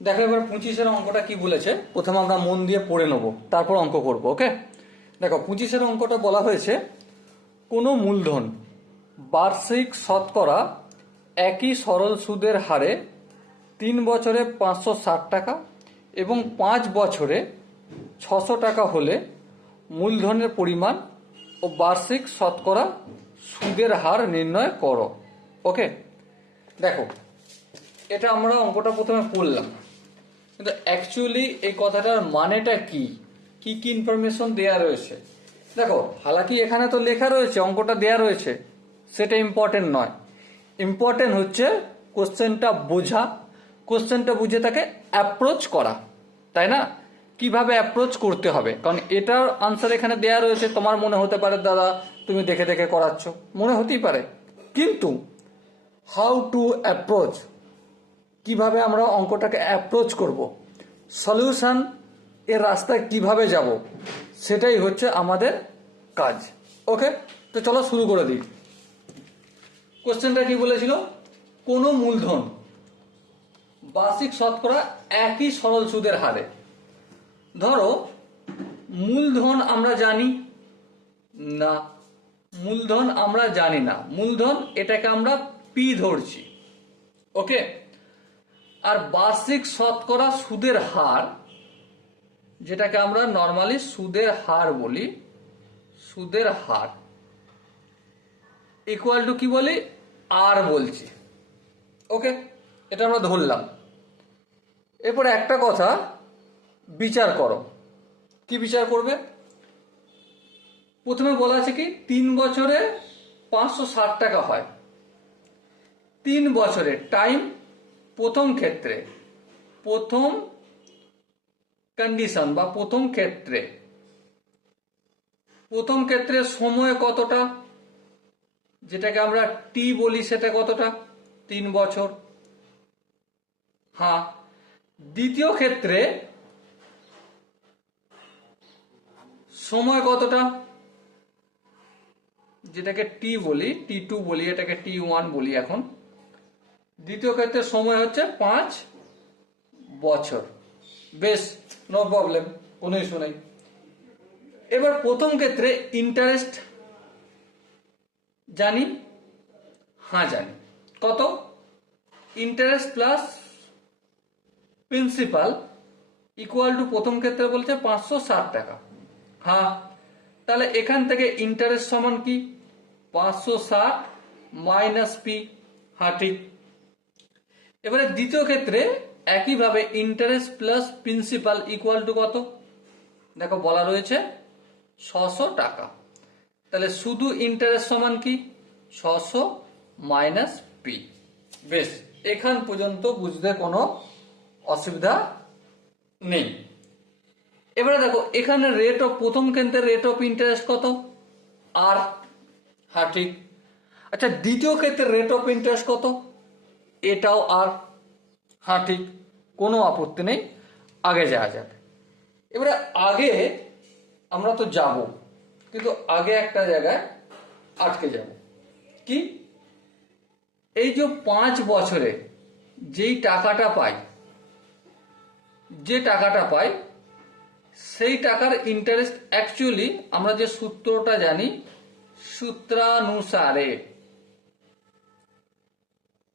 দেখো এবার 25-এর অঙ্কটা কি বলেছে, প্রথমে আমরা মন দিয়ে পড়ে নেব, তারপর অঙ্ক করব। ওকে, দেখো 25-এর অঙ্কটা বলা হয়েছে কোনো মূলধন বার্ষিক শতকরা একই সরল সুদের হারে 3 বছরে 560 টাকা এবং 5 বছরে 600 টাকা হলে মূলধনের পরিমাণ ও বার্ষিক শতকরা সুদের হার নির্ণয় করো। ওকে, দেখো এটা আমরা অঙ্কটা প্রথমে পড়লাম, কিন্তু অ্যাকচুয়ালি এই কথাটার মানেটা কি কি কি ইনফরমেশন দেয়া রয়েছে। দেখো হালাকি এখানে তো লেখা রয়েছে, অঙ্কটা দেয়া রয়েছে, সেটা ইম্পর্টেন্ট নয়। ইম্পর্টেন্ট হচ্ছে কোশ্চেনটা বোঝা, কোশ্চেনটা বুঝে তাকে অ্যাপ্রোচ করা, তাই না? কিভাবে অ্যাপ্রোচ করতে হবে, কারণ এটার আনসার এখানে দেয়া রয়েছে। তোমার মনে হতে পারে দাদা তুমি দেখে দেখে করাচ্ছ, মনে হতেই পারে, কিন্তু হাউ টু অ্যাপ্রোচ, কিভাবে আমরা অঙ্কটাকে অ্যাপ্রোচ করব, সলিউশন এর রাস্তায় কিভাবে যাব, সেটাই হচ্ছে আমাদের কাজ। ওকে, তো চলো শুরু করে দিই। কোশ্চেনটা কি বলেছিল, কোনো মূলধন বার্ষিক শতকরা একই সরল সুদের হারে। ধরো মূলধন আমরা জানি না, মূলধন আমরা জানি না, মূলধন এটাকে আমরা পি ধরছি। ওকে, আর বার্ষিক শতকরা সুদের হার, যেটাকে আমরা নর্মালি সুদের হার বলি, সুদের হার ইকুয়াল টু কি বলি, আর বলছি। ওকে, এটা আমরা ধরলাম। এরপর একটা কথা বিচার করো, কি বিচার করবে? প্রথমে বলা আছে কি 3 বছরে 560 টাকা হয়। 3 বছরের টাইম, প্রথম ক্ষেত্রে, প্রথম কন্ডিশন বা প্রথম ক্ষেত্রে, প্রথম ক্ষেত্রে সময় কতটা, যেটাকে আমরা টি বলি, সেটা কতটা, 3 বছর। হ্যাঁ, দ্বিতীয় ক্ষেত্রে সময় কতটা, যেটাকে টি বলি, T2 বলি, এটাকে T1 বলি এখন। দ্বিতীয় ক্ষেত্রে সময় হচ্ছে 5 বছর। বেশ, নো প্রবলেম, কোনো ইস্যু নেই। এবার প্রথম ক্ষেত্রে ইন্টারেস্ট জানি, হ্যাঁ জানি, কত, interest plus principal equal to, প্রথম ক্ষেত্রে বলছে 560 টাকা। হ্যাঁ, তাহলে এখান থেকে ইন্টারেস্ট সমান কি, 560 মাইনাস পি। হ্যাঁ ঠিক। এবারে দ্বিতীয় ক্ষেত্রে একইভাবে interest plus principal equal to কত, দেখো বলা রয়েছে 600 টাকা। তাহলে শুধু ইন্টারেস্ট সমান কি, 600 মাইনাস পি। বেশ, এখান পর্যন্ত বুঝতে কোনো অসুবিধা নেই। এবারে দেখো এখানে রেট অফ, প্রথম ক্ষেত্রে রেট অফ ইন্টারেস্ট কত, আর। হ্যাঁ ঠিক। আচ্ছা, দ্বিতীয় ক্ষেত্রে রেট অফ ইন্টারেস্ট কত, এটাও আর। হ্যাঁ ঠিক, কোনো আপত্তি নেই, আগে যাওয়া যাবে। এবারে আগে আমরা তো যাব, কিন্তু আগে একটা জায়গায় আটকে যাব। কি, এই যে 5 বছরে যেই টাকাটা পাই, যে টাকাটা পাই, সেই টাকার ইন্টারেস্ট অ্যাকচুয়ালি আমরা যে সূত্রটা জানি, সূত্রানুসারে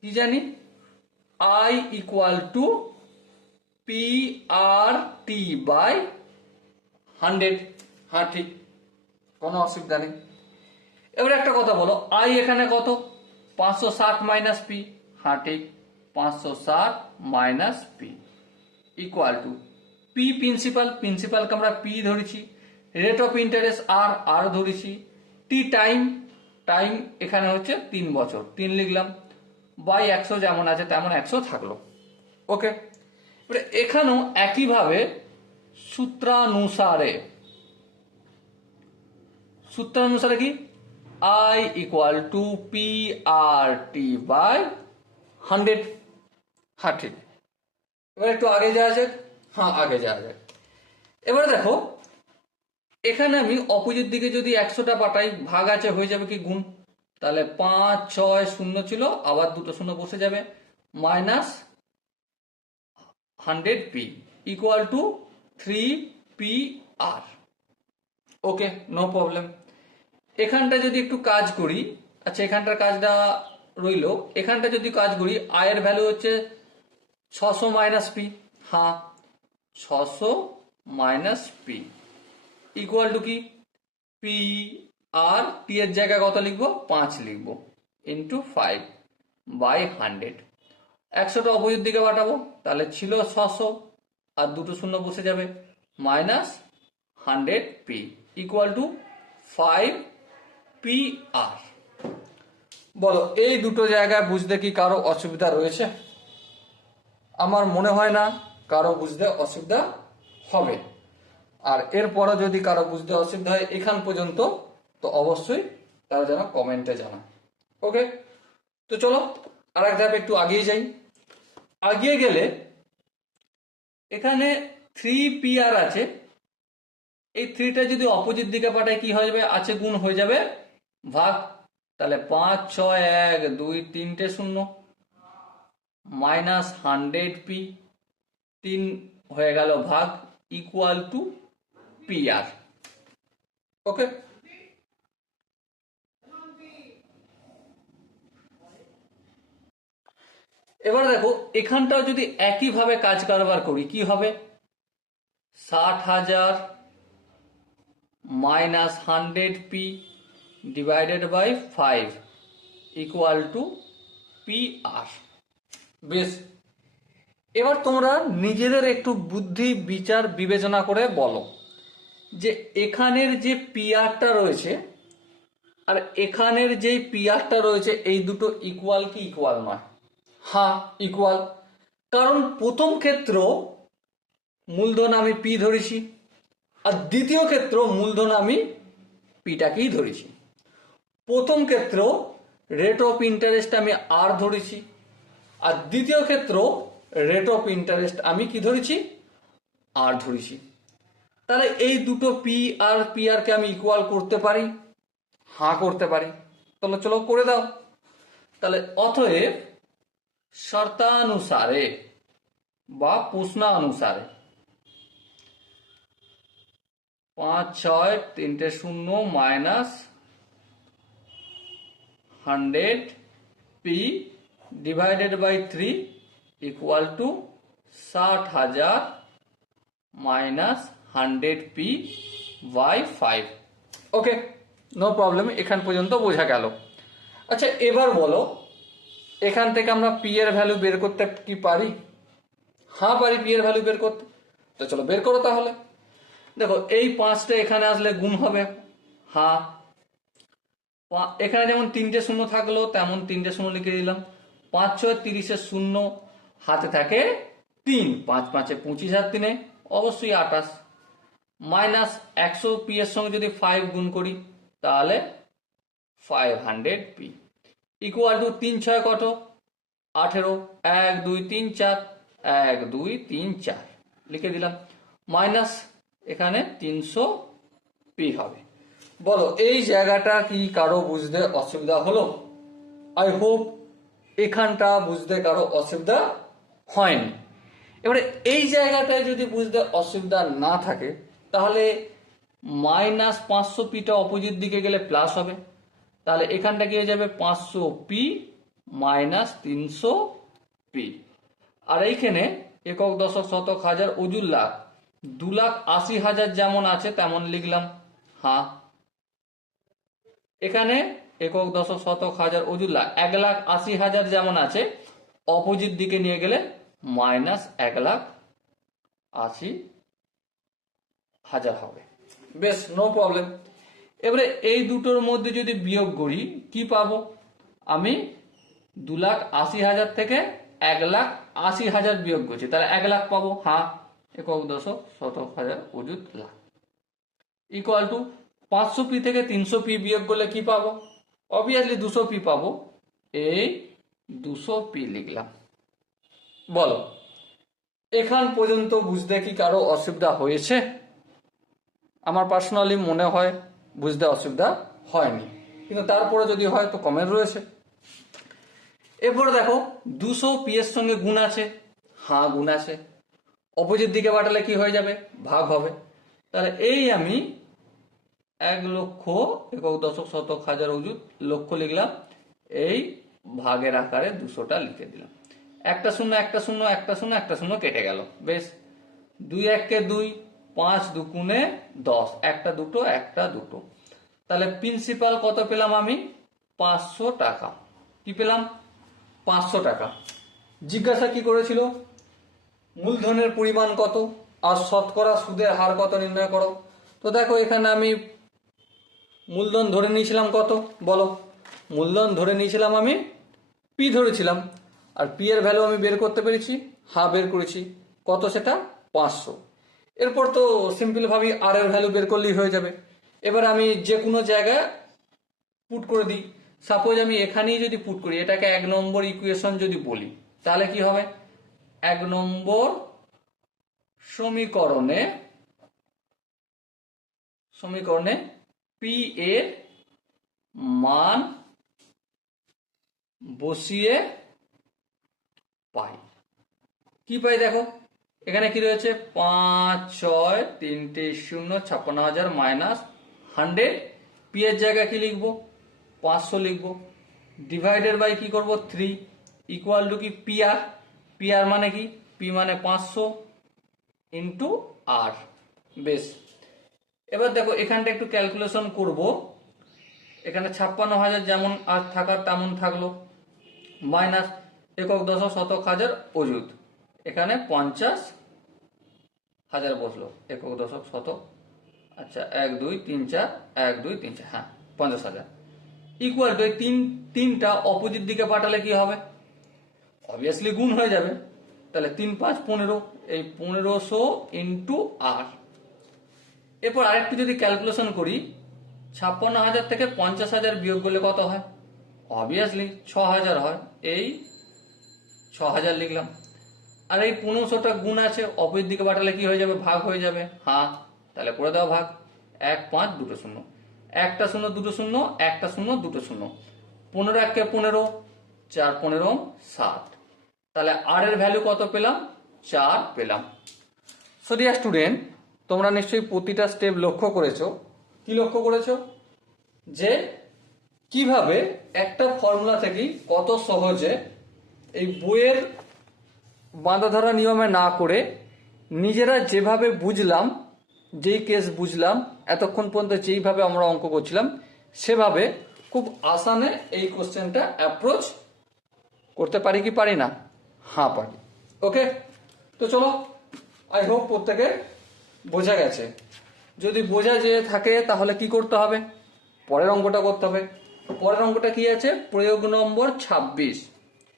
কি জানি, I equal to P R T by 100। হ্যাঁ ঠিক, কোনো অসুবিধা নেই। এবার একটা কথা বলো, আই এখানে কত, 560 মাইনাস পি। হ্যাঁ ঠিক, 560 minus P equal to P principal, প্রিন্সিপালকে আমরা পি ধরেছি, rate of interest R, R ধরেছি, টি টাইম, টাইম এখানে হচ্ছে 3 বছর, 3 লিখলাম, বাই 100 যেমন আছে তেমন 100 থাকলো। ওকে, এবারে এখানেও একইভাবে সূত্রানুসারে, সূত্রানুসারে কি, I equal to P R T by 100। হ্যাঁ ঠিক। এবার একটু আগে যাওয়া যাক। হ্যাঁ আগে যাওয়া যাক। এবারে দেখো এখানে আমি অপোজিট দিকে যদি 100টা পাঠাই, ভাগ আছে, হয়ে যাবে কি গুণ, তাহলে 5 6 শূন্য ছিল, আবার দুটো শূন্য বসে যাবে, minus 100p equal to 3pr। Okay, no problem. এখানটা যদি একটু কাজ করি, আচ্ছা এখানটার কাজটা রইল, এখানটা যদি কাজ করি আয়ের ভ্যালু হচ্ছে 600 মাইনাস পি, হ্যাঁ 600 মাইনাস পি ইকুয়াল টু কি, পি আর টি এর জায়গায় কত লিখবো, 5 লিখবো, ইন্টু 5 বাই 100। 100টা অপোজিট দিকে পাঠাবো, তাহলে ছিল 600 আর দুটো শূন্য বসে যাবে, minus 100p equal two 5pr। বলো এই দুটো জায়গায় বুঝতে কি কারো অসুবিধা রয়েছে? আমার মনে হয় না কারো বুঝতে অসুবিধা হবে। আর এরপরে যদি কারো বুঝতে অসুবিধা হয় এখান পর্যন্ত, তো অবশ্যই তারা যেন কমেন্টে জানায়। ওকে, তো চলো আর এক ধাপ একটু আগিয়ে যাই। আগিয়ে গেলে এখানে 3pr আছে, এই 3টা যদি অপোজিট দিকে পাঠায় কি হয়ে যাবে, আছে গুণ হয়ে যাবে ভাগ, তাহলে 5 6 1 2 3টে শূন্য মাইনাস 100p 3 হয়ে গেল ভাগ ইকুয়াল টু pr। ওকে, এবার দেখো এখানটাও যদি একইভাবে কাজ কারবার করি কি হবে, 60,000 minus 100p divided by 5 equal to pr। বেশ, এবার তোমরা নিজেদের একটু বুদ্ধি বিচার বিবেচনা করে বলো যে এখানের যে পিআরটা রয়েছে আর এখানের যে পিআরটা রয়েছে এই দুটো ইকুয়াল কি ইকুয়াল নয়? হ্যাঁ ইকুয়াল, কারণ প্রথম ক্ষেত্র মূলধন আমি পি ধরেছি আর দ্বিতীয় ক্ষেত্র মূলধন আমি পিটাকেই ধরেছি। প্রথম ক্ষেত্র রেট অফ ইন্টারেস্ট আমি আর ধরেছি আর দ্বিতীয় ক্ষেত্র রেট অফ ইন্টারেস্ট আমি কি ধরেছি, আর ধরেছি। তাহলে এই দুটো পি আর পি আর কে আমি ইকুয়াল করতে পারি, হ্যাঁ করতে পারি। তাহলে চলো করে দাও। তাহলে অতএব শর্তানুসারে বা প্রশ্নানুসারে 5 6 3টে শূন্য minus 100p divided by 3 equal to 60,000 minus 100p by 5। Okay, no problem, এখান পর্যন্ত বোঝা গেল। আচ্ছা এবার বলো এখান থেকে আমরা পি এর ভ্যালু বের করতে কি পারি? হ্যাঁ পারি পি এর ভ্যালু বের করতে। তো চলো বের করো তাহলে। দেখো এই 5টা এখানে আসলে গুণ হবে, হ্যাঁ এখানে যেমন 3টে শূন্য থাকলো তেমন 3টে শূন্য লিখে দিলাম, 5 6 30 শূন্য হাতে থাকে 3, 5 5 25 আর 3 অবশ্যই 28, মাইনাস 100p এর সঙ্গে যদি 5 গুণ করি তাহলে 500p ইকুয়াল টু 3 6 কত 18, 1 2 3 4 1 2 3 4 লিখে দিলাম, মাইনাস এখানে 300p হবে। বলো এই জায়গাটা কি কারো বুঝতে অসুবিধা হলো? আই হোপ এখানটা বুঝতে কারো অসুবিধা হয়নি। এবারে এই জায়গাটায় যদি বুঝতে অসুবিধা না থাকে তাহলে মাইনাস 500pটা অপোজিট দিকে গেলে প্লাস হবে, তাহলে এখানটা কি হয়ে যাবে 500p মাইনাস 300p। আর এইখানে একক দশক শতক হাজার অযুর লাখ 2,80,000 যেমন আছে তেমন লিখলাম, হ্যাঁ এখানে একক দশক শতক হাজার অযুর লাখ 1,80,000 যেমন আছে অপোজিট দিকে নিয়ে গেলে মাইনাস 1,80,000 হবে। বেশ, নো প্রবলেম। এবারে এই দুটোর মধ্যে যদি বিয়োগ করি কি পাবো, আমি 2,80,000 থেকে 1,80,000 বিয়োগ করছি, তাহলে 1 লাখ পাবো, হ্যাঁ একক দশক শতক হাজার অযুত লাখ ইকুয়াল টু 500p থেকে 300p বিয়োগ করলে কি পাবো, অবভিয়াসলি 200p পাবো, এই 200p লিখলাম। বলো এখান পর্যন্ত বুঝতে কি কারো অসুবিধা হয়েছে? আমার পার্সোনালি মনে হয় বুঝতে অসুবিধা হয়নি, কিন্তু তারপরে যদি হয় তো কমেন্ট রয়েছে। এরপরে দেখো 200p এর সঙ্গে গুণ আছে, হ্যাঁ গুণ আছে, অপোজিট দিকে পাঠালে কি হয়ে যাবে, ভাগ হবে। তাহলে এই আমি 1,00,000 একক দশক শতক হাজার অযুত লক্ষ লিখলাম, এই ভাগের আকারে 200টা লিখে দিলাম। একটা শূন্য একটা শূন্য একটা শূন্য একটা শূন্য কেটে গেল, বেশ। 2 1 2, 5 2 10, একটা দুটো একটা দুটো। তাহলে প্রিন্সিপাল কত পেলাম আমি, 500 টাকা। কি পেলাম, 500 টাকা। জিজ্ঞাসা কি করেছিল, মূলধনের পরিমাণ কত আর শতকরা সুদের হার কত নির্ণয় করো। তো দেখো এখানে আমি মূলধন ধরে নিয়েছিলাম কত, বলো। মূলধন ধরে নিয়েছিলাম আমি পি ধরেছিলাম, আর পি এর ভ্যালু আমি বের করতে পেরেছি, হ্যাঁ বের করেছি। কত সেটা, 500। এরপর তো সিম্পল ভাবে আর এর ভ্যালু বের করলেই হয়ে যাবে। এবার আমি যে কোনো জায়গায় পুট করে দিই। সাপোজ আমি এখানেই যদি পুট করি, এটাকে 1 নম্বর ইকুয়েশন যদি বলি, তাহলে কি হবে, 1 নম্বর সমীকরণে পি এর মান বসিয়ে পাই। কি পাই দেখো, এখানে কি রয়েছে, 5 6 3 0 56,000 মাইনাস 100। পি এর জায়গায় কি লিখবো, 500 লিখবো। ডিভাইডেড বাই কি করব, 3 ইকুয়াল টু কি, পি আর। পি আর মানে কি, পি মানে 500 ইন্টু আর। বেশ, এবার দেখো এখানটা একটু ক্যালকুলেশন করব। এখানে 56,000 যেমন আর থাকার তেমন থাকলো, মাইনাস একক দশক শতক হাজার অযুত, এখানে 50,000 বসলো, একক দশক শতক, আচ্ছা 1 2 3 4 1 2 3 4, হ্যাঁ 50,000 ইকুয়াল টু তিনটা অপোজিট দিকে পাঠালে কি হবে, অবভিয়াসলি গুণ হয়ে যাবে। তাহলে 3 5 15, এই 1500 ইন্টু আর। এরপর আরেকটু যদি ক্যালকুলেশন করি, 56,000 থেকে 50,000 বিয়োগ করলে কত হয়, অবভিয়াসলি 6,000 হয়, এই 6,000 লিখলাম। আর এই 1500টা গুণ আছে, অপোজিট দিকে পাঠালে কি হয়ে যাবে, ভাগ হয়ে যাবে, হ্যাঁ। তাহলে করে দেওয়া ভাগ, 1 5 2 0, একটা শূন্য দুটো শূন্য একটা শূন্য দুটো শূন্য, 15 1 15, 4 15 7। তাহলে আর এর ভ্যালু কত পেলাম, 4 পেলাম। সো ডিয়ার স্টুডেন্ট, তোমরা নিশ্চয়ই প্রতিটা স্টেপ লক্ষ্য করেছো। কি লক্ষ্য করেছো, যে কিভাবে একটা ফর্মুলা থেকে কত সহজে এই বইয়ের বাঁধা ধরা নিয়মে না করে নিজেরা যেভাবে বুঝলাম, যেই কেস বুঝলাম, এতক্ষণ পর্যন্ত যেইভাবে আমরা অঙ্ক করছিলাম, সেভাবে খুব আসানে এই কোশ্চেনটা অ্যাপ্রোচ করতে পারি কি পারি না, হ্যাঁ পারি। ওকে, তো চলো, আই হোপ প্রত্যেকে বোঝা গেছে। যদি বোঝা যেয়ে থাকে তাহলে কি করতে হবে, পরের অঙ্কটা করতে হবে। পরের অঙ্কটা কি আছে, প্রয়োগ নম্বর 26।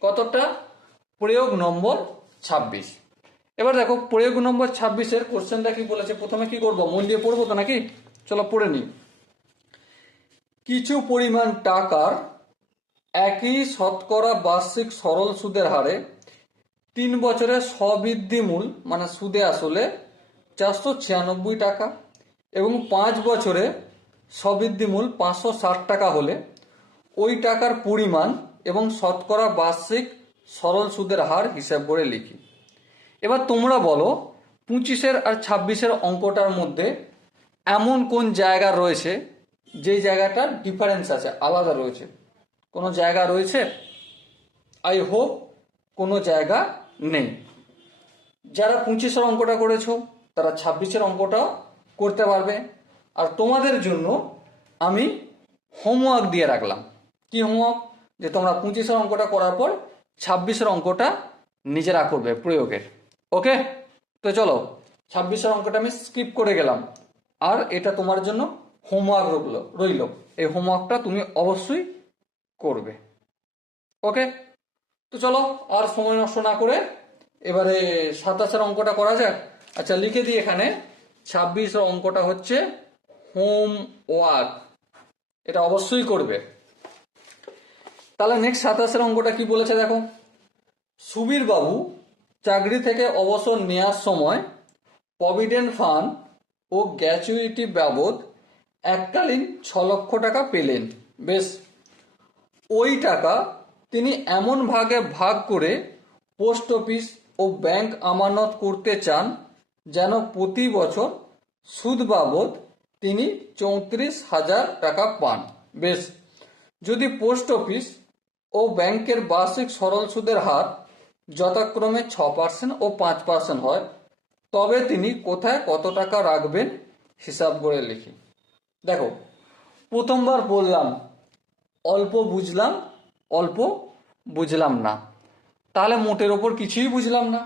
কতটা, প্রয়োগ নম্বর 26। এবার দেখো প্রয়োগ নম্বর 26-এর কোশ্চেনটা কি বলেছে। প্রথমে কি করব, মন দিয়ে পড়বো তো নাকি, চলো পড়ে নিই। কিছু পরিমাণ টাকার একই শতকরা বার্ষিক সরল সুদের হারে 3 বছরের স্ববৃদ্ধি মূল মানে সুদে আসলে 496 টাকা এবং 5 বছরে স্ববৃদ্ধি মূল 560 টাকা হলে ওই টাকার পরিমাণ এবং শতকরা বার্ষিক সরল সুদের হার হিসাব করে লিখি। এবার তোমরা বলো 25-এর আর 26-এর অঙ্কটার মধ্যে এমন কোন জায়গা রয়েছে যেই জায়গাটার ডিফারেন্স আছে, আলাদা রয়েছে, কোনো জায়গা রয়েছে? আই হোপ কোনো জায়গা নেই। যারা 25-এর অঙ্কটা করেছো তারা 26-এর অঙ্কটাও করতে পারবে। আর তোমাদের জন্য আমি হোমওয়ার্ক দিয়ে রাখলাম। কি হোমওয়ার্ক, যে তোমরা 25-এর অঙ্কটা করার পর 26-এর অঙ্কটা নিজেরা করবে প্রয়োগের। ওকে, তো চলো 26-এর অঙ্কটা আমি স্কিপ করে গেলাম, আর এটা তোমার জন্য হোমওয়ার্ক রইল। এই হোমওয়ার্কটা তুমি অবশ্যই করবে। ওকে, তো চলো আর সময় নষ্ট না করে এবারে 27-এর অঙ্কটা করা যাক। আচ্ছা লিখে দিই এখানে, 26-এর অঙ্কটা হচ্ছে হোমওয়ার্ক, এটা অবশ্যই করবে। তাহলে নেক্সট 27-এর অঙ্কটা কি বলেছে দেখো। সুবীর বাবু চাকরি থেকে অবসর নেওয়ার সময় প্রভিডেন্ট ফান্ড ও গ্র্যাচুইটি বাবদ এককালীন 6 লক্ষ টাকা পেলেন। বেশ, ওই টাকা তিনি এমন ভাগে ভাগ করে পোস্ট অফিস ও ব্যাংক আমানত করতে চান যেন প্রতি বছর সুদ বাবদ তিনি 34,000 টাকা পান। বেশ, যদি পোস্ট অফিস ও ব্যাংকের বার্ষিক সরল সুদের হার যথাক্রমে 6% ও 5% হয়, তবে তিনি কোথায় কত টাকা রাখবেন হিসাব করে লিখি। দেখো, প্রথমবার বললাম অল্প বুঝলাম, অল্প বুঝলাম না, তাহলে মোটের ওপর কিছুই বুঝলাম না।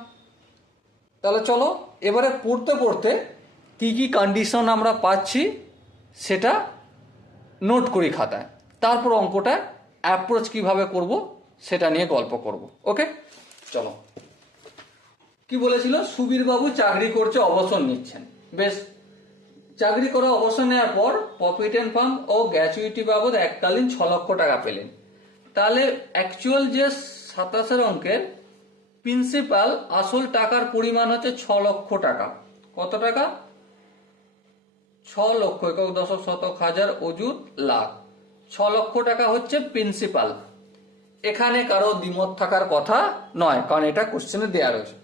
তাহলে চলো এবারে পড়তে পড়তে কি কি কন্ডিশন আমরা পাচ্ছি সেটা নোট করি খাতায়, তারপর অঙ্কটা অ্যাপ্রোচ কিভাবে করব সেটা নিয়ে গল্প করব। ওকে, চলো। কি বলেছিল? সুবীর বাবু চাকরি করছে, অবসর নিচ্ছেন। বেশ, চাকরি করে অবসর নেওয়ার পর প্রফিট অ্যান্ড ফান্ড ও গ্র্যাচুইটি বাবদ এককালীন 6 লক্ষ টাকা পেলেন। তাহলে অ্যাকচুয়াল যে 27 অঙ্কের প্রিন্সিপাল আসল টাকার পরিমাণ হচ্ছে 6 লক্ষ টাকা। কত টাকা? 6 লক্ষ, একক দশক শতক হাজার অযুত লাখ। 6 লক্ষ টাকা হচ্ছে প্রিন্সিপাল। এখানে কারো দ্বিমত থাকার কথা নয়, কারণ এটা কোশ্চেনে দেওয়া রয়েছে।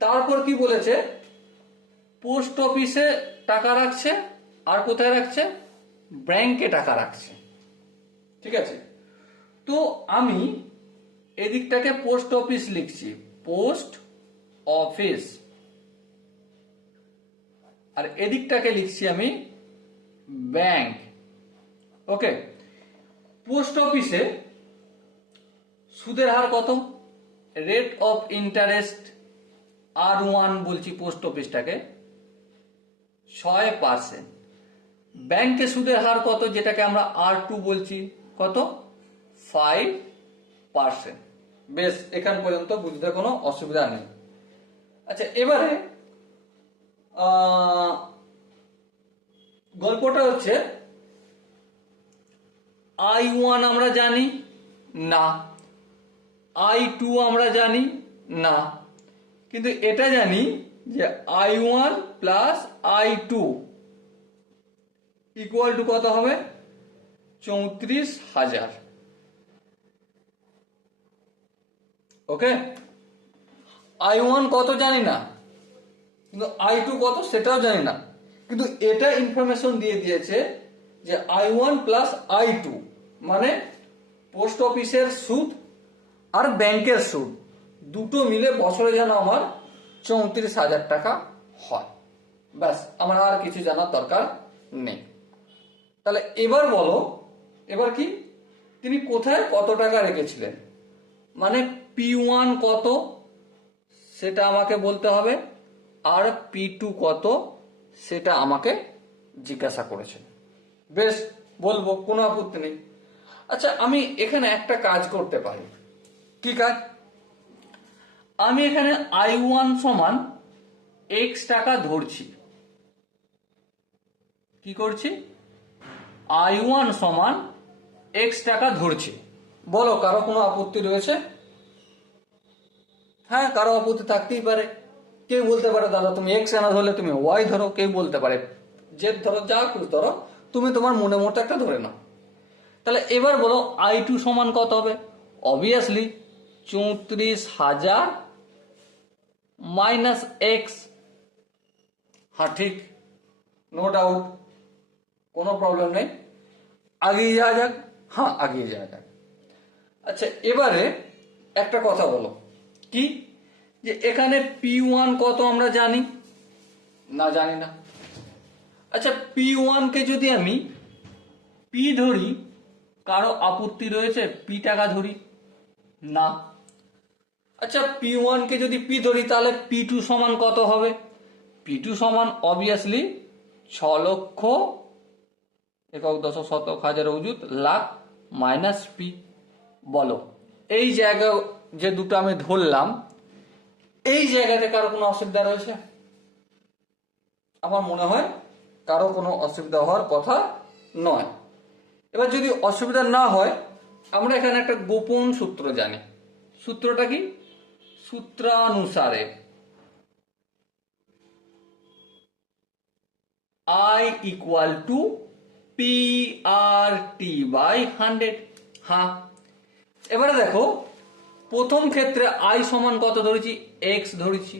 তারপর কি বলেছে? পোস্ট অফিসে টাকা রাখছে, আর কোথায় রাখছে? ব্যাংকে টাকা রাখছে। ঠিক আছে, তো আমি এদিকটাকে পোস্ট অফিস লিখছি, পোস্ট অফিস, আর এদিকটাকে লিখছি আমি ব্যাংক। ওকে, পোস্ট অফিসে সুদের হার কত? রেট অফ ইন্টারেস্ট R1 বলছি পোস্ট অফিসটাকে, 6%। ব্যাংকে সুদের হার কত, যেটাকে আমরা R2 বলছি, কত? 5%। বেশ, এখান পর্যন্ত বুঝতে কোনো অসুবিধা নেই। আচ্ছা, এবারে গল্পটা হচ্ছে I1 আমরা জানি না, I2 আমরা জানি না, কিন্তু এটা জানি যে I1 plus I2 equal to কত হবে? 34,000। ওকে, I1 কত জানি না, কিন্তু I2 কত সেটাও জানি না, কিন্তু এটা ইনফরমেশন দিয়ে দিয়েছে যে I1 প্লাস I2 মানে পোস্ট অফিসের সুদ আর ব্যাংকের সুদ দুটো মিলে বছরে যেন আমার 34,000 টাকা হয়। ব্যাস, আমার আর কিছু জানার দরকার নেই। তাহলে এবার বলো, এবার কি তিনি কোথায় কত টাকা রেখেছিলেন, মানে P1 কত সেটা আমাকে বলতে হবে, আর P2 কত সেটা আমাকে জিজ্ঞাসা করেছেন। বেশ, বলবো, কোনো আপত্তি নেই। আচ্ছা, আমি এখানে একটা কাজ করতে পারি। কি কাজ? আমি এখানে I1 সমান x টাকা ধরছি। কি করছি? I1 সমান x টাকা ধরছি। বলো, কারো কোনো আপত্তি রয়েছে? হ্যাঁ, কারো আপত্তি থাকতেই পারে। কেউ বলতে পারে দাদা তুমি x না ধরলে তুমি y ধরো, কেউ বলতে পারে z ধরো, যা খুশি ধরো, তুমি তোমার মনে মতো একটা ধরে নাও। তাহলে এবার বলো I2 সমান কত হবে? Obviously 34,000 minus x. হ্যাঁ, ঠিক, নো ডাউট, কোনো প্রবলেম নেই, আগিয়ে যাওয়া যাক। হ্যাঁ, আগিয়ে যাওয়া যাক। আচ্ছা, এবারে একটা কথা বলো, কি যে এখানে P1 কত আমরা জানি না? জানি না। আচ্ছা, P1 কে যদি আমি P ধরি, কারো আপত্তি রয়েছে? P টাকা ধরি না। আচ্ছা, P1 কে যদি P ধরি, তাহলে P2 সমান কত হবে? P2 সমান অবভিয়াসলি 6 লক্ষ একক দশক শতক হাজার অযুত লাখ মাইনাস P। বলো, এই জায়গা যে দুটো আমি ধরলাম, এই জায়গাতে কারো কোনো অসুবিধা রয়েছে? আমার মনে হয় কারো কোনো অসুবিধা হওয়ার কথা নয়। এবার যদি অসুবিধা না হয়, আমরা এখানে একটা গোপন সূত্র জানি। সূত্রটা কি? সূত্রানুসারে I equal to PRT by 100। হ্যাঁ, এবারে দেখো প্রথম ক্ষেত্রে আই সমান কত ধরেছি, এক্স ধরেছি,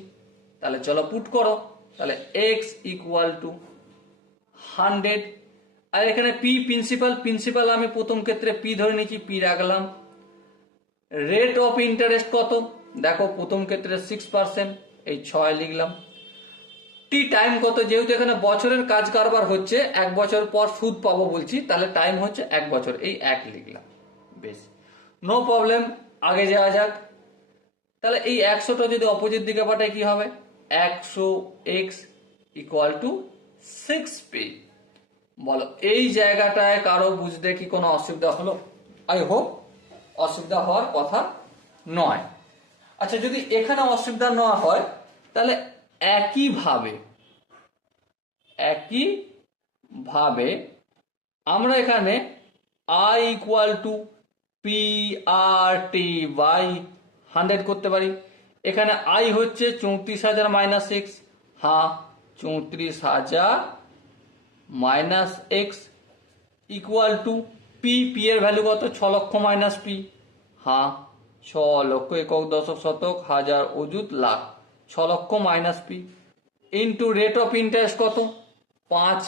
তাহলে চলো পুট করো, তাহলে এক্স ইকুয়াল টু 100, আর এখানে পি প্রিন্সিপাল আমি প্রথম ক্ষেত্রে পি ধরে নিয়েছি, পি রাখলাম। রেট অফ ইন্টারেস্ট কত, দেখো প্রথম ক্ষেত্রে 6%, এই 6 লিখলাম। টি টাইম কত, যেহেতু এখানে বছরের কাজ কারবার হচ্ছে, 1 বছর পর সুদ পাবো বলছি, তাহলে টাইম হচ্ছে 1 বছর, এই 1 লিখলাম। বেশ, নো প্রবলেম, আগে যাওয়া যাক। তাহলে এই 100টা যদি অপোজিট দিকে পাঠায় কি হবে, 100x ইকুয়াল টু 6p। বলো এই জায়গাটায় কারো বুঝতে কি কোনো অসুবিধা হলো? আই হোপ অসুবিধা হওয়ার কথা নয়। আচ্ছা, যদি এখানে অসুবিধা না হয় তাহলে একইভাবে আমরা এখানে I equal to P R T by 100 করতে পারি। এখানে আই হচ্ছে 34,000 মাইনাস এক্স, হ্যাঁ 34,000 minus x equal to P, P এর ভ্যালু কত, 6 লক্ষ মাইনাস পি, হ্যাঁ 6 লক্ষ একক দশক শতক হাজার অযুত লাখ, 6 লক্ষ minus P into rate of interest কত 5,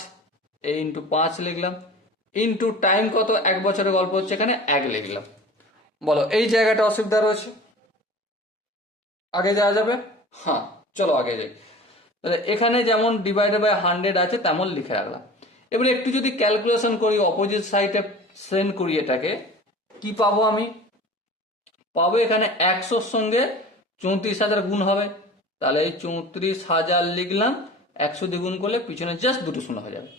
এই ইন্টু 5 লিখলাম, ইন্টু টাইম কত, 1 বছরের গল্প হচ্ছে, এখানে 1 লিখলাম। বলো এই জায়গাটা অসুবিধা রয়েছে, আগে যাওয়া যাবে? হ্যাঁ চলো আগে যাই। তাহলে এখানে যেমন ডিভাইডেড বাই 100 আছে তেমন লিখে রাখলাম। এবারে একটু যদি ক্যালকুলেশন করি, অপোজিট সাইডে সেন্ড করি এটাকে, কি পাবো আমি? পাবো এখানে 100-র সঙ্গে 34,000 গুণ হবে, তাহলে এই 34,000 লিখলাম, 100 দিয়ে গুণ করলে পিছনে জাস্ট দুটো শূন্য হয়ে যাবে,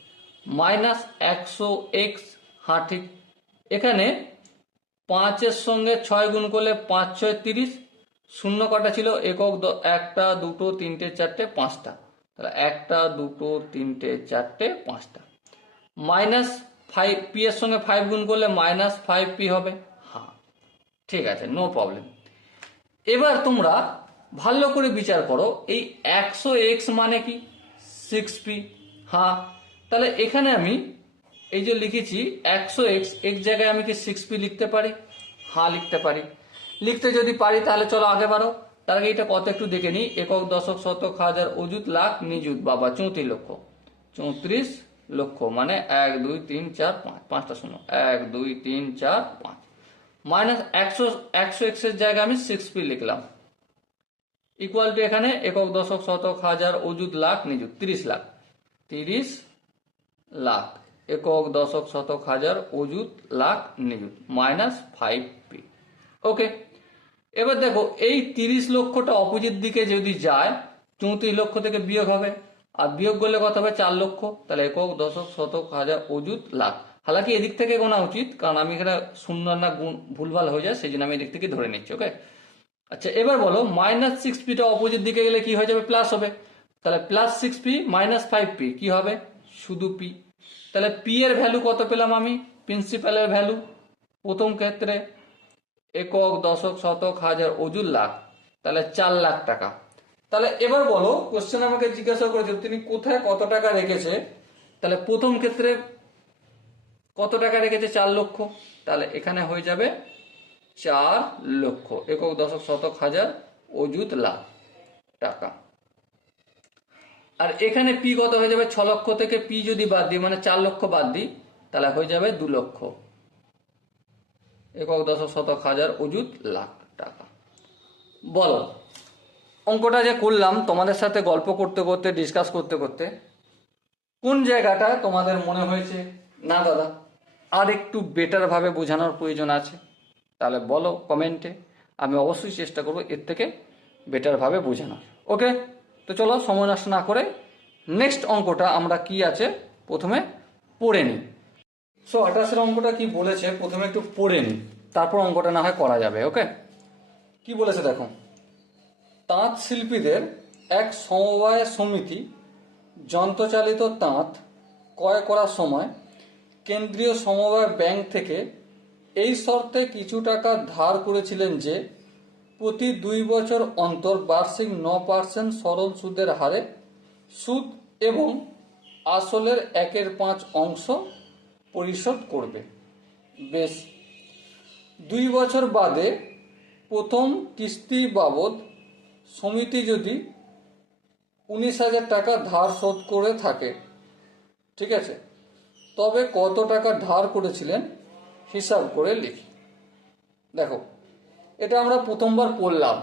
মাইনাস 100x, হ্যাঁ ঠিক। এখানে 5-এর সঙ্গে 6 গুণ করলে 5 6 30, শূন্য কটা ছিল, একক 1টা 2টো 3টে 4টে 5টা, তাহলে 1টা 2টো 3টে 4টে 5টা, মাইনাস 5, পি এর সঙ্গে 5 গুণ করলে মাইনাস 5p হবে, হ্যাঁ ঠিক আছে, নো প্রবলেম। এবার তোমরা ভালো করে বিচার করো, এই 100x মানে কি 6p, হ্যাঁ তাহলে এখানে আমি এই যে লিখেছি 100x, এক জায়গায় আমি কি 6p লিখতে পারি? হ্যাঁ লিখতে পারি। লিখতে যদি পারি তাহলে চলো আগে বাড়ো। তার আগে এটা কত একটু দেখে নিই, একক দশক শতক হাজার অযুত লাখ নিযুত, বাবা 34 লক্ষ, 34 লক্ষ মানে 1 2 3 4 5, 5টা শূন্য, 1 2 3 4 5, মাইনাস 100x এর জায়গায় আমি 6p লিখলাম, ইকুয়াল টু এখানে একক দশক শতক হাজার অযুত লাখ নিযুত 30 লাখ, 30 লাখ একক দশক শতক হাজার অযুত লাখ নিযুত, মাইনাস 5p। ওকে, এবার দেখো এই 30 লক্ষটা অপোজিট দিকে যদি যায়, 34 লক্ষ থেকে বিয়োগ হবে, আর বিয়োগ করলে কত হবে 4 লক্ষ, তাহলে একক দশক শতক হাজার অযুত লাখ। হালাকি এদিক থেকে গোনা উচিত, কারণ আমি এখানে শূন্য না গুণ ভুলভাল হয়ে যায়, সেই জন্য আমি এদিক থেকে ধরে নিচ্ছি। ওকে, আচ্ছা এবার বলো মাইনাস 6pটা অপোজিট দিকে গেলে কি হয়ে যাবে, প্লাস হবে, তাহলে প্লাস 6p মাইনাস 5p কি হবে, শুধু p। তাহলে p এর ভ্যালু কত পেলাম আমি, প্রিন্সিপালের ভ্যালু প্রথম ক্ষেত্রে একক দশক শতক হাজার অযুত লাখ, তাহলে 4 লাখ টাকা। তাহলে এবার বলো, কোশ্চেন আমাকে জিজ্ঞাসা করেছে তিনি কোথায় কত টাকা রেখেছে, তাহলে প্রথম ক্ষেত্রে কত টাকা রেখেছে 4 লক্ষ, তাহলে এখানে হয়ে যাবে 4 লক্ষ একক দশক শতক হাজার অযুত লাখ টাকা। আর এখানে পি কত হয়ে যাবে, 6 লক্ষ থেকে পি যদি বাদ দিই, মানে 4 লক্ষ বাদ দিই, তাহলে হয়ে যাবে 2 লক্ষ একক দশক শতক হাজার অযুত লাখ টাকা। বলো অঙ্কটা যে করলাম তোমাদের সাথে গল্প করতে করতে, ডিসকাস করতে করতে, কোন জায়গাটা তোমাদের মনে হয়েছে না দাদা আর একটু বেটার ভাবে বোঝানোর প্রয়োজন আছে, তাহলে বলো কমেন্টে, আমি অবশ্যই চেষ্টা করবো এর থেকে বেটার ভাবে বোঝানোর। ওকে, তো চলো সময় নষ্ট না করে নেক্সট অঙ্কটা আমরা কি আছে প্রথমে পড়ে নিই। সো 28 অঙ্কটা কি বলেছে প্রথমে একটু পড়ে নিই, তারপর অঙ্কটা না হয় করা যাবে। ওকে, কি বলেছে দেখো, তাঁত শিল্পীদের এক সমবায় সমিতি যন্ত্রচালিত তাঁত ক্রয় করার সময় কেন্দ্রীয় সমবায় ব্যাংক থেকে এই শর্তে কিছু টাকা ধার করেছিলেন যে প্রতি 2 বছর অন্তর বার্ষিক 9% সরল সুদের হারে সুদ এবং আসলের 1/5 অংশ পরিশোধ করবে। বেশ, 2 বছর বাদে প্রথম কিস্তি বাবদ সমিতি যদি 19,000 টাকা ধার শোধ করে থাকে, ঠিক আছে, তবে কত টাকা ধার করেছিলেন হিসাব করে লিখি। দেখো, এটা আমরা প্রথমবার পড়লাম।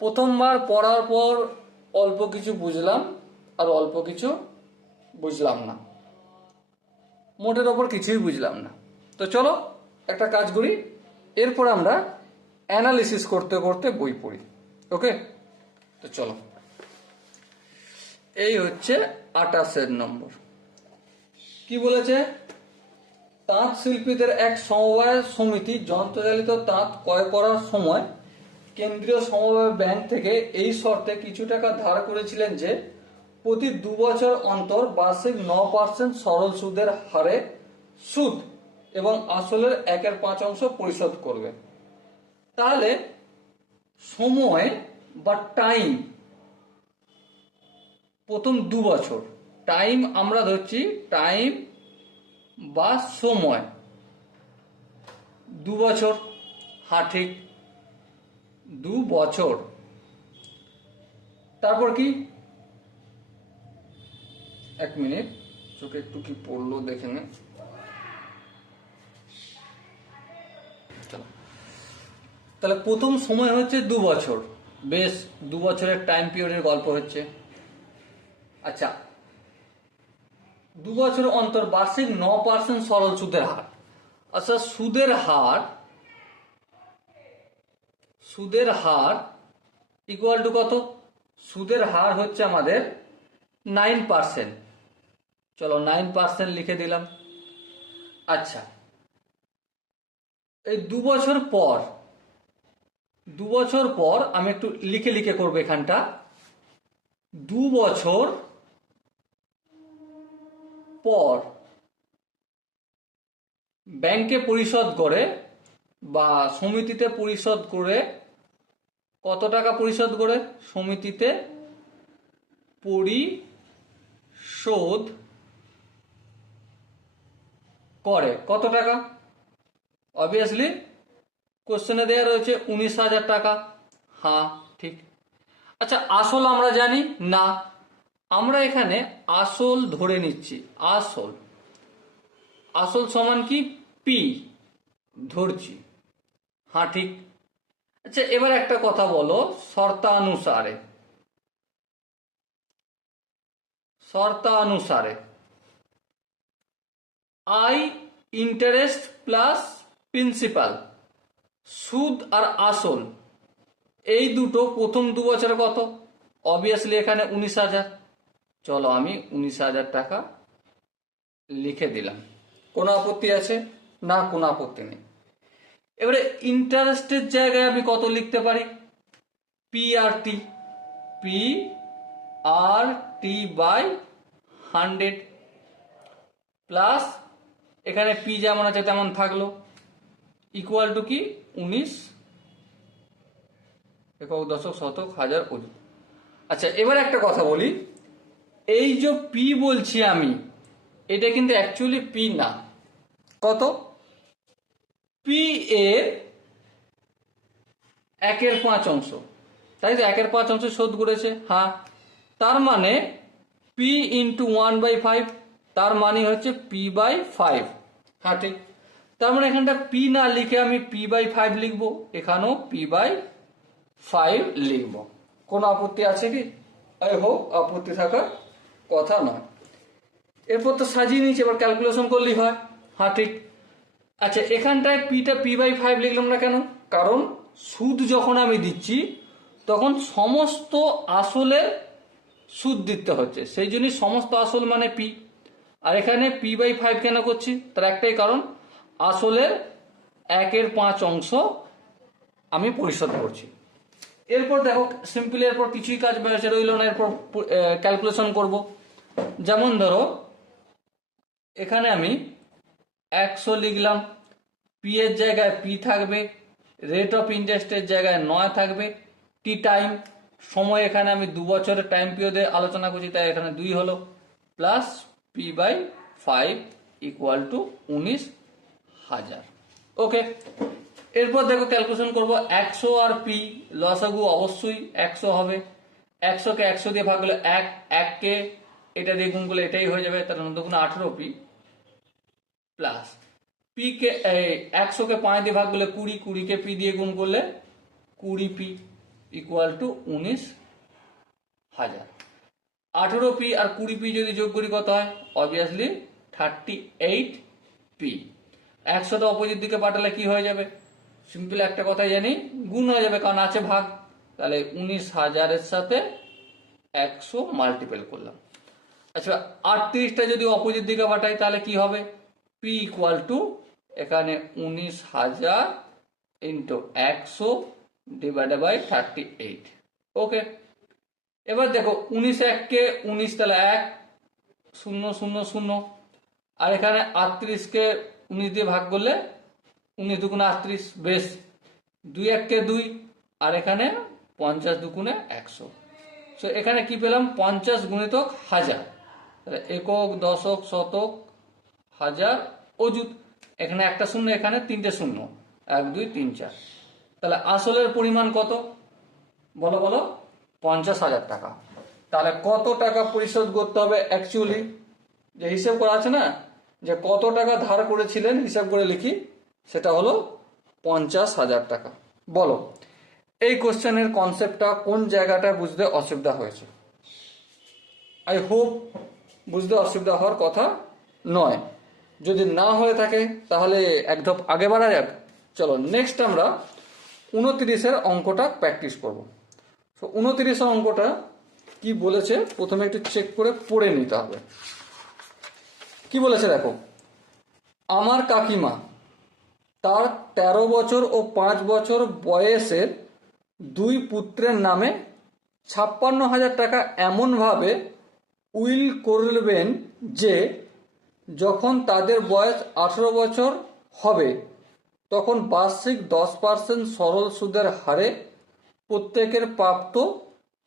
প্রথমবার পড়ার পর অল্প কিছু বুঝলাম আর অল্প কিছু বুঝলাম না, মোটের ওপর কিছুই বুঝলাম না। তো চলো একটা কাজ করি, এরপর আমরা অ্যানালিসিস করতে করতে বই পড়ি। ওকে, তো চলো। এই হচ্ছে 28 নম্বর। কি বলেছে? তাঁত শিল্পীদের এক সমবায় সমিতি যন্ত্রচালিত তাঁত ক্রয় করার সময় কেন্দ্রীয় সমবায় ব্যাংক থেকে এই শর্তে কিছু টাকা ধার করেছিলেন যে প্রতি 2 বছর অন্তর বার্ষিক 9% সরল সুদের হারে সুদ এবং আসলের 1/5 পরিশোধ করবে। তাহলে সময় বা টাইম, প্রথম 2 বছর, টাইম আমরা ধরছি, টাইম বা সময় 2 বছর। হ্যাঁ ঠিক, 2 বছর। তারপর কি, 1 মিনিট, চোখে একটু কি পড়লো দেখে নে। তাহলে প্রথম সময় হচ্ছে 2 বছর, বেশ 2 বছরের টাইম পিরিয়ডের গল্প হচ্ছে। আচ্ছা, 2 বছর অন্তর বার্ষিক 9% সরল সুদের হার। আচ্ছা, সুদের হার ইকুয়াল টু কত? সুদের হার হচ্ছে আমাদের 9%। চলো 9% লিখে দিলাম। আচ্ছা, এই 2 বছর পর, 2 বছর পর আমি একটু লিখে লিখে করবো এখানটা। 2 বছর পর ব্যাংকে পরিশোধ করে বা সমিতিতে পরিশোধ করে, কত টাকা পরিশোধ করে? সমিতিতে পরিশোধ করে কত টাকা? অবভিয়াসলি কোশ্চেনে দেওয়া রয়েছে 19,000 টাকা। হ্যাঁ ঠিক। আচ্ছা, আসল আমরা জানি না, আমরা এখানে আসল ধরে নিচ্ছি। আসল সমান কি? পি ধরছি। হ্যাঁ ঠিক। আচ্ছা, এবার একটা কথা বলো, শর্তানুসারে আই ইন্টারেস্ট প্লাস প্রিন্সিপাল, সুদ আর আসল, এই দুটো প্রথম 2 বছরে কত? অবভিয়াসলি এখানে 19,000। চলো আমি 19,000 টাকা লিখে দিলাম। কোনো আপত্তি আছে? না, কোনো আপত্তি নেই। এবারে ইন্টারেস্টের জায়গায় আমি কত লিখতে পারি? পি আর টি বাই 100 প্লাস এখানে পি যেমন আছে তেমন থাকলো, ইকুয়াল টু কি? 19 একক দশক শতক হাজার অযুত। আচ্ছা, এবার একটা কথা বলি, এই যে পি বলছি আমি, এটা কিন্তু অ্যাকচুয়ালি পি না। কত? পি এর 1/5, তাই তো? 1/5 শোধ করেছে। হ্যাঁ, তার মানে পি ইন্টু 1/5, তার মানে হচ্ছে পি বাই 5। হ্যাঁ ঠিক। তার মানে এখানটা পি না লিখে আমি পি বাই 5 লিখবো, এখানেও পি বাই 5 লিখবো। কোনো আপত্তি আছে কি? আই হোপ আপত্তি থাকার কথা নয়। এরপর তো সাজিয়ে নিয়েছি, এবার ক্যালকুলেশন করলেই হয়। হ্যাঁ ঠিক। আচ্ছা, এখানটায় পিটা পি বাই 5 লিখলাম না কেন? কারণ সুদ যখন আমি দিচ্ছি তখন সমস্ত আসলের সুদ দিতে হচ্ছে, সেই জন্যই সমস্ত আসল মানে পি। আর এখানে পি বাই 5 কেন করছি? তার একটাই কারণ, আসলের 1/5 আমি পরিশোধ করছি। এরপর দেখো সিম্পলি, এরপর কিছুই কাজ বেড়েছে রইল না, এরপর ক্যালকুলেশন করব। যেমন ধরো এখানে আমি 100 লিখলাম, পি এর জায়গায় পি থাকবে, রেট অফ ইন্টারেস্টের জায়গায় 9 থাকবে, টি টাইম, সময় এখানে আমি 2 বছরের টাইম পিরিয়ডে আলোচনা করছি তাই এখানে 2 হলো, plus P by 5 equal to 19,000। Okay, এরপর দেখো ক্যালকুলেশন করব 100 আর পি, লসাগু অবশ্যই 100 হবে। 100 কে 100 দিয়ে ভাগ করলে 1 কে এটা দিয়ে গুণ করলে এটাই হয়ে যাবে, তাহলে 9×18 পি প্লাস পি কে 100 কে 5 দিয়ে ভাগ করলে 20, 20 কে পি দিয়ে গুণ করলে 20 পি ইকুয়াল টু 19,000। 18 পি আর 20 পি যদি যোগ করি কত হয়? Obviously 38 P. 100 অপোজিট দিকে পাঠালে কি হয়ে যাবে? সিম্পল একটা কথাই জানি, গুণ হয়ে যাবে, কারণ আছে ভাগ। তাহলে 19,000-এর সাথে 100 মাল্টিপল করলাম। আচ্ছা 38টা যদি অপোজিট দিকে পাঠাই তাহলে কি হবে? পি ইকুয়াল টু এখানে 19,000 ইন্টু 100 ডিভাইডেড বাই 38। ওকে, এবার দেখো 19 1 কে 19, তাহলে 1 0 0 0, আর এখানে 38 কে 19 দিয়ে ভাগ করলে 19 দুগুণে 38, বেশ। 2 1 কে 2, আর এখানে 50 দুগুণে 100। সো এখানে কি পেলাম? 50 গুণিতক 1000, তাহলে একক, দশক, শতক, হাজার, অযুত। এখানে একটা শূন্য, এখানে 3টে শূন্য, 1 2 3 4। তাহলে আসলের পরিমাণ কত বলো বলো? 50,000 টাকা। তাহলে কত টাকা পরিশোধ করতে হবে? অ্যাকচুয়ালি যে হিসেব করা আছে না, যে কত টাকা ধার করেছিলেন হিসাব করে লিখি, সেটা হলো 50,000 টাকা। বলো এই কোশ্চেনের কনসেপ্টটা কোন জায়গাটা বুঝতে অসুবিধা হয়েছে? আই হোপ বুঝতে অসুবিধা হওয়ার কথা নয়। যদি না হয়ে থাকে তাহলে এক ধাপ আগে বাড়া যাক। চলো নেক্সট আমরা 29-এর অঙ্কটা প্র্যাকটিস করব। তো 29-এর অঙ্কটা কি বলেছে প্রথমে একটু চেক করে পড়ে নিতে হবে। কি বলেছে দেখো, আমার কাকিমা তার 13 বছর ও 5 বছর বয়সের 2 পুত্রের নামে 56,000 টাকা এমনভাবে উইল করবেন যে যখন তাদের বয়স 18 বছর হবে তখন বার্ষিক 10% সরল সুদের হারে প্রত্যেকের প্রাপ্ত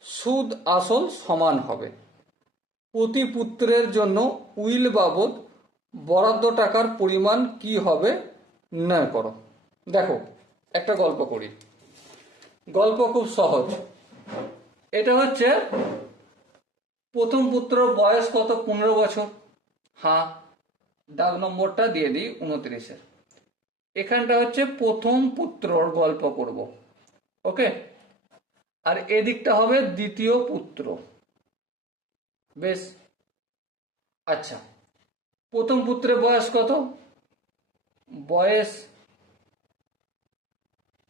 সুদ আসল সমান হবে। প্রতি পুত্রের জন্য উইল বাবদ বরাদ্দ টাকার পরিমাণ কি হবে নির্ণয় করো। দেখো একটা গল্প করি, গল্প খুব সহজ। এটা হচ্ছে প্রথম পুত্রের বয়স কত? 15 বছর। হ্যাঁ, দাগ নম্বরটা দিয়ে দিই 29-এর। এখানটা হচ্ছে প্রথম পুত্রর গল্প করব, ওকে। আর এদিকটা হবে দ্বিতীয় পুত্র, বেশ। আচ্ছা, প্রথম পুত্রের বয়স কত? বয়স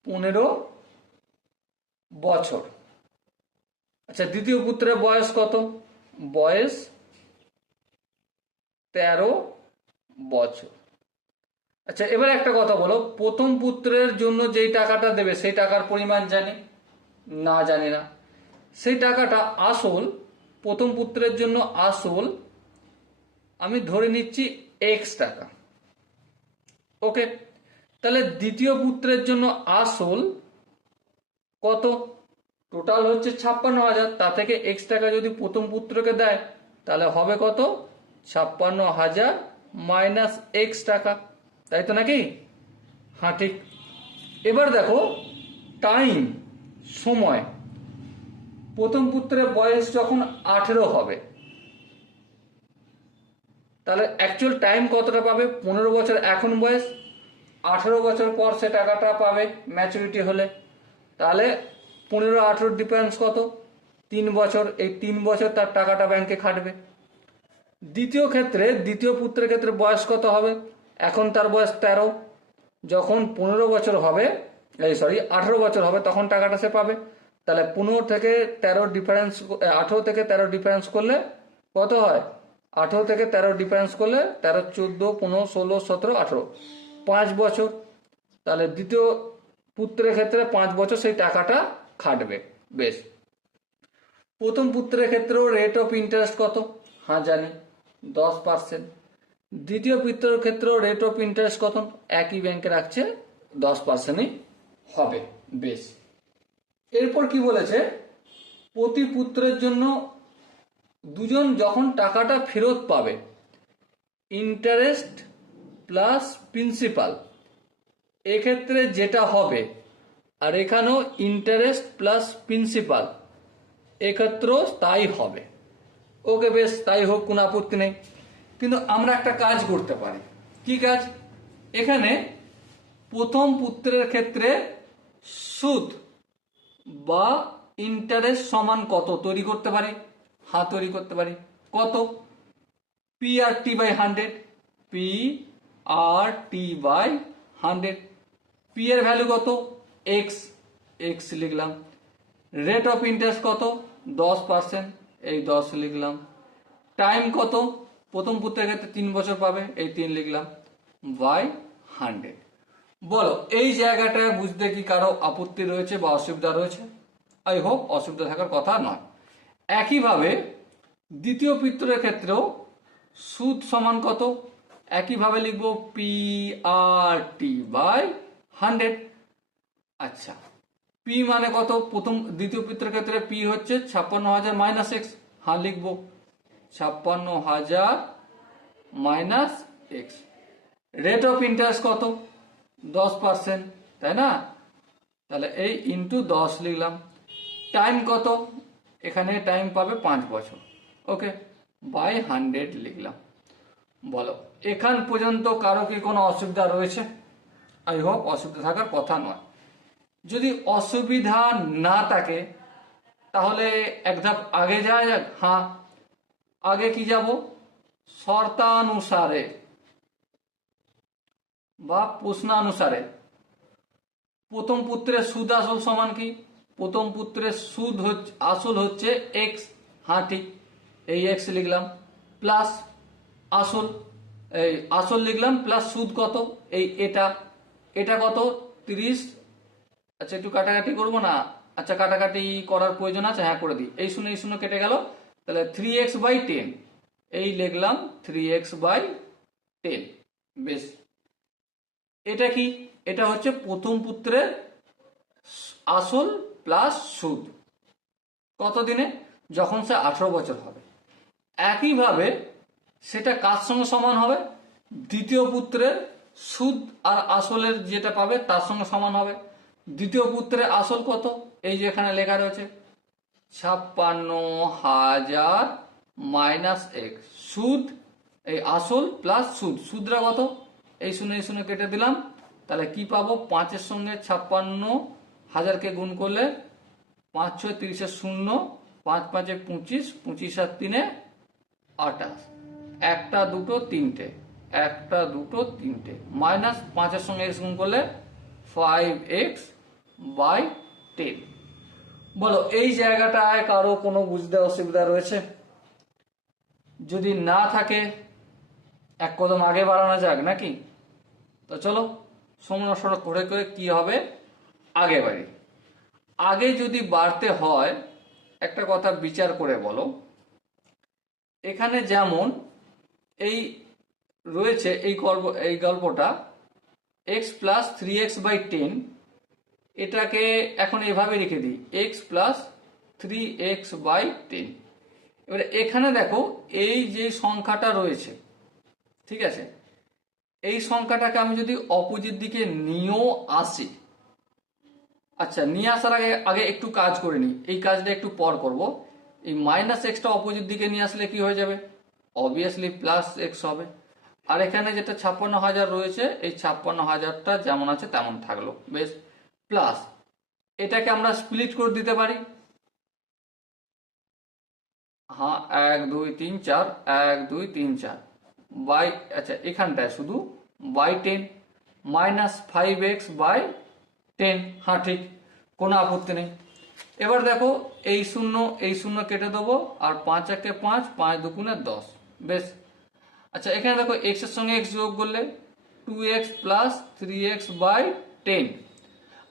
15 বছর। আচ্ছা, দ্বিতীয় পুত্রের বয়স কত? বয়স 13 বছর। আচ্ছা, এবার একটা কথা বলো, প্রথম পুত্রের জন্য যেই টাকাটা দেবে সেই টাকার পরিমাণ জানি না? জানি না। সেই টাকাটা আসল, প্রথম পুত্রের জন্য আসল আমি ধরে নিচ্ছি x টাকা, ওকে। তাহলে দ্বিতীয় পুত্রের জন্য আসল কত? টোটাল হচ্ছে 56,000, তা থেকে x টাকা যদি প্রথম পুত্রকে দেয় তাহলে হবে কত? 56,000 মাইনাস x টাকা, তাই তো নাকি? হ্যাঁ ঠিক। এবার দেখো টাইম, সময়, প্রথম পুত্রের বয়স যখন 18 হবে তাহলে অ্যাকচুয়াল টাইম কতটা পাবে? 15 বছর এখন বয়স, 18 বছর পর সে টাকাটা পাবে ম্যাচুরিটি হলে। তাহলে 15-18 ডিফারেন্স কত? 3 বছর। এই 3 বছর তার টাকাটা ব্যাংকে খাটবে। দ্বিতীয় ক্ষেত্রে, দ্বিতীয় পুত্রের ক্ষেত্রে বয়স কত হবে? এখন তার বয়স 13, যখন 15 বছর হবে, 18 বছর হবে তখন টাকাটা সে পাবে। তাহলে 15 থেকে 13 ডিফারেন্স, 18 থেকে 13 ডিফারেন্স করলে কত হয়? 18 থেকে 13 ডিফারেন্স করলে 13 14 15 16 17 18, 5 বছর। তাহলে দ্বিতীয় পুত্রের ক্ষেত্রে 5 বছর সেই টাকাটা খাটবে, বেশ। প্রথম পুত্রের ক্ষেত্রেও রেট অফ ইন্টারেস্ট কত? হ্যাঁ জানি, 10%। দ্বিতীয় পুত্রের ক্ষেত্রেও রেট অফ ইন্টারেস্ট কত? একই ব্যাংকে রাখছে, 10%ই হবে, বেশ। এরপর কি বলেছে? প্রতি পুত্রের জন্য দুজন যখন টাকাটা ফেরত পাবে, ইন্টারেস্ট প্লাস প্রিন্সিপাল এক্ষেত্রে যেটা হবে, আর এখানেও ইন্টারেস্ট প্লাস প্রিন্সিপাল, এক্ষেত্রেও তাই হবে। ওকে, বেশ, তাই হোক, কোনো আপত্তি নেই। কিন্তু আমরা একটা কাজ করতে পারি। কি কাজ? এখানে প্রথম পুত্রের ক্ষেত্রে সুদ বা ইন্টারেস্ট সমান কত তৈরি করতে পারি? হ্যাঁ, তৈরি করতে পারি। কত? P R T by 100। P R T by 100। P এর ভ্যালু কত? এক্স। এক্স লিখলাম। রেট অফ ইন্টারেস্ট কত? 10%। এই 10 লিখলাম। টাইম কত? প্রথম পুত্রের ক্ষেত্রে 3 বছর পাবে, এই 3 লিখলাম, বাই 100। বলো, এই জায়গাটায় বুঝতে কি কারো আপত্তি রয়েছে বা অসুবিধা রয়েছে? আই হোপ অসুবিধা থাকার কথা নয়। একইভাবে দ্বিতীয় পুত্রের ক্ষেত্রেও সুদ সমান কত? একইভাবে লিখবো পি আর টি বাই 100। আচ্ছা, পি মানে কত? দ্বিতীয় পুত্রের ক্ষেত্রে পি হচ্ছে 56,000 মাইনাস এক্স। হ্যাঁ, লিখবো 56,000 minus x. Rate of interest কত? 10%, তাই না? তাহলে এই ইন্টু 10 লিখলাম। টাইম কত? এখানে টাইম পাবে 5 বছর। ওকে, বাই 100 লিখলাম। বলো, এখান পর্যন্ত কারো কি কোনো অসুবিধা রয়েছে? আই হোপ অসুবিধা থাকার কথা নয়। যদি অসুবিধা না থাকে তাহলে এক ধাপ আগে যাওয়া যাক। হ্যাঁ, আগে কি যাব? শর্তানুসারে বা প্রশ্নানুসারে প্রথম পুত্রের সুদ আসল সমান কি? প্রথম পুত্রের সুদ আসল হচ্ছে এক্স। হ্যাঁ, ঠিক, এই এক্স লিখলাম, প্লাস আসল, এই আসল লিখলাম, প্লাস সুদ কত? এই এটা কত? 30। আচ্ছা, একটু কাটাকাটি করবো না? আচ্ছা, কাটাকাটি করার প্রয়োজন আছে? হ্যাঁ, করে দিই। এই শূন্য কেটে গেল, তাহলে 3x/10। এই লিখলাম 3x/10। বেশ, এটা কি? এটা হচ্ছে প্রথম পুত্রের আসল প্লাস সুদ। কত দিনে? যখন সে 18 বছর হবে। একইভাবে সেটা কার সঙ্গে সমান হবে? দ্বিতীয় পুত্রের সুদ আর আসলের যেটা পাবে তার সঙ্গে সমান হবে। দ্বিতীয় পুত্রের আসল কত? এই যে এখানে লেখা রয়েছে 56,000 মাইনাস এক্স। সুদ, এই আসল প্লাস সুদ, সুদরা কত? এই শূন্য কেটে দিলাম, তাহলে কি পাবো? 5-এর সঙ্গে 56,000কে গুণ করলে 5-6 30-এর 0, 5-5-এ 25, 25 আর 3-এ 28। একটা দুটো তিনটে, একটা দুটো তিনটে, মাইনাস 5-এর সঙ্গে এক্স গুণ করলে 5x/10। বলো, এই জায়গাটায় কারো কোনো বুঝতে অসুবিধা রয়েছে? যদি না থাকে এক কদম আগে বাড়ানো যাক নাকি? তো চলো সময় সড়ক করে করে কি হবে আগে বাড়ি। আগে যদি বাড়তে হয় একটা কথা বিচার করে বলো। এখানে যেমন এই রয়েছে এই গল্পটা x প্লাস 3x/10, এটাকে এখন এভাবে রেখে দিই x প্লাস 3x/10। এবারে এখানে দেখো এই যে সংখ্যাটা রয়েছে, ঠিক আছে, এই সংখ্যাটাকে আমি যদি অপোজিট দিকে নিয়েও আসি, আচ্ছা, নিয়ে আসার আগে আগে একটু কাজ করে নিই। এই কাজটা একটু পর করব। এই মাইনাস এক্সটা অপোজিট দিকে নিয়ে আসলে কি হয়ে যাবে? অবভিয়াসলি প্লাস এক্স হবে। আর এখানে যেটা 56,000 রয়েছে, এই 56,000টা যেমন আছে তেমন থাকলো। বেশ, প্লাস এটাকে আমরা স্প্লিট করে দিতে পারি। হ্যাঁ, 1 2 3 4, 1 2 3 4 বাই, আচ্ছা এখানটায় শুধু বাই 10 মাইনাস 5x/10। হ্যাঁ, ঠিক, কোনো আপত্তি নেই। এবার দেখো এই শূন্য কেটে দেবো, আর 5-1-এ 5, 5 2 10। বেশ, আচ্ছা এখানে দেখো x এর সঙ্গে x যোগ করলে 2x প্লাস 3x/10।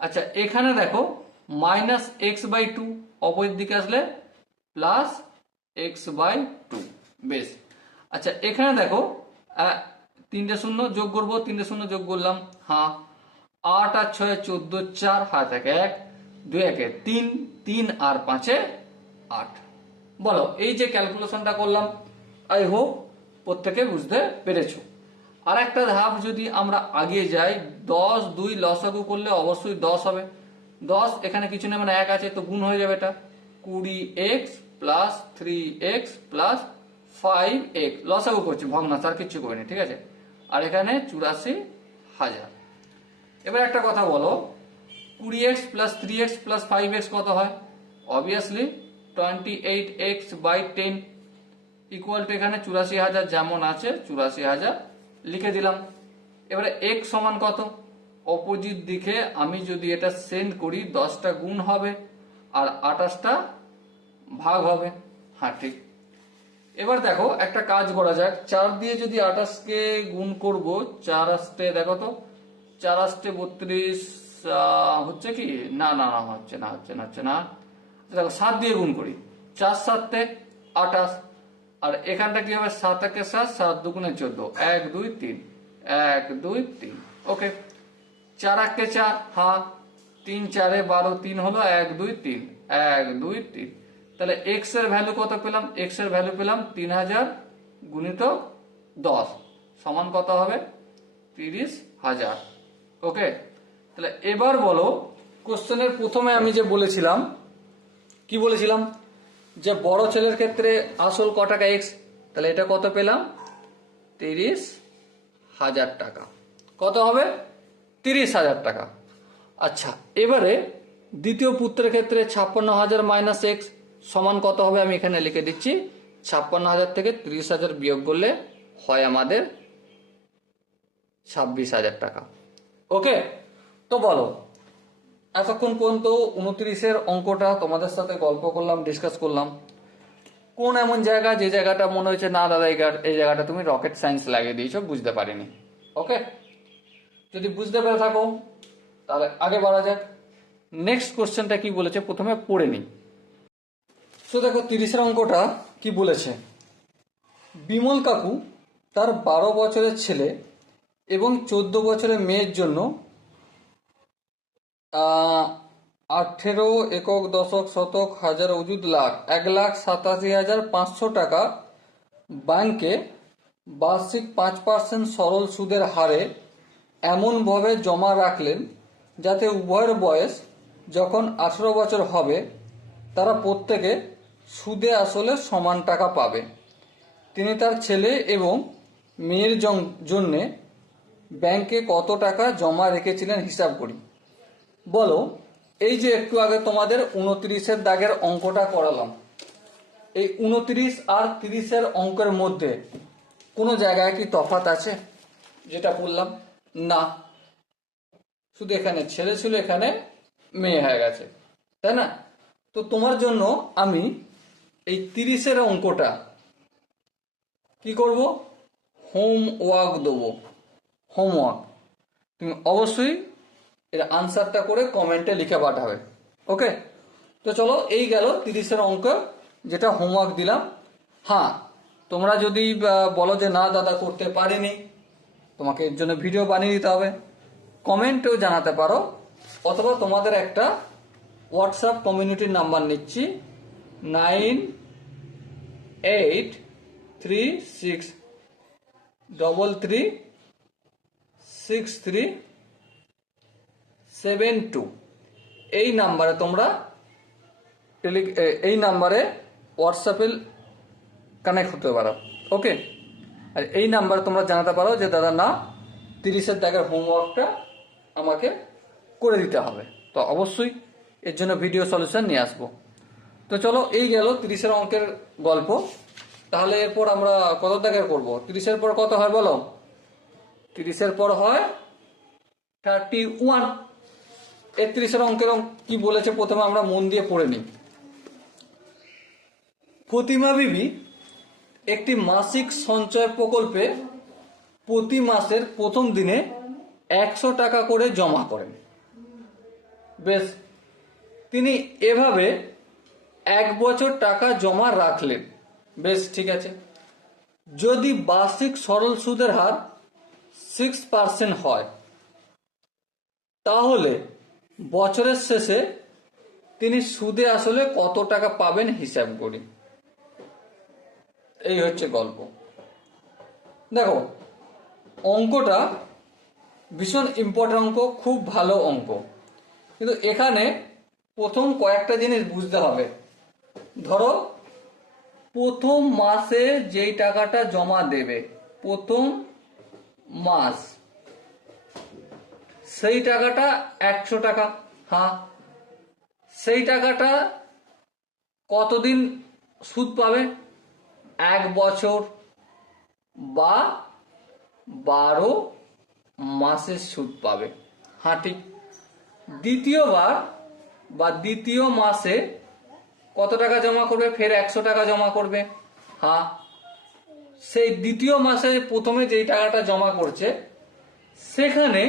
আচ্ছা, এখানে দেখো মাইনাস x/2, অপোজিট দিকে আসলে প্লাস x/2। বেশ, আচ্ছা এখানে দেখো 3টে শূন্য যোগ করবো, 3টে শূন্য যোগ করলাম। হ্যাঁ, 8 আর 6 14, 4 হাত 1 2 1 3, 3 আর 5 8। বলো, এই যে ক্যালকুলেশনটা করলাম, আই হোপ প্রত্যেকে বুঝতে পেরেছো। আর একটা ধাপ যদি আমরা আগিয়ে যাই, 10 2 লসাগু করলে অবশ্যই 10 হবে। 10 এখানে কিছু নেই মানে 1 আছে, তো গুণ হয়ে যাবে এটা 20x plus 3x plus 5x, লসাগু করছি ভগ্নাংশ, আর কিছু করিনি, ঠিক আছে। আর এখানে 84,000। এবার একটা কথা বলো, 20x plus 3x plus 5x কত হয়? Obviously 28x by 10 equal to এখানে 84,000 যেমন আছে 84,000 লিখে দিলাম। এবারে x সমান কত? অপোজিট দিকে আমি যদি এটা সেন্ড করি 10টা গুণ হবে আর 28টা ভাগ হবে। হ্যাঁ ঠিক। এবার দেখো একটা কাজ করা যাক, 4 দিয়ে যদি 28কে গুণ করব, 4 আসতে দেখো তো, 4 আসতে 32 হচ্ছে কি? না না না, হচ্ছে না হচ্ছে না হচ্ছে না। দেখো 7 দিয়ে গুণ করি, 4 7 28, আর এখানটা কি হবে? 7 একে 7, 7 দুগুণে 14, 1 2 3, 1 2 3। ওকে, 4 একে 4, হ্যাঁ 3 4 12, 3 হলো 1 2 3, 1 2 3। তাহলে x এর ভ্যালু কত পেলাম? x এর ভ্যালু পেলাম 3000 গুণিত 10 সমান কত হবে? 30,000। ওকে, তাহলে এবার বলো, কোশ্চেনের প্রথমে আমি যে বলেছিলাম, কি বলেছিলাম, যে বড় ছেলের ক্ষেত্রে আসল ক টাকা x, তাহলে এটা কত পেলাম? 30,000 টাকা। কত হবে? 30,000 টাকা। আচ্ছা, এবারে দ্বিতীয় পুত্রের ক্ষেত্রে 56,000 মাইনাস এক্স সমান কত হবে? আমি এখানে লিখে দিচ্ছি, 56,000 থেকে 30,000 বিয়োগ করলে হয় আমাদের 26,000 টাকা। ওকে, তো বলো, এতক্ষণ পর্যন্ত 29-এর অঙ্কটা তোমাদের সাথে গল্প করলাম, ডিসকাস করলাম। কোন এমন জায়গা যে জায়গাটা মনে হয়েছে না দাদা এই জায়গাটা তুমি রকেট সায়েন্স লাগিয়ে দিয়েছো, বুঝতে পারিনি? ওকে, যদি বুঝতে পেরে থাকো তাহলে আগে বাড়া যাক। নেক্সট কোশ্চেনটা কি বলেছে প্রথমে পড়ে নিই। তো দেখো 30-এর অঙ্কটা কি বলেছে, বিমল কাকু তার 12 বছরের ছেলে এবং 14 বছরের মেয়ের জন্য 18 একক দশক শতক হাজার অযুত লাখ 1,87,500 টাকা ব্যাংকে বার্ষিক 5% সরল সুদের হারে এমনভাবে জমা রাখলেন যাতে উভয়ের বয়স যখন 18 বছর হবে তারা প্রত্যেকে সুদে আসলে সমান টাকা পাবে। তিনি তার ছেলে এবং মেয়ের জন্যে ব্যাংকে কত টাকা জমা রেখেছিলেন হিসাব করি। বলো, এই যে একটু আগে তোমাদের 29-এর দাগের অঙ্কটা করালাম, এই 29 আর 30-এর অঙ্কের মধ্যে কোনো জায়গায় কি তফাৎ আছে যেটা বললাম? না, শুধু এখানে ছেলে ছিল, এখানে মেয়ে হয়ে গেছে, তাই না? তো তোমার জন্য আমি এই 30-এর অঙ্কটা কি করব? হোমওয়ার্ক দেবো। হোমওয়ার্ক তুমি অবশ্যই এর আনসারটা করে কমেন্টে লিখে পাঠাবে। ওকে, তো চলো, এই গেল 30-এর অঙ্ক যেটা হোমওয়ার্ক দিলাম। হ্যাঁ, তোমরা যদি বলো যে না দাদা করতে পারিনি, তোমাকে এর জন্য ভিডিও বানিয়ে দিতে হবে, কমেন্টেও জানাতে পারো, অথবা তোমাদের একটা হোয়াটসঅ্যাপ কমিউনিটির নাম্বার নিচ্ছি, 9836336372। এই নাম্বারে তোমরা এই নাম্বারে হোয়াটসঅ্যাপে কানেক্ট হতে পারো। ওকে, আর এই নাম্বারে তোমরা জানাতে পারো যে দাদা না, 30-এর দাগের হোমওয়ার্কটা আমাকে করে দিতে হবে, তো অবশ্যই এর জন্য ভিডিও সলিউশন নিয়ে আসবো। তো চলো, এই গেল 30-এর অঙ্কের গল্প। তাহলে এরপর আমরা কত দাগের করব? 30-এর পর কত হয় বলো? 30-এর পর হয় 31। 31-এর অঙ্কের কি বলেছে প্রথমে আমরা মন দিয়ে পড়ে নিই। প্রতিমা বিবি একটি মাসিক সঞ্চয় প্রকল্পে প্রতি মাসের প্রথম দিনে 100 টাকা করে জমা করেন। বেশ, তিনি এভাবে 1 বছর টাকা জমা রাখলেন। বেশ, ঠিক আছে। যদি বার্ষিক সরল সুদের হার 6% হয়, তাহলে বছরের শেষে তিনি সুদে আসলে কত টাকা পাবেন হিসাব করি। এই হচ্ছে গল্প। দেখো, অঙ্কটা ভীষণ ইম্পর্টেন্ট অঙ্ক, খুব ভালো অঙ্ক। কিন্তু এখানে প্রথম কয়েকটা জিনিস বুঝতে হবে। ধরো প্রথম মাসে যেই টাকাটা জমা দেবে, প্রথম মাস, সেই টাকাটা 100 টাকা। হ্যাঁ, সেই টাকাটা কতদিন সুদ পাবে? 1 বছর বা 12 মাসের সুদ পাবে। হ্যাঁ ঠিক। দ্বিতীয়বার বা দ্বিতীয় মাসে কত টাকা জমা করবে? ফের 100 টাকা জমা করবে। হ্যাঁ, সেই দ্বিতীয় মাসে প্রথমে যেই টাকাটা জমা করছে সেখানে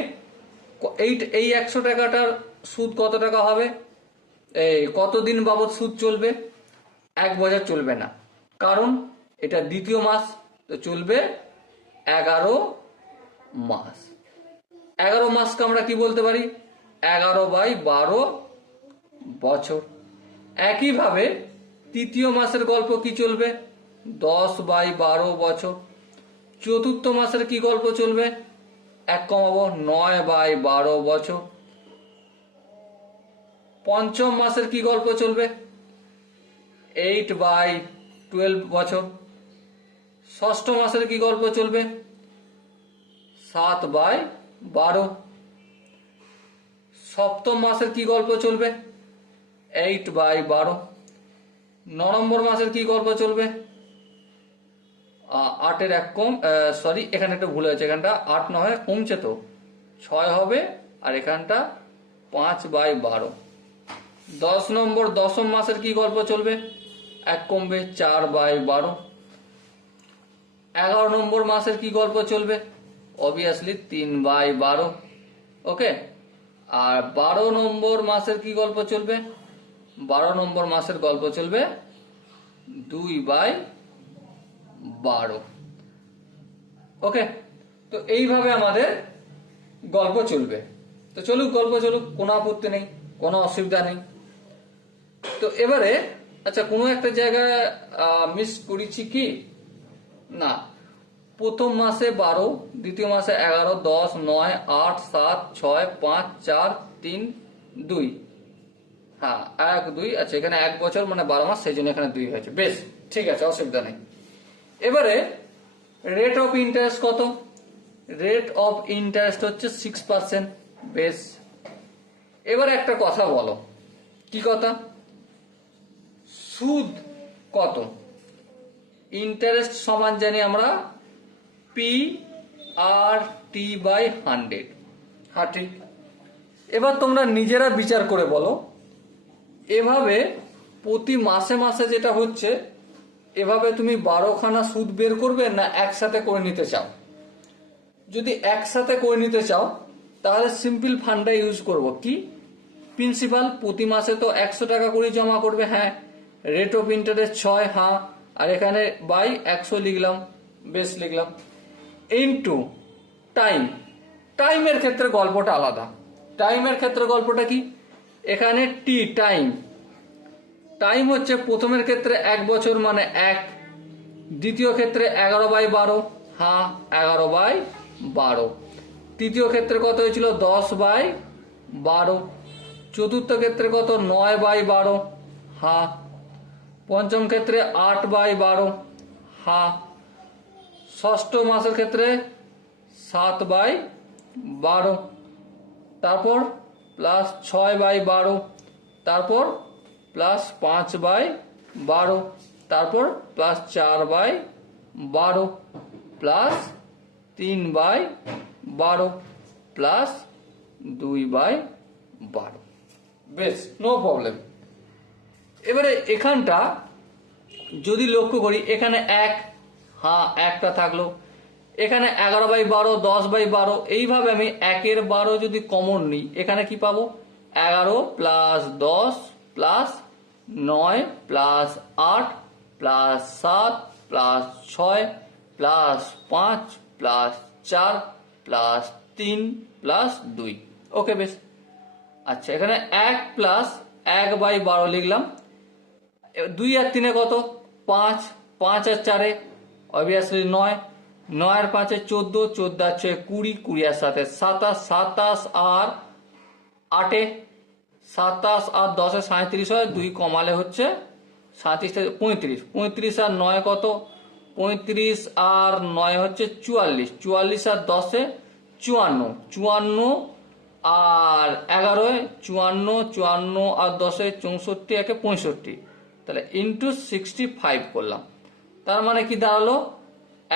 এই 100 টাকাটার সুদ কত টাকা হবে? এই কতদিন বাবদ সুদ চলবে? 1 বছর চলবে না, কারণ এটা দ্বিতীয় মাস, তো চলবে 11 মাস। 11 মাসকে আমরা কি বলতে পারি? 11/12 বছর। একইভাবে তৃতীয় মাসের গল্প কি চলবে? 10/12 বছর। চতুর্থ মাসের কি গল্প চলবে? 9/12 বছর। পঞ্চম মাসের কি গল্প চলবে? 8/12 বছর। ষষ্ঠ মাসের কি গল্প চলবে? 7/12। সপ্তম মাসের কি গল্প চলবে? 8/12। 9 নম্বর মাসের কি গল্প চলবে? 8-এর 1 কম, সরি এখানে একটা ভুল হয়েছে, এখানটা 8 নয়, কমছে তো, 6 হবে, আর এখানটা 5/12। 10 নম্বর দশম মাসের কি গল্প চলবে? 1 কমবে, 4/12। 11 নম্বর মাসের কি গল্প চলবে? অবভিয়াসলি 3/12। ওকে। আর 12 নম্বর মাসের কি গল্প চলবে? 12 নম্বর মাসের গল্প চলবে 2/12। ওকে, তো এইভাবে আমাদের গল্প চলবে। তো চলুক, গল্প চলুক, কোনো আপত্তি নেই, কোনো অসুবিধা নেই। তো এবারে আচ্ছা, কোনো একটা জায়গায় মিস করেছি কি না? প্রথম মাসে 12, দ্বিতীয় মাসে 11, 10, 9, 8, 7, 6, 5, 4, 3, 2। হ্যাঁ 1, 2, আচ্ছা এখানে 1 বছর মানে 12 মাস, সেই জন্য এখানে 2 হয়েছে। বেশ, ঠিক আছে, অসুবিধা নেই। এবারে রেট অফ ইন্টারেস্ট কত? রেট অফ ইন্টারেস্ট হচ্ছে 6%। বেশ, এবারে একটা কথা বলো। কি কথা? সুদ কত? ইন্টারেস্ট সমান জানি আমরা PRT/100। হ্যাঁ ঠিক। এবার তোমরা নিজেরা বিচার করে বলো, এভাবে প্রতি মাসে মাসে যেটা হচ্ছে, এভাবে তুমি 12খানা সুদ বের করবে না একসাথে করে নিতে চাও? যদি একসাথে করে নিতে চাও তাহলে সিম্পল ফান্ডটা ইউজ করব। কি? প্রিন্সিপাল প্রতি মাসে তো 100 টাকা করে জমা করবে। হ্যাঁ, রেট অফ ইন্টারেস্ট 6। হ্যাঁ, আর এখানে বাই 100 লিখলাম। বেশ, লিখলাম। Into time. টাইমের ক্ষেত্রে গল্পটা আলাদা। টাইমের ক্ষেত্রে গল্পটা কি? এখানে টি টাইম, টাইম হচ্ছে প্রথমের ক্ষেত্রে 1 বছর মানে 1, দ্বিতীয় ক্ষেত্রে 11/12। হ্যাঁ 11/12। তৃতীয় ক্ষেত্রে কত হয়েছিল? 10/12। চতুর্থ ক্ষেত্রে কত? 9/12। হ্যাঁ। পঞ্চম ক্ষেত্রে 8/12। হ্যাঁ। ষষ্ঠ মাসের ক্ষেত্রে 7/12। তারপর প্লাস 6/12। তারপর প্লাস 5/12। তারপর প্লাস 4/12 প্লাস 3/12 প্লাস 2/12। বেশ, নো প্রবলেম। এবারে এখানটা যদি লক্ষ্য করি, এখানে 1, হ্যাঁ একটা থাকলো, এখানে 11/12, 10/12। এইভাবে আমি 1-এর 12 যদি কমন নিই, এখানে কি পাবো? 11 plus 10 plus 9 plus 8 plus 7 plus 6 plus 5 plus 4 plus 3 plus 2। ওকে, বেশ। আচ্ছা, এখানে 1 প্লাস 1/12 লিখলাম। 2 আর 3 কত? 5, 5 আর 4 অবভিয়াসলি 9। 9 আর 5 14, 14 আর 6 20, 20 আর 7 27, 27 আর 8 27 আর 10 37 হয়, 2 কমালে হচ্ছে 37, 35, 35 আর 9 কত, 35 আর 9 হচ্ছে 44, 44 আর 10 54, 54 আর 11 54, 54 আর 10 64, একে 65, তাহলে ইন্টু 65 করলাম। তার মানে কি দাঁড়ালো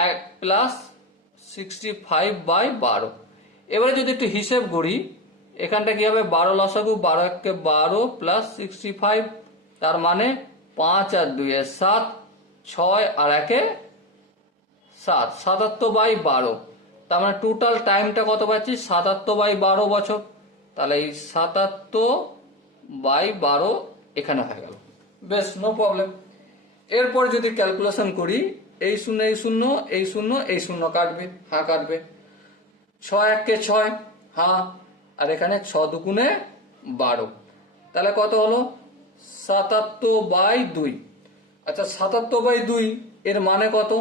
1 প্লাস 65/12। এবারে যদি একটু হিসেব করি, এখানটা কি হবে 12 লসাগু, 12 একে 12 প্লাস 65, তার মানে 5 আর 2 এ 7, 6 আর 1 এ 7, 77/12। তার মানে টোটাল টাইমটা কত পাচ্ছি 77/12 বছর। তাহলে এই 77/12 এখানে হয়ে গেল। বেশ, নো প্রবলেম। এরপর যদি ক্যালকুলেশন করি, এই শূন্য এই শূন্য এই শূন্য এই শূন্য কাটবে, হ্যাঁ কাটবে। 6 1 6, হ্যাঁ, আর এখানে 6 দুগুণে 12, তাহলে কত হলো 77/2। আচ্ছা 77/2 এর মানে কত,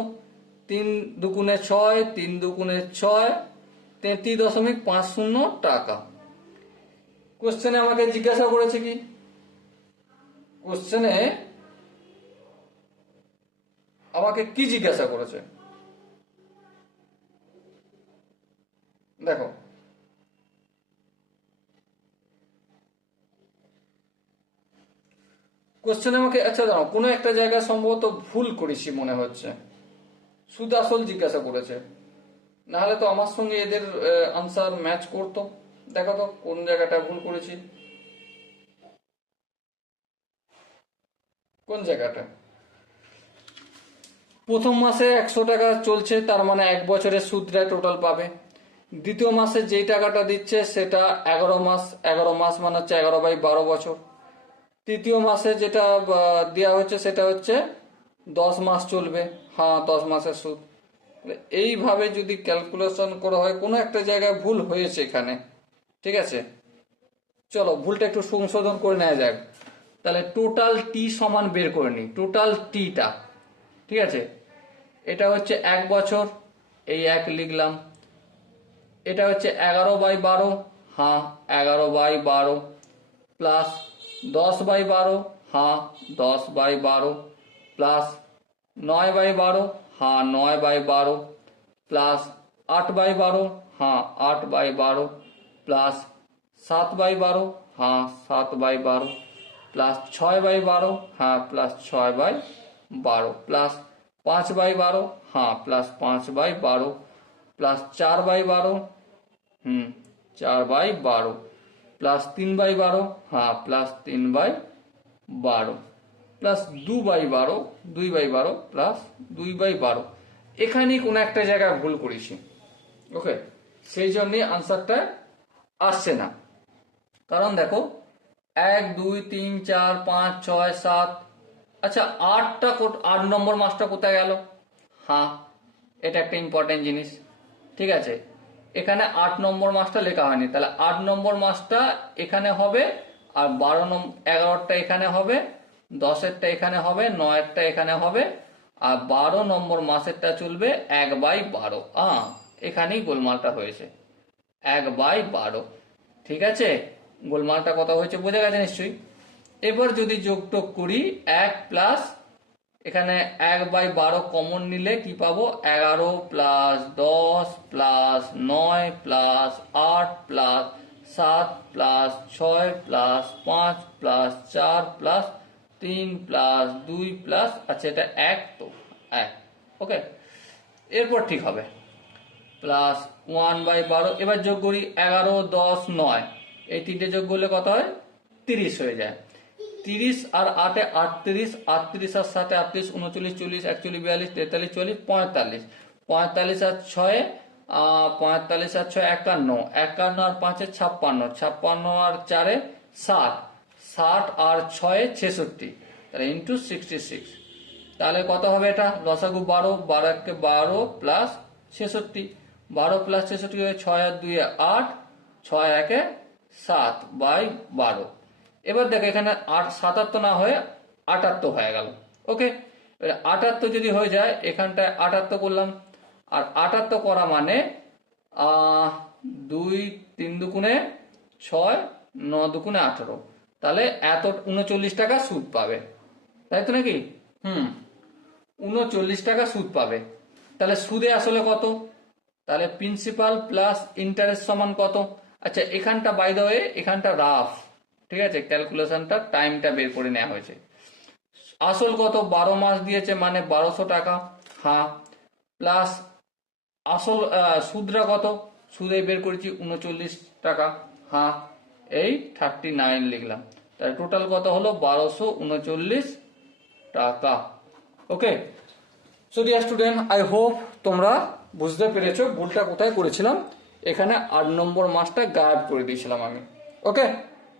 3 দুগুণে 6, 3 দুগুণে 6, 33.50 টাকা। কোশ্চেনে আমাকে জিজ্ঞাসা করেছে কি, কোশ্চেনে আমাকে কি জিজ্ঞাসা করেছে দেখো, কোশ্চেন আমাকে, আচ্ছা জানো কোনো একটা জায়গায় সম্ভবত ভুল করেছি মনে হচ্ছে, সুদ আসল জিজ্ঞাসা করেছে, নাহলে তো আমার সঙ্গে এদের আনসার ম্যাচ করতো। দেখো তো কোন জায়গাটা ভুল করেছি, কোন জায়গাটা। প্রথম মাসে 100 টাকা চলছে, তার মানে 1 বছরের সুদটা টোটাল পাবে। দ্বিতীয় মাসে যেই টাকাটা দিচ্ছে সেটা 11 মাস, 11 মাস মানে হচ্ছে 11/12 বছর। তৃতীয় মাসে যেটা দেওয়া হচ্ছে সেটা হচ্ছে 10 মাস চলবে, হ্যাঁ 10 মাসের সুদ। এইভাবে যদি ক্যালকুলেশন করা হয়, কোনো একটা জায়গায় ভুল হয়েছে এখানে, ঠিক আছে। চলো ভুলটা একটু সংশোধন করে নেওয়া যাক। তাহলে টোটাল টি সমান বের করে নিই, টোটাল টিটা, ঠিক আছে। এটা হচ্ছে 1 বছর, এই 1 লিখলাম। এটা হচ্ছে 11/12, হ্যাঁ 11/12, প্লাস 10/12, হ্যাঁ 10/12, প্লাস 9/12, হ্যাঁ 9/12, প্লাস 8/12, হ্যাঁ 8/12, প্লাস 7/12, হ্যাঁ 7/12, প্লাস 6/12, হ্যাঁ প্লাস 6/12, প্লাস 5/12, হ্যাঁ প্লাস 5/12, প্লাস 4/12, 4/12, প্লাস 3/12, হ্যাঁ প্লাস 3/12, প্লাস 2/12, 2/12, প্লাস 2/12। এখানেই কোনো একটা জায়গায় ভুল করেছি, ওকে, সেই জন্যই আনসারটা আসছে না। কারণ দেখো 1 2 3 4 5 6 7, আচ্ছা 8 নম্বর মাসটা কোথায় গেল, হ্যাঁ এটা একটা ইম্পর্টেন্ট জিনিস, ঠিক আছে। এখানে 8 নম্বর মাসটা লেখা হয়নি, তাহলে 8 নম্বর মাসটা এখানে হবে, আর 11টা এখানে হবে, 10এরটা এখানে হবে, 9এরটা এখানে হবে, আর 12 নম্বর মাসেরটা চলবে 1/12। এখানেই গোলমালটা হয়েছে, 1/12, ঠিক আছে। গোলমালটা কত হয়েছে বোঝা গেছে নিশ্চয়ই। এবার যদি যোগটোগ করি, 1 প্লাস এখানে 1/12 কমন নিলে কি পাবো, 11 plus 10 plus 9 plus 8 plus 7 plus 6 plus 5 plus 4 plus 3 plus 2 plus, আচ্ছা এটা 1, তো 1, ওকে। এরপর ঠিক হবে, প্লাস 1/12। এবার যোগ করি 11 10 9, এই তিনটে যোগ করলে কত হয় 30 হয়ে যায়। 30 আর 8 38, 38 আর 7 38, 39 40 41 42 43 40 45, 45 আর 6 45 আর 6 51, 51 আর 5 56, 56 আর 4 60, 60 আর 6 66, তাহলে ইন্টু 66। তাহলে কত হবে এটা, লসাগু 12, 12 একে 12 প্লাস 66, 12 প্লাস 66 হবে 6 আর 2 8, 6 একে 7/12। এবার দেখো এখানে 77 না হয়ে 78 হয়ে গেল, ওকে। 78 যদি হয়ে যায়, এখানটায় 78 করলাম, আর 78 করা মানে 2 3 দুগুণে 6 9 দুগুণে 18, তাহলে এত 39 টাকা সুদ পাবে, তাই তো নাকি? 39 টাকা সুদ পাবে। তাহলে সুদে আসলে কত? তাহলে প্রিন্সিপাল প্লাস ইন্টারেস্ট সমান কত? আচ্ছা, এখানটা বাই দ্য ওয়ে, এখানটা রাফ, ঠিক আছে, ক্যালকুলেশনটা টাইমটা বের করে নেওয়া হয়েছে। আসল কত? 12 মাস দিয়েছে মানে 1200 টাকা, হ্যাঁ, প্লাস আসল সুদরা কত? সুদে বের করেছি 39 টাকা, হ্যাঁ, এই 39 লিখলাম, তাহলে টোটাল কত হলো? 1239 টাকা। Okay, so dear student, I hope তোমরা বুঝতে পেরেছো ভুলটা কোথায় করেছিলাম। এখানে 8 নম্বর মাসটা গায়েব করে দিয়েছিলাম আমি। ওকে,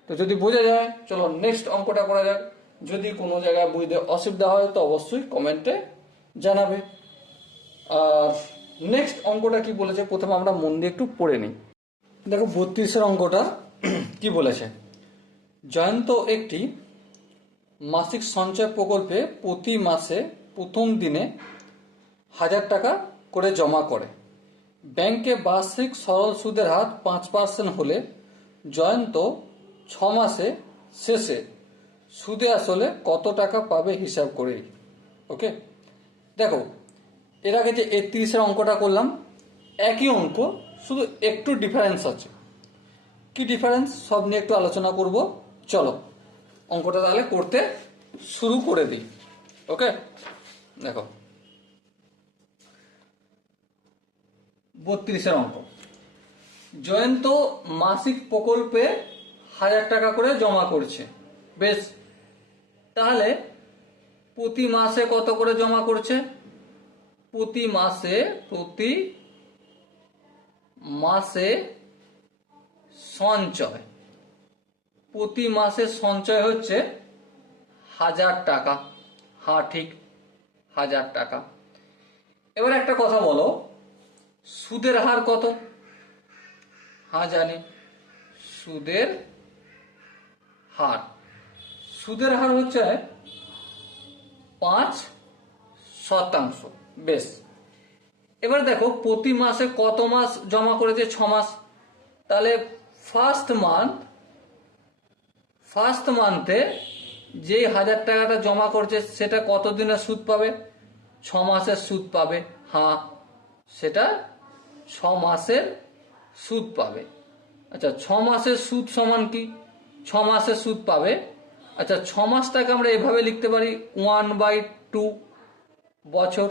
তো যদি বোঝা যায়, চলো নেক্সট অঙ্কটা করা যাক। যদি কোনো জায়গায় বুঝতে অসুবিধা হয় তো অবশ্যই কমেন্টে জানাবে। আর নেক্সট অঙ্কটা কি বলেছে প্রথমে আমরা মন দিয়ে একটু পড়ে নিই। দেখো 32-এর অঙ্কটা কি বলেছে। জয়ন্ত একটি মাসিক সঞ্চয় প্রকল্পে প্রতি মাসে প্রথম দিনে 1000 টাকা করে জমা করে। ব্যাংকে বার্ষিক সরল সুদের হার 5% হলে জয়ন্ত 6 মাসে শেষে সুদে আসলে কত টাকা পাবে হিসাব করেই। ওকে, দেখো এর আগে যে 31-এর অঙ্কটা করলাম একই অঙ্ক, শুধু একটু ডিফারেন্স আছে। কি ডিফারেন্স সব নিয়ে একটু আলোচনা করব। চলো অঙ্কটা তাহলে করতে শুরু করে দিই। ওকে, দেখো 32-এর অঙ্ক। জয়ন্ত মাসিক প্রকল্পে 1000 টাকা করে জমা করছে। বেশ, তাহলে প্রতি মাসে কত করে জমা করছে? প্রতি মাসে সঞ্চয়, প্রতি মাসে সঞ্চয় হচ্ছে 1000 টাকা। হ্যাঁ ঠিক, 1000 টাকা। এবার একটা কথা বলো, সুদের হার কত? হ্যাঁ জানি, সুদের হার হচ্ছে 5%। বেশ, এবার দেখো প্রতি মাসে কত মাস জমা করেছে? 6 মাস। তাহলে ফার্স্ট মান্থে যেই 1000 টাকাটা জমা করছে সেটা কত দিনের সুদ পাবে? 6 মাসের সুদ পাবে। হ্যাঁ, সেটা 6 মাসের সুদ পাবে। আচ্ছা, 6 মাসের সুদ সমান কি? 6 মাসের সুদ পাবে। আচ্ছা, 6 মাসটাকে আমরা এভাবে লিখতে পারি 1/2 বছর।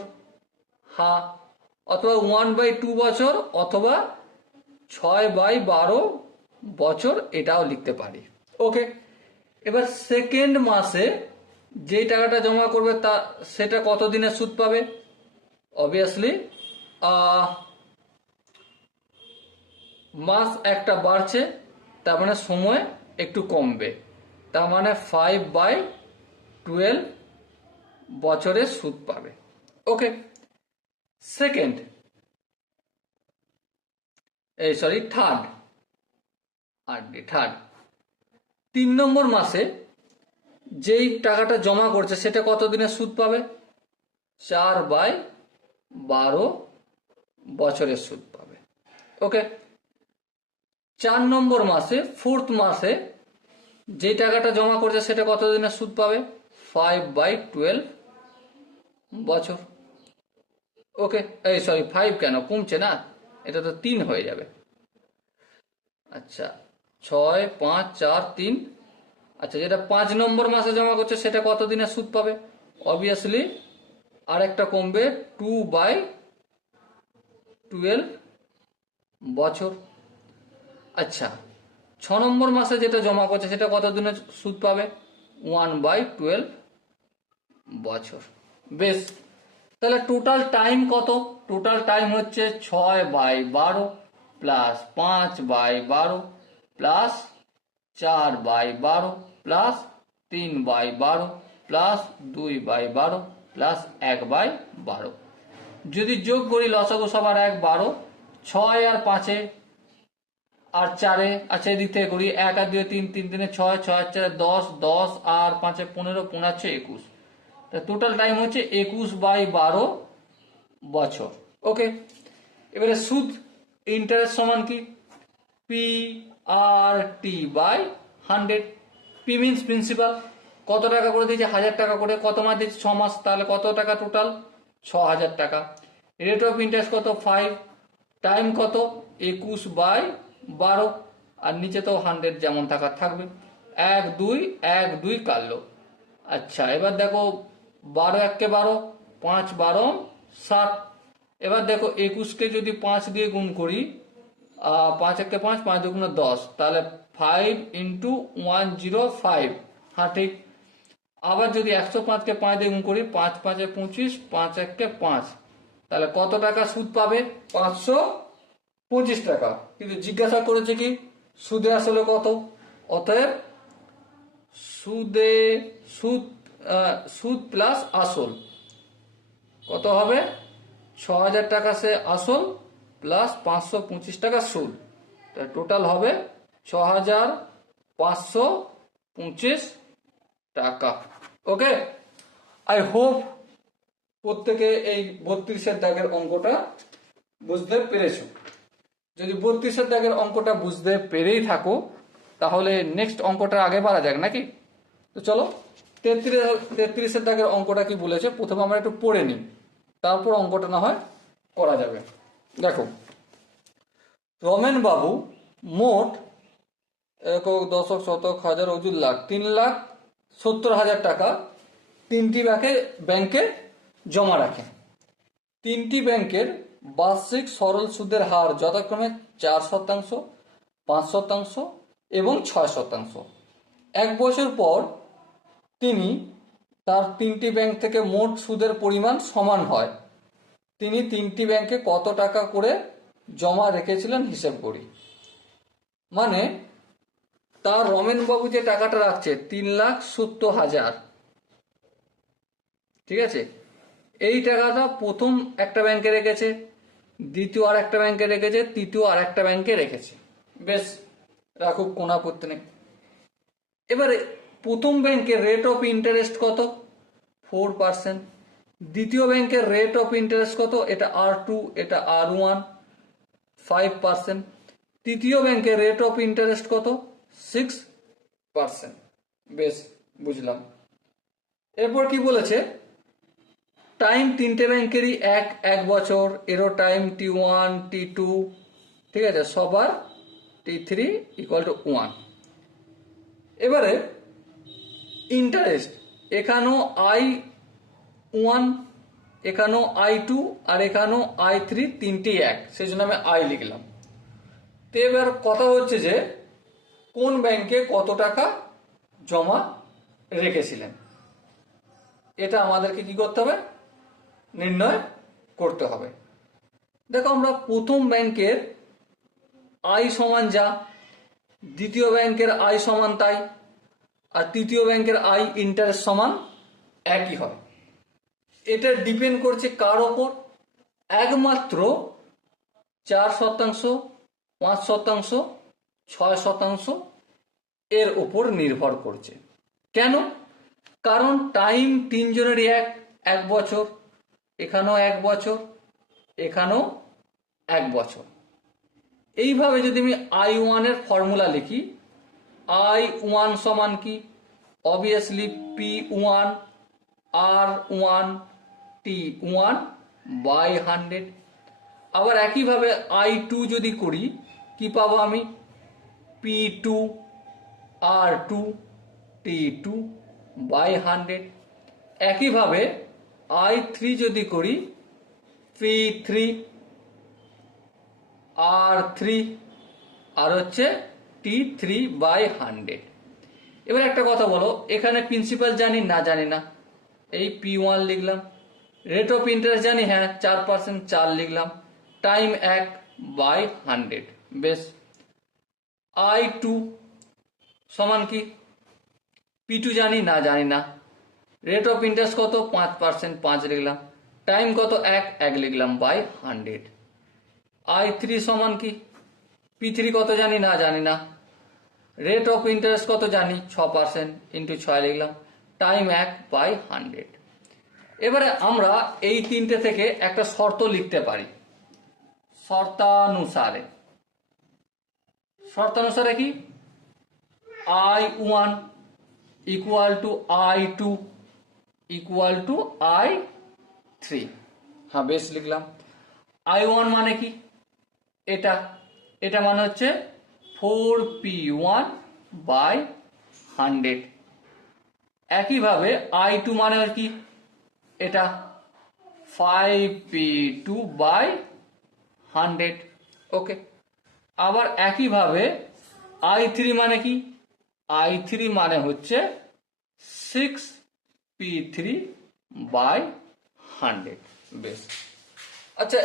হ্যাঁ, অথবা 1/2 বছর, অথবা 6/12 বছর, এটাও লিখতে পারি। ওকে, এবার সেকেন্ড মাসে যে টাকাটা জমা করবে সেটা কত দিনের সুদ পাবে? অবভিয়াসলি মাস একটা বাড়ছে, তার মানে সময় একটু কমবে, তার মানে 5/12 বছরের সুদ পাবে। ওকে, থার্ড 3 নম্বর মাসে যেই টাকাটা জমা করছে সেটা কত দিনের সুদ পাবে? 4/12 বছরের সুদ পাবে। ওকে, 4 নম্বর মাসে, ফোর্থ মাসে যে টাকাটা জমা করছে সেটা কত দিনের সুদ পাবে? 5/12 বছর। ওকে, 5 কেন কমছে না, এটা তো 3 হয়ে যাবে। আচ্ছা, 6 5 4 3। আচ্ছা, যেটা 5 নম্বর মাসে জমা করছে সেটা কত দিনের সুদ পাবে? অবভিয়াসলি আর একটা কমবে, 2/12 বছর। আচ্ছা, 6 নম্বর মাসে যেটা জমা করছে সেটা কত দিনের সুদ পাবে? 1/12 বছর। বেশ, তাহলে টোটাল টাইম কত? টোটাল টাইম হচ্ছে 6/12 plus 5/12 plus 4/12 plus 3/12 plus 2/12 plus 1/12। যদি যোগ করি লসাগু সবার 1/12, 6 আর 5 আর 4, আচ্ছা এদিক থেকে করি, 1 আর 2 3, 3 3 6, 6 আর 4 10, 10 আর 5 15, 15 21। টোটাল টাইম হচ্ছে 21/12 বছর। ওকে, এবারে সুদ ইন্টারেস্ট সমান কি, P R T by 100। P means principal, কত টাকা করে দিয়েছে, 1000 টাকা করে, কত মাস দিয়েছে, 6 মাস, তাহলে কত টাকা টোটাল, 6000 টাকা। রেট অফ ইন্টারেস্ট কত, 5, টাইম কত, 21/12, আর নিচে তো 100 যেমন থাকার থাকবে। 1 2 কাটলো। আচ্ছা, এবার দেখো 12 1 12, 5 12 60। এবার দেখো 21কে যদি 5 দিয়ে গুণ করি, 5 1 5, 5 2 10, তাহলে 5 × 105। হ্যাঁ ঠিক। আবার যদি 105কে 5 দিয়ে গুণ করি, 5 5 25, 5 1 5, তাহলে কত টাকা সুদ পাবে, 525 টাকা। কিন্তু জিজ্ঞাসা করেছে কি সুদে আসলে কত, অতএব সুদ প্লাস আসল কত হবে, 6000 টাকা সে আসল প্লাস 525 টাকা সুদ, টোটাল হবে 6525 টাকা। ওকে, আই হোপ প্রত্যেকে এই 32-এর দাগের অঙ্কটা বুঝতে পেরেছো। যদি 32-এর দাগের অঙ্কটা বুঝতে পেরেই থাকো, তাহলে নেক্সট অঙ্কটা আগে বাড়া যাক নাকি। তো চলো 33-এর দাগের অঙ্কটা কি বলেছে প্রথমে আমরা একটু পড়ে নিই, তারপর অঙ্কটা না হয় করা যাবে। দেখো, রমেন বাবু মোট একক দশক শতক হাজার অযুত লাখ 3,70,000 টাকা 3টি ব্যাংকে জমা রাখেন। 3টি ব্যাংকের বার্ষিক সরল সুদের হার যথাক্রমে 4%, 5% এবং 6%। 1 বছর পর তিনি তার 3টি ব্যাংক থেকে মোট সুদের পরিমাণ সমান হয়। তিনি 3টি ব্যাংকে কত টাকা করে জমা রেখেছিলেন হিসেব করি। মানে তার রমেনবাবু যে টাকাটা রাখছে 3,70,000, ঠিক আছে, এই টাকাটা প্রথম একটা ব্যাংকে রেখেছে, দ্বিতীয় আর একটা ব্যাংকে রেখেছে, তৃতীয় আর একটা ব্যাংকে রেখেছে। বেশ, রাখুক, কোনো আপত্তি নেই। এবারে প্রথম ব্যাংকের রেট অফ ইন্টারেস্ট কত, 4%। দ্বিতীয় ব্যাংকের রেট অফ ইন্টারেস্ট কত, এটা R2, এটা R1, 5%। তৃতীয় ব্যাংকের রেট অফ ইন্টারেস্ট কত, 6%। বেশ, বুঝলাম। এরপর কি বলেছে, টাইম 3টে ব্যাংকেরই এক বছর, এরও টাইম T1 T2, ঠিক আছে, সবার T3 = 1। এবারে ইন্টারেস্ট, এখানেও I1, এখানেও I2, আর এখানেও I3, তিনটেই এক, সেই জন্য আমি I লিখলাম। তো এবার কথা হচ্ছে যে কোন ব্যাংকে কত টাকা জমা রেখেছিলেন, এটা আমাদেরকে কি করতে হবে, নির্ণয় করতে হবে। দেখো, আমরা প্রথম ব্যাংকের আয় সমান যা, দ্বিতীয় ব্যাংকের আয় সমান তাই, আর তৃতীয় ব্যাংকের আয় ইন্টারেস্ট সমান একই হয়। এটা ডিপেন্ড করছে কার ওপর, একমাত্র 4%, 5%, 6% এর ওপর নির্ভর করছে। কেন? কারণ টাইম তিনজনেরই এক বছর, এখানেও 1 বছর, এখানেও 1 বছর। এইভাবে যদি আমি I1 এর ফর্মুলা লিখি, I1 সমান কি, obviously P1 R1 T1 by 100। আবার একইভাবে I2 যদি করি, কি পাবো আমি, P2 R2 T2 বাই 100। একইভাবে I3 যদি করি, P3 R3 আর হচ্ছে T3 বাই 100। এবার একটা কথা বলো, এখানে প্রিন্সিপাল জানি না, জানি না, এই P1 লিখলাম। রেট অফ ইন্টারেস্ট জানি, হ্যাঁ 4%, 4 লিখলাম। টাইম 1/100। বেশ, I2 সমান কি, P2 জানি না, জানি না। রেট অফ ইন্টারেস্ট কত, 5%, 5 লিখলাম। টাইম কত, 1 লিখলাম বাই 100। I3 সমান কি, P3 কত জানি না, জানি না। রেট অফ ইন্টারেস্ট কত জানি, 6%, × 6 লিখলাম। টাইম 1/100। এবারে আমরা এই তিনটে থেকে একটা শর্ত লিখতে পারি। শর্তানুসারে শর্তানুসারে কি, I1 equal to I2 equal to I3। হ্যাঁ বেশ, লিখলাম। I1 মানে কি, এটা এটা মানে হচ্ছে 4p1/100। একইভাবে I2 মানে কি, এটা 5p2/100। ওকে, আবার একইভাবে I3 মানে কি, I3 মানে হচ্ছে 6p3/100। বেশ, আচ্ছা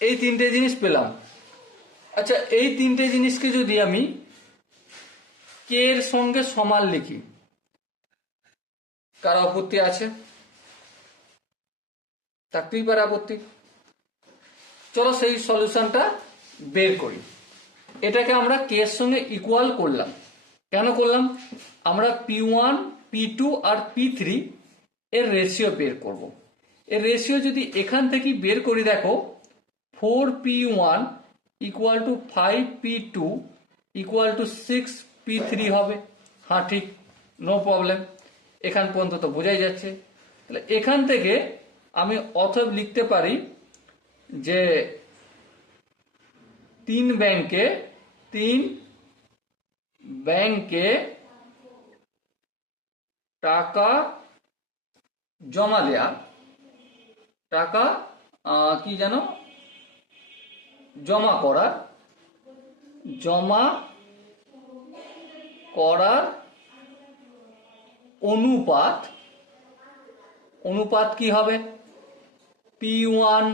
এই তিনটে জিনিস পেলাম। আচ্ছা এই তিনটে জিনিসকে যদি আমি কে এর সঙ্গে সমান লিখি, কার আপত্তি আছে? থাকতেই পারে আপত্তি। চলো সেই সলিউশনটা বের করি। এটাকে আমরা কে এর সঙ্গে ইকুয়াল করলাম। কেন করলাম? আমরা P1 P2 আর P3 এর রেশিও বের করব। এর রেশিও যদি এখান থেকে বের করি, দেখো 4p1 equal to 5p2 equal to 6p3 হবে। হ্যাঁ ঠিক, নো প্রবলেম, এখান পর্যন্ত তো বোঝাই যাচ্ছে। তাহলে এখান থেকে আমি অতএব লিখতে পারি যে তিন ব্যাংকে টাকা জমা দেয়া, টাকা কি জানো, জমা করার অনুপাত কি হবে? P1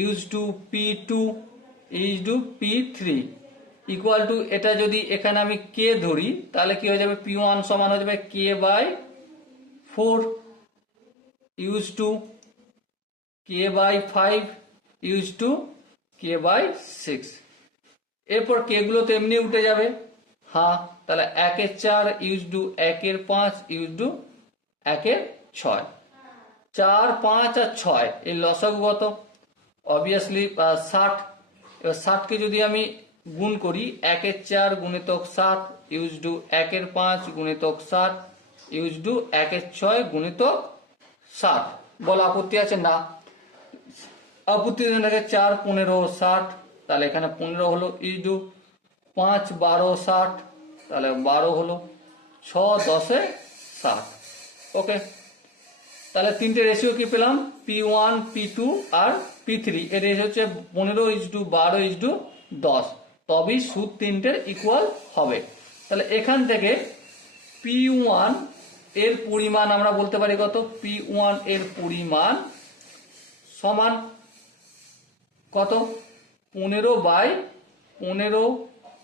is to P2 is to P3 equal to, এটা যদি এখানে আমি কে ধরি তাহলে কি হয়ে যাবে, P1 সমান হয়ে যাবে k/4 use to k/5 use to k/6। এরপর কে গুলো তো এমনি উঠে যাবে। হ্যাঁ, তাহলে 1/4 ইউজ টু 1/5 ইউজ টু 1/6। 4, 5 আর 6 এই লসাগু কত? অবভিয়াসলি 60। এবার 60কে যদি আমি গুণ করি, 1/4 গুণিতক 7 ইউজ টু 1/5 গুণিতক 7 ইউজ টু 1/6 গুণিতক 7। বল আপত্তি আছে? না, আপত্তি থাকে 4, 15, 60, তাহলে এখানে 15 হলো ইউজ টু 5, 12, 60, তাহলে 12 হলো, 6, 10, 60। ওকে, তাহলে তিনটে রেশিও কি পেলাম? P1 P2 আর P3 এর রেশিও হচ্ছে 15:12:10। তবেই সুদ তিনটের ইকুয়াল হবে। তাহলে এখান থেকে P1 এর পরিমাণ আমরা বলতে পারি কত? P1 এর পরিমাণ সমান কত? 15/15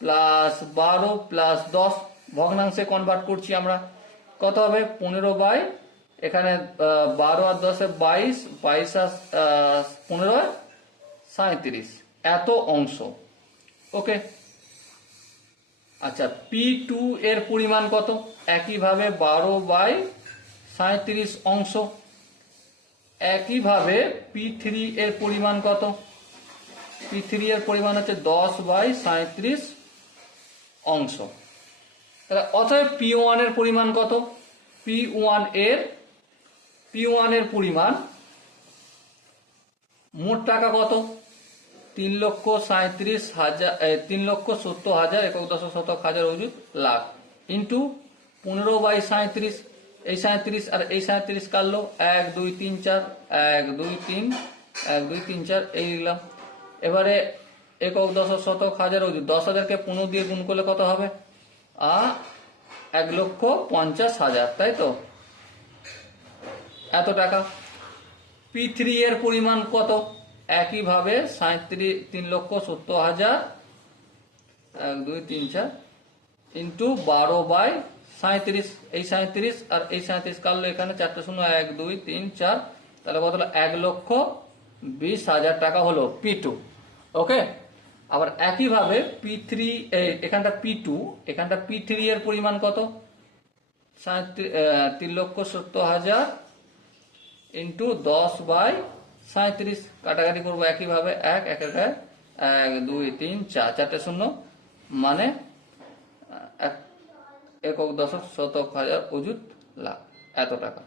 প্লাস 12 প্লাস 10, ভগ্নাংশে কনভার্ট করছি আমরা, কত হবে? 15 এখানে 12 আর 10 22, 22 আর 15 37, এত অংশ। ওকে, আচ্ছা P2 এর পরিমাণ কত? একইভাবে 12/37 অংশ। একইভাবে P3 এর পরিমাণ কত? P3 এর পরিমাণ হচ্ছে 10/37 অংশ। তাহলে অতএব P1 এর পরিমাণ কত? P1 এর পরিমাণ মোট টাকা কত? 3,37,000, 3,70,000 একক দশক শতক হাজার অযুত লাখ ইন্টু 15/37। এই 37 আর এই 37 কাটলো, 1 2 3 4, 1 2 3, 1 2 3 4 এই লিখলাম। এবারে একক দশক শতক হাজার অযুত, 10,000কে 15 দিয়ে গুণ করলে কত হবে? 1,50,000, তাই তো, এত টাকা। P3 এর পরিমাণ কত? একইভাবে 3,70,000, 1 2 3 4 ইন্টু 12/37। এই 37 আর এই 37 কাটলো, এখানে 4 শূন্য, 1 2 3 4, তাহলে কত হলো? 1,20,000 টাকা হলো P2। ওকে, আবার একইভাবে P3, এখানটা P2, এখানটা P3 এর পরিমাণ কত? 3,70,000 ইন্টু 10/37, কাটাকাটি করবো একইভাবে, এক একের গায়ে 1 2 3 4, চারটে শূন্য, মানে একক দশক শতক হাজার অযুত লাখ, এত টাকা।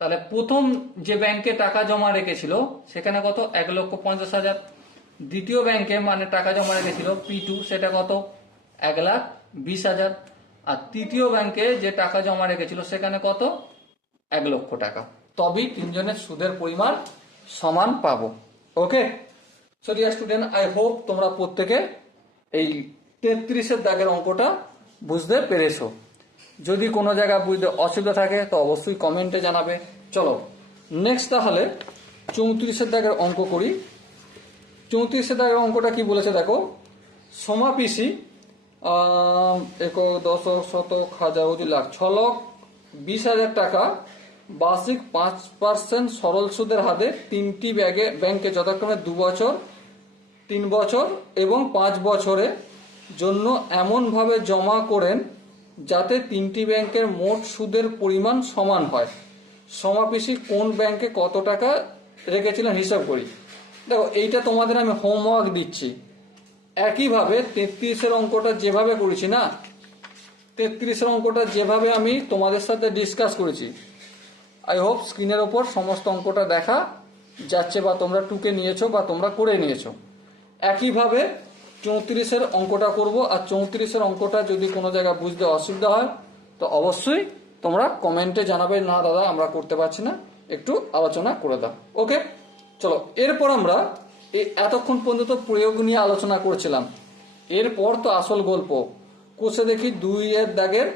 তাহলে প্রথম যে ব্যাংকে টাকা জমা রেখেছিল সেখানে কত, 1,50,000। দ্বিতীয় ব্যাংকে মানে টাকা জমা রেখেছিল P2, সেটা কত, 1,20,000। আর তৃতীয় ব্যাংকে যে টাকা জমা রেখেছিল সেখানে কত, 1,00,000 টাকা। তবেই তিনজনের সুদের পরিমাণ সমান পাবো। Okay, so dear student, I hope তোমরা প্রত্যেকে এই 33-এর দাগের অঙ্কটা বুঝতে পেরেছো। যদি কোনো জায়গায় বুঝতে অসুবিধা থাকে তো অবশ্যই কমেন্টে জানাবে। চলো নেক্সট তাহলে 34-এর দাগের অঙ্ক করি। 34-এর দাগের অঙ্কটা কি বলেছে দেখো, সমাপিসি একক দশক শতক হাজার অযুত লাখ 6,20,000 টাকা বার্ষিক 5% সরল সুদের হারে তিনটি ব্যাংকে যথাক্রমে 2 বছর, 3 বছর এবং 5 বছরের জন্য এমনভাবে জমা করেন যাতে তিনটি ব্যাংকের মোট সুদের পরিমাণ সমান হয়। সমাপিসি কোন ব্যাংকে কত টাকা রেখেছিলেন হিসাব করি। দেখো এইটা তোমাদের আমি হোমওয়ার্ক দিচ্ছি। একইভাবে 33-এর অঙ্কটা যেভাবে করেছি না, 33-এর অঙ্কটা যেভাবে আমি তোমাদের সাথে ডিসকাস করেছি, আই হোপ স্ক্রিনের ওপর সমস্ত অঙ্কটা দেখা যাচ্ছে বা তোমরা টুকে নিয়েছো বা তোমরা করে নিয়েছো। একইভাবে 34-এর অঙ্কটা করব। আর 34-এর অঙ্কটা যদি কোনো জায়গায় বুঝতে অসুবিধা হয় তো অবশ্যই তোমরা কমেন্টে জানাবে, না দাদা আমরা করতে পারছি না, একটু আলোচনা করে দাও। ওকে, চলো এরপর আমরা এই এতক্ষণ পর্যন্ত প্রয়োগ নিয়ে আলোচনা করছিলাম। এরপর তো আসল গল্প। কোষে দেখি 2-এর দাগের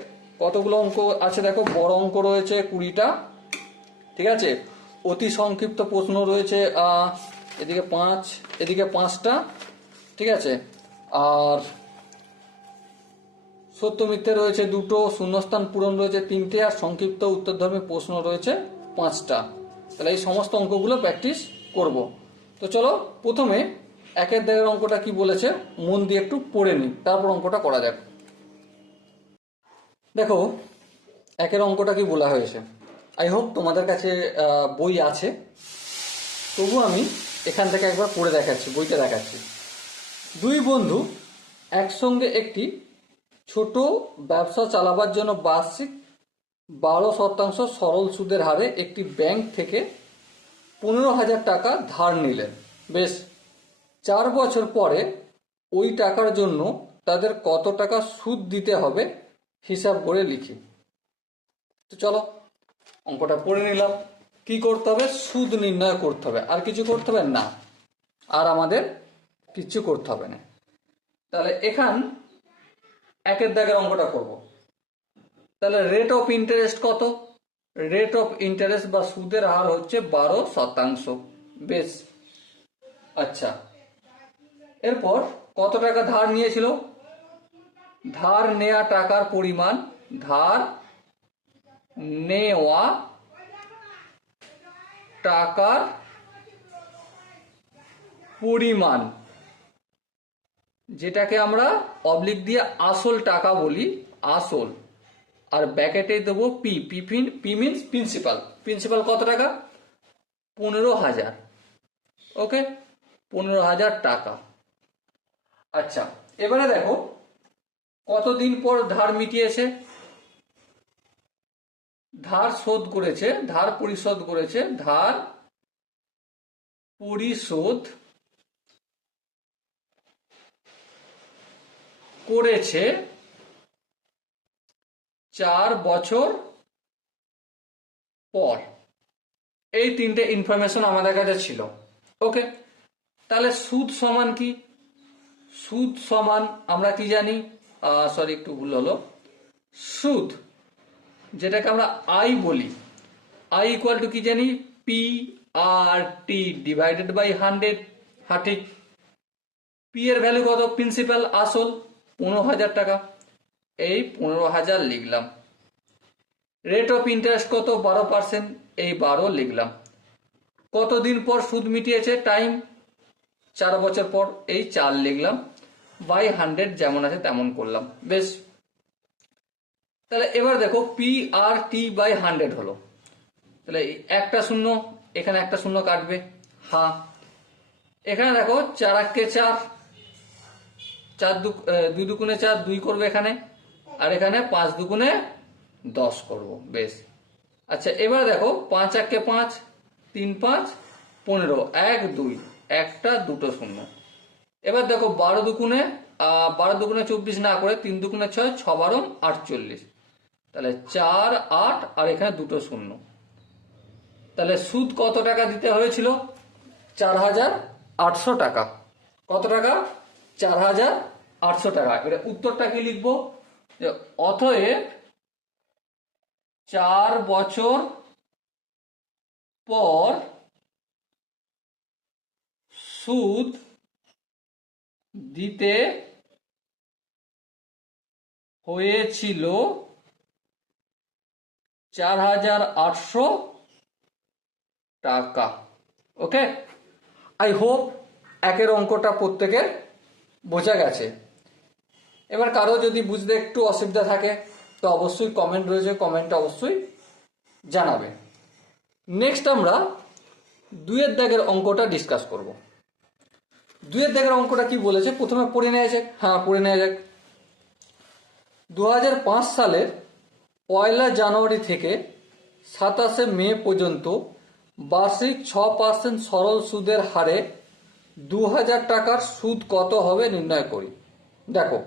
কতগুলো অঙ্ক আছে দেখো। বড় অঙ্ক রয়েছে 20টা, ঠিক আছে। অতি সংক্ষিপ্ত প্রশ্ন রয়েছে এদিকে 5, এদিকে 5টা, ঠিক আছে। আর সত্য মিথ্যে রয়েছে 2টো, শূন্যস্থান পূরণ রয়েছে 3টে, আর সংক্ষিপ্ত উত্তরধর্মী প্রশ্ন রয়েছে 5টা। তাহলে এই সমস্ত অঙ্কগুলো প্র্যাকটিস করব। তো চলো প্রথমে 1-এর দাগের অঙ্কটা কি বলেছে মন দিয়ে একটু পড়ে নিই, তারপর অঙ্কটা করা যাক। দেখো 1-এর অঙ্কটা কি বলা হয়েছে। আই হোপ তোমাদের কাছে বই আছে, তবু আমি এখান থেকে একবার পড়ে দেখাচ্ছি, বইটা দেখাচ্ছি। 2 বন্ধু একসঙ্গে একটি ছোট ব্যবসা চালাবার জন্য বার্ষিক 12% সরল সুদের হারে একটি ব্যাংক থেকে 15,000 টাকা ধার নিলেন। বেশ, 4 বছর পরে ওই টাকার জন্য তাদের কত টাকা সুদ দিতে হবে হিসাব করে লিখি। তো চলো অঙ্কটা পড়ে নিলাম। কি করতে হবে, সুদ নির্ণয় করতে হবে, আর কিছু করতে হবে না, আর আমাদের কিছু করতে হবে না। তাহলে এখান 1-এর দাগের অঙ্কটা করব। তাহলে রেট অফ ইন্টারেস্ট কত, রেট অফ ইন্টারেস্ট বা সুদের হার হচ্ছে 12%। বেশ, আচ্ছা। এরপর কত টাকা ধার নিয়েছিল, ধার নেওয়া টাকার পরিমাণ, ধার নেওয়া টাকার পরিমাণ, যেটাকে আমরা অবলিক দিয়ে আসল টাকা বলি, আসল। আর ব্যাকেটে দেবো P, P means principal. Principal কত টাকা, 15,000। ওকে, 15,000 টাকা। আচ্ছা, এবারে দেখো কতদিন পর ধার মিটিয়েছে, ধার শোধ করেছে, ধার পরিশোধ করেছে, ধার পরিশোধ করেছে 4 বছর পর। এই 3টে ইনফরমেশন আমাদের কাছে ছিল। ওকে, তাহলে সুদ সমান কি, সুদ সমান আমরা কি জানি, সরি একটু ভুল হলো, সুদ যেটাকে আমরা আই বলি, আই ইকুয়াল টু কি জানি, P R T divided by 100। হ্যাঁ ঠিক। পি এর ভ্যালু কত, প্রিন্সিপাল আসল 15,000 টাকা, এই 15,000 লিখলাম। রেট অফ ইন্টারেস্ট কত, 12%, এই 12 লিখলাম। কতদিন পর সুদ মিটিয়েছে, টাইম 4 বছর পর, এই 4 লিখলাম, বাই 100 যেমন আছে তেমন করলাম। বেশ, তাহলে এবার দেখো পি আর টি বাই 100 হলো, তাহলে একটা শূন্য, এখানে একটা শূন্য কাটবে, হ্যাঁ। এখানে দেখো 4 4 2 দুগুণে 4, 2 করবে এখানে, আর এখানে 5 দুগুণে 10 করব, বেশ। আচ্ছা এবার দেখো 5 1 5, 3 5 15, 1 2, একটা দুটো শূন্য। এবার দেখো 12 দুগুণে 24 না করে 3 দুগুণে 6, 6 12 48, তাহলে 4 8 আর এখানে দুটো শূন্য। তাহলে সুদ কত টাকা দিতে হয়েছিল? 4800 টাকা। কত টাকা? 4800 টাকা। এটা উত্তরটা কি লিখবো? যে অতএব 4 বছর পর সুদ দিতে হয়েছিল 4800 টাকা। ওকে, আই হোপ একের অঙ্কটা প্রত্যেকের বোঝা গেছে। এবার কারো যদি বুঝতে একটু অসুবিধা থাকে তো অবশ্যই কমেন্ট রয়েছে, কমেন্টে অবশ্যই জানাবে। নেক্সট আমরা 2-এর দাগের অঙ্কটা ডিসকাস করব। 2-এর দাগের অঙ্কটা কি বলেছে প্রথমে পড়ে নেওয়া যাক। হ্যাঁ, পড়ে নেওয়া যাক। 2005 সালের 1 জানুয়ারি থেকে 27 মে পর্যন্ত বার্ষিক 6% সরল সুদের হারে 2000 টাকার সুদ কত হবে নির্ণয় করি। দেখো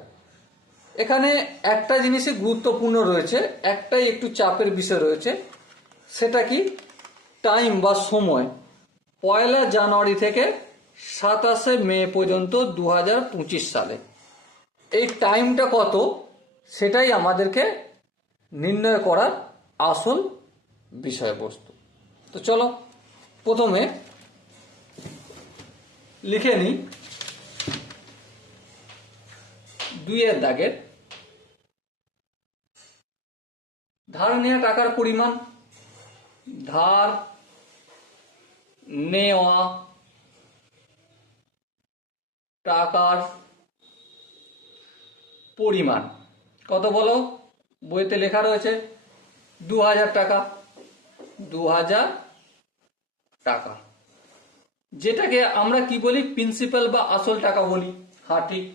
এখানে একটা জিনিসই গুরুত্বপূর্ণ রয়েছে, একটাই একটু চাপের বিষয় রয়েছে, সেটা কি টাইম বা সময় 1 জানুয়ারি থেকে 27 মে পর্যন্ত 2025 সালে। এই টাইমটা কত সেটাই আমাদেরকে নির্ণয় করার আসল বিষয়বস্তু। তো চলো প্রথমে লিখে নিই 2-এর দাগের ধার নেওয়া টাকার পরিমাণ। ধার নেওয়া টাকার পরিমাণ কত বলো? বইতে লেখা রয়েছে 2000 টাকা। 2000 টাকা, যেটাকে আমরা কি বলি প্রিন্সিপাল বা আসল টাকা বলি। হ্যাঁ ঠিক।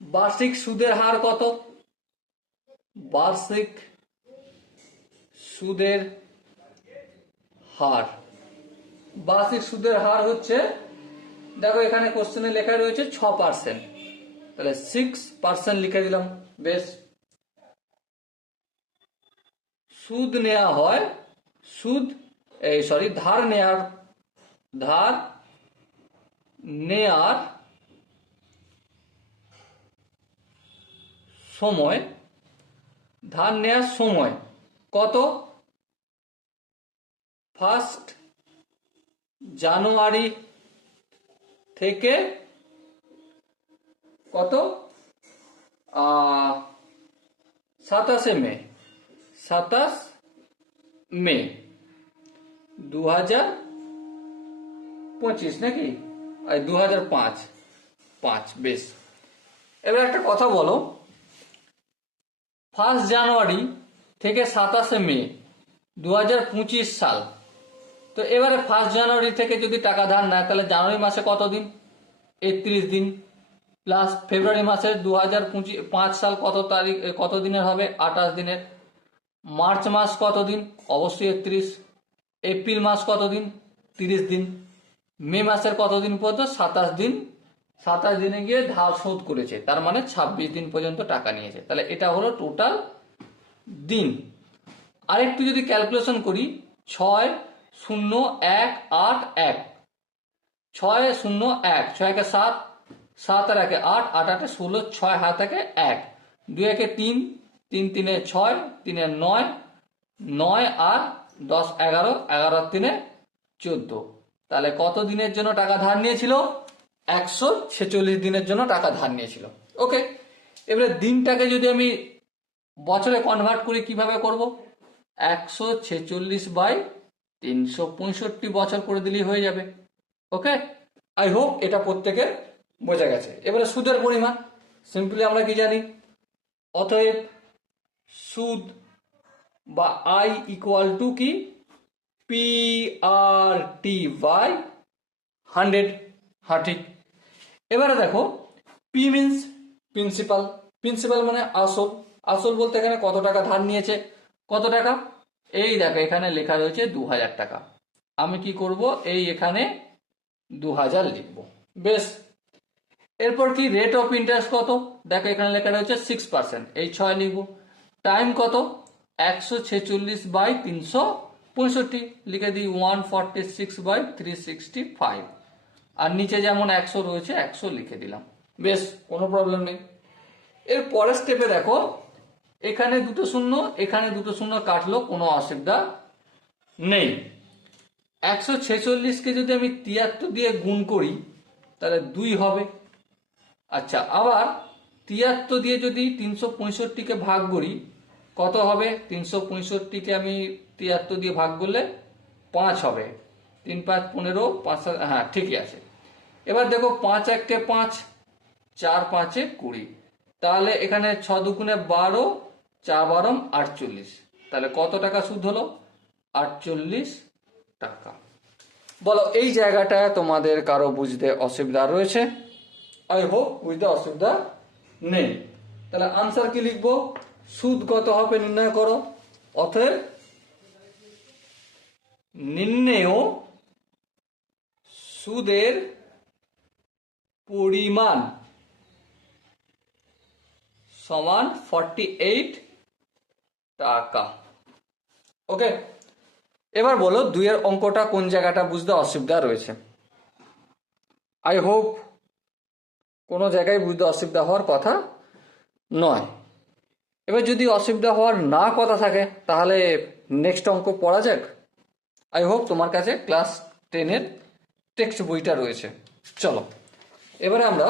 বার্ষিক সুদের হার কত? বার্ষিক সুদের হার, বার্ষিক সুদের হার হচ্ছে, দেখো এখানে কোশ্চেনে লেখা রয়েছে 6%, তাহলে 6% লিখে দিলাম, বেশ। সুদ নেওয়া হয়, ধার নেয়ার সময়, ধার নেয়ার সময় কত? 1 জানুয়ারি থেকে কত? 27 মে, 27 মে 2025 নাকি 2005, বেশ। এবার একটা কথা বলো, 1 জানুয়ারি থেকে 27 মে 2025 সাল। তো এবারে 1 জানুয়ারি থেকে যদি টাকা ধার নেয় তাহলে জানুয়ারি মাসে কত দিন? 31 দিন, প্লাস ফেব্রুয়ারি মাসের 2025 সাল কত দিনের হবে? 28 দিনের। মার্চ মাস কত দিন? অবশ্যই 31। এপ্রিল মাস কত দিন? 30 দিন। মে মাসের কত দিন পর্যন্ত? 27 দিন। 27 দিনে গিয়ে ধার শোধ করেছে, তার মানে 26 দিন পর্যন্ত টাকা নিয়েছে। তাহলে এটা হলো টোটাল দিন। আরেকটু যদি ক্যালকুলেশন করি, 6 0 1 8 1, 6 0 1, 6 1 7, 7 আর 1 8, 8 8 16, 6 হাত 1, 2 1 3, 3 3 6, 3 9, 9 আর 10 11, 11 3 14। তাহলে কত দিনের জন্য টাকা ধার নিয়েছিল? 146 দিনের জন্য টাকা ধার নিয়েছিল। ওকে, এবারে দিনটাকে যদি আমি বছরে কনভার্ট করি কিভাবে করব? 146/365 বছর করে দিলেই হয়ে যাবে। ওকে, আই হোপ এটা প্রত্যেকের বোঝা গেছে। এবারে সুদের পরিমাণ সিম্পলি আমরা কি জানি? অতএব সুদ বা আই ইকুয়াল টু কি পি আর টি বাই 100। হ্যাঁ ঠিক। এবারে দেখো পি মিনস প্রিন্সিপাল, প্রিন্সিপাল মানে আসল, আসল বলতে এখানে কত টাকা ধার নিয়েছে, কত টাকা, এই দেখো এখানে লেখা রয়েছে 2000 টাকা। আমি কি করব, এই এখানে 2000 লিখব। বেশ, এরপর কি রেট অফ ইন্টারেস্ট কত, দেখো এখানে লেখা রয়েছে 6%, এই 6 লিখব। টাইম কত, 146/365, লিখে দিই 146/365, আর নিচে যেমন 100 রয়েছে 100 লিখে দিলাম। বেশ, কোনো প্রবলেম নেই। এর পরের স্টেপে দেখো এখানে দুটো শূন্য এখানে দুটো শূন্য কাটলো, কোনো অসুবিধা নেই। 146কে যদি আমি 73 দিয়ে গুণ করি তাহলে 2 হবে। আচ্ছা, আবার 73 দিয়ে যদি 365কে ভাগ করি কত হবে, 365কে আমি 73 দিয়ে ভাগ করলে 5 হবে, 3 5 15, 5, হ্যাঁ ঠিকই আছে। এবার দেখো 5 1 5, 4 5 20, তাহলে এখানে 6 2 12, 4 12 48, তাহলে কত টাকা সুদ হলো, 48 টাকা। বলো এই জায়গাটায় তোমাদের কারো বুঝতে অসুবিধা রয়েছে? আই হোপ বুঝতে অসুবিধা নেই। তাহলে আনসার কি লিখবো, সুদ কত হবে নির্ণয় করো। অতএব নির্ণেয় সুদের পরিমাণ সমান 48 টাকা। ওকে, এবার বলো 2 এর অঙ্কটা কোন জায়গাটা বুঝতে অসুবিধা রয়েছে। আই হোপ কোনো জায়গায় বুঝতে অসুবিধা হওয়ার কথা নয়। এবার যদি অসুবিধা হওয়ার না কথা থাকে তাহলে নেক্সট অঙ্ক পড়া যাক। আই হোপ তোমার কাছে ক্লাস 10-এর টেক্সট বইটা রয়েছে। চলো এবারে আমরা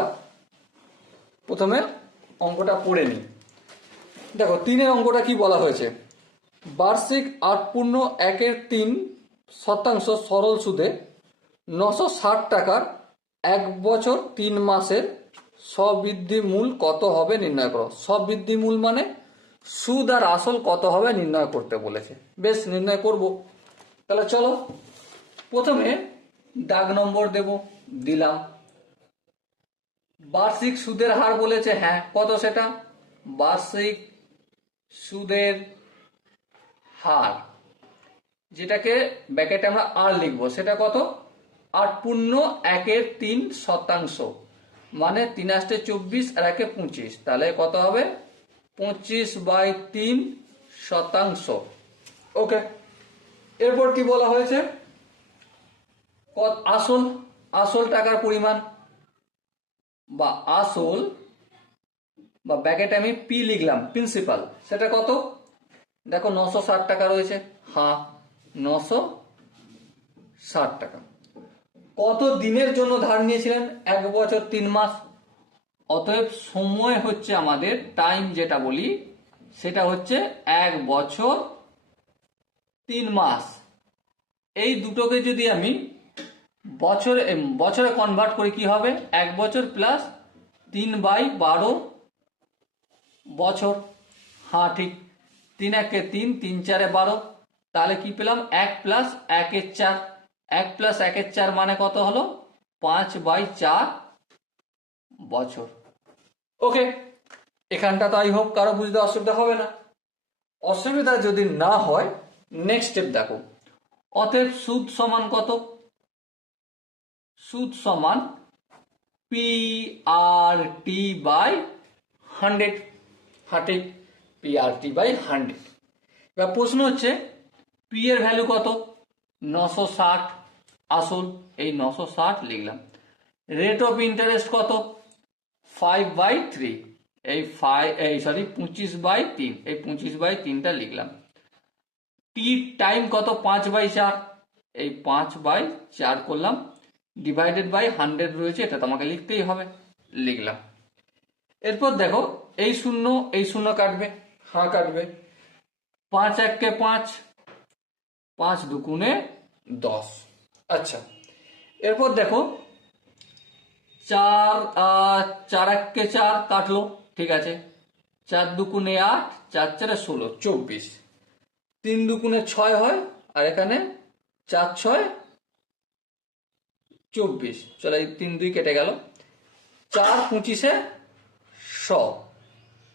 প্রথমে অঙ্কটা পড়ে নিই। দেখো 3-এর অঙ্কটা কি বলা হয়েছে, বার্ষিক 8.1/3 সরল সুদে 960 টাকার 1 বছর 3 মাসের স্ববৃদ্ধি মূল কত হবে নির্ণয় করো। স্ববৃদ্ধি মূল মানে সুদ আর আসল কত হবে নির্ণয় করতে বলেছে। বেশ, নির্ণয় করব। তাহলে চলো প্রথমে দাগ নম্বর দেব, দিলাম। বার্ষিক সুদের হার বলেছে, হ্যাঁ কত সেটা, বার্ষিক সুদের হার, যেটাকে ব্র্যাকেটে আমরা আর লিখবো, সেটা কত, 8.1/3, মানে 3 8 24 আর 1 25, তাহলে কত হবে 25/3। ওকে, এরপর কি বলা হয়েছে, আসল, আসল টাকার পরিমাণ বা আসল বা ব্র্যাকেটে আমি পি লিখলাম প্রিন্সিপাল, সেটা কত, দেখো 960 টাকা রয়েছে, হ্যাঁ 960 টাকা। কত দিনের জন্য ধার নিয়েছিলেন, 1 বছর 3 মাস। অতএব সময় হচ্ছে আমাদের টাইম যেটা বলি সেটা হচ্ছে 1 বছর 3 মাস। এই দুটোকে যদি আমি বছরে কনভার্ট করি কি হবে, 1 বছর প্লাস 3/12 বছর। হ্যাঁ ঠিক, 3 1 3, 3 4 12, তাহলে কি পেলাম, 1 প্লাস 1 4, 1 প্লাস 1 4 মানে কত হলো, 5/4 বছর। ওকে, এখানটা তো আই হোপ কারো বুঝতে অসুবিধা হবে না। অসুবিধা যদি না হয় নেক্সট স্টেপ দেখো। অতএব সুদ সমান কত, সুদ সমান পি আর টি বাই 100। হ্যাঁ ঠিক, পি আর টি বাই 100। এবার প্রশ্ন হচ্ছে পি এর ভ্যালু কত, 960, আসল এই 960 লিখলাম। রেট অফ ইন্টারেস্ট কত, 5/3, এই 25/3, এই 25/3টা লিখলাম। টি টাইম কত, 5/4, এই 5/4 করলাম, ডিভাইডেড বাই 100 রয়েছে, এটা তোমাকে লিখতেই হবে, লিখলাম। এরপর দেখো এই শূন্য কাটবে, হ্যাঁ কাটবে, 5 1 5, 5 2 10। আচ্ছা, এরপর দেখো 4 4 1 4 কাটলো, ঠিক আছে, 4 দুগুণে 8, 4 4 16, 24। 3 দুগুণে 6 হয়, আর এখানে 4 6 24। চলো এই 3 2 কেটে গেল। 4 25 100।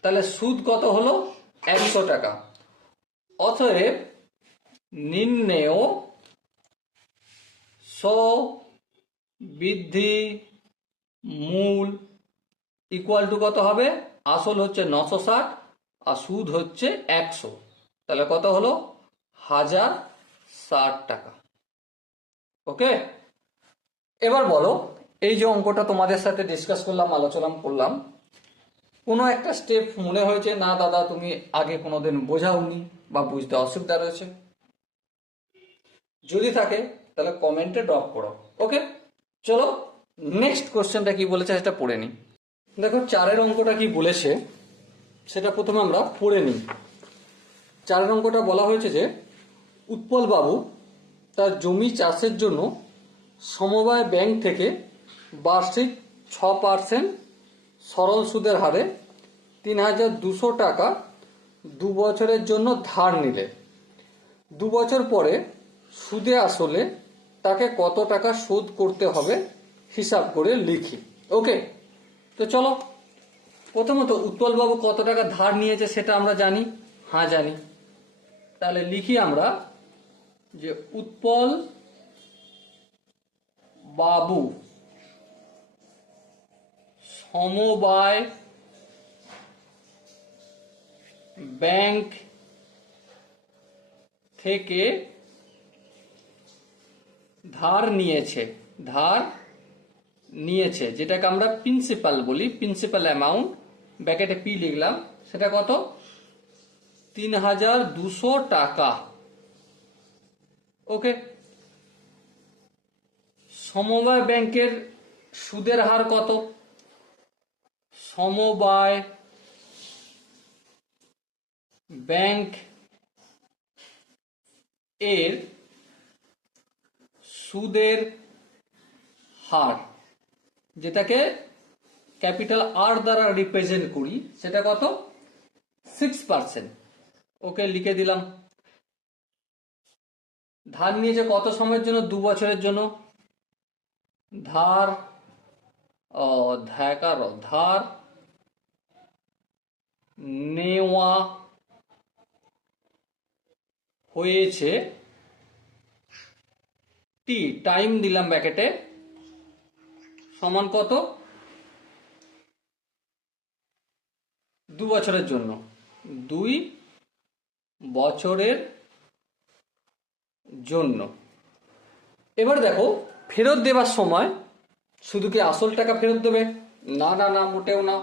তাহলে সুদ কত হলো? 100 টাকা। অতএব নিম্নেয় বৃদ্ধি মূল ইকুয়াল টু কত হবে? আসল হচ্ছে 960 আর সুদ হচ্ছে 100। তাহলে কত হলো? 1060 টাকা। ওকে, এবার বলো, এই যে অঙ্কটা তোমাদের সাথে ডিসকাস করলাম, আলোচনা করলাম, কোনো একটা স্টেপ মনে হয়েছে না দাদা তুমি আগে কোনোদিন বোঝাওনি বা বুঝতে অসুবিধা রয়েছে? যদি থাকে তাহলে কমেন্টে ড্রপ করো। ওকে, চলো নেক্সট কোশ্চেনটা কি বলেছে সেটা পড়ে নিই। দেখো 4 অঙ্কটা কি বলেছে সেটা প্রথমে আমরা পড়ে নিই। 4 অঙ্কটা বলা হয়েছে যে উৎপল বাবু তার জমি চাষের জন্য সমবায় ব্যাংক থেকে বার্ষিক 6% সরল সুদের হারে 3200 টাকা 2 বছরের জন্য ধার নিলে 2 বছর পরে সুদে আসলে তাকে কত টাকা শোধ করতে হবে হিসাব করে লিখি। ওকে, তো চলো প্রথমত উৎপলবাবু কত টাকা ধার নিয়েছে সেটা আমরা জানি। হ্যাঁ জানি। তাহলে লিখি আমরা যে উৎপল বাবু সমবায় ব্যাংক থেকে ধার নিয়েছে, যেটাকে আমরা প্রিন্সিপাল বলি, প্রিন্সিপাল অ্যামাউন্ট, ব্র্যাকেটে পি লিখলাম, সেটা কত? 3200 টাকা। ওকে, সমবায় ব্যাংকের সুদের হার কত? সমবায় ব্যাংক এর সুদের হার, যেটাকে ক্যাপিটাল আর দ্বারা রিপ্রেজেন্ট করি, সেটা কত? 6%। ওকে, লিখে দিলাম। ধার নিয়েছে কত সময়ের জন্য? 2 বছরের জন্য। ধার নেওয়া হয়েছে টি, টাইম দিলাম ব্র্যাকেটে, সমান কত? 2 বছরের জন্য। 2 বছরের জন্য। এবার দেখো ফেরত দেবার সময় শুধু কি আসল টাকা ফেরত দেবে? না না না, মোটেও না,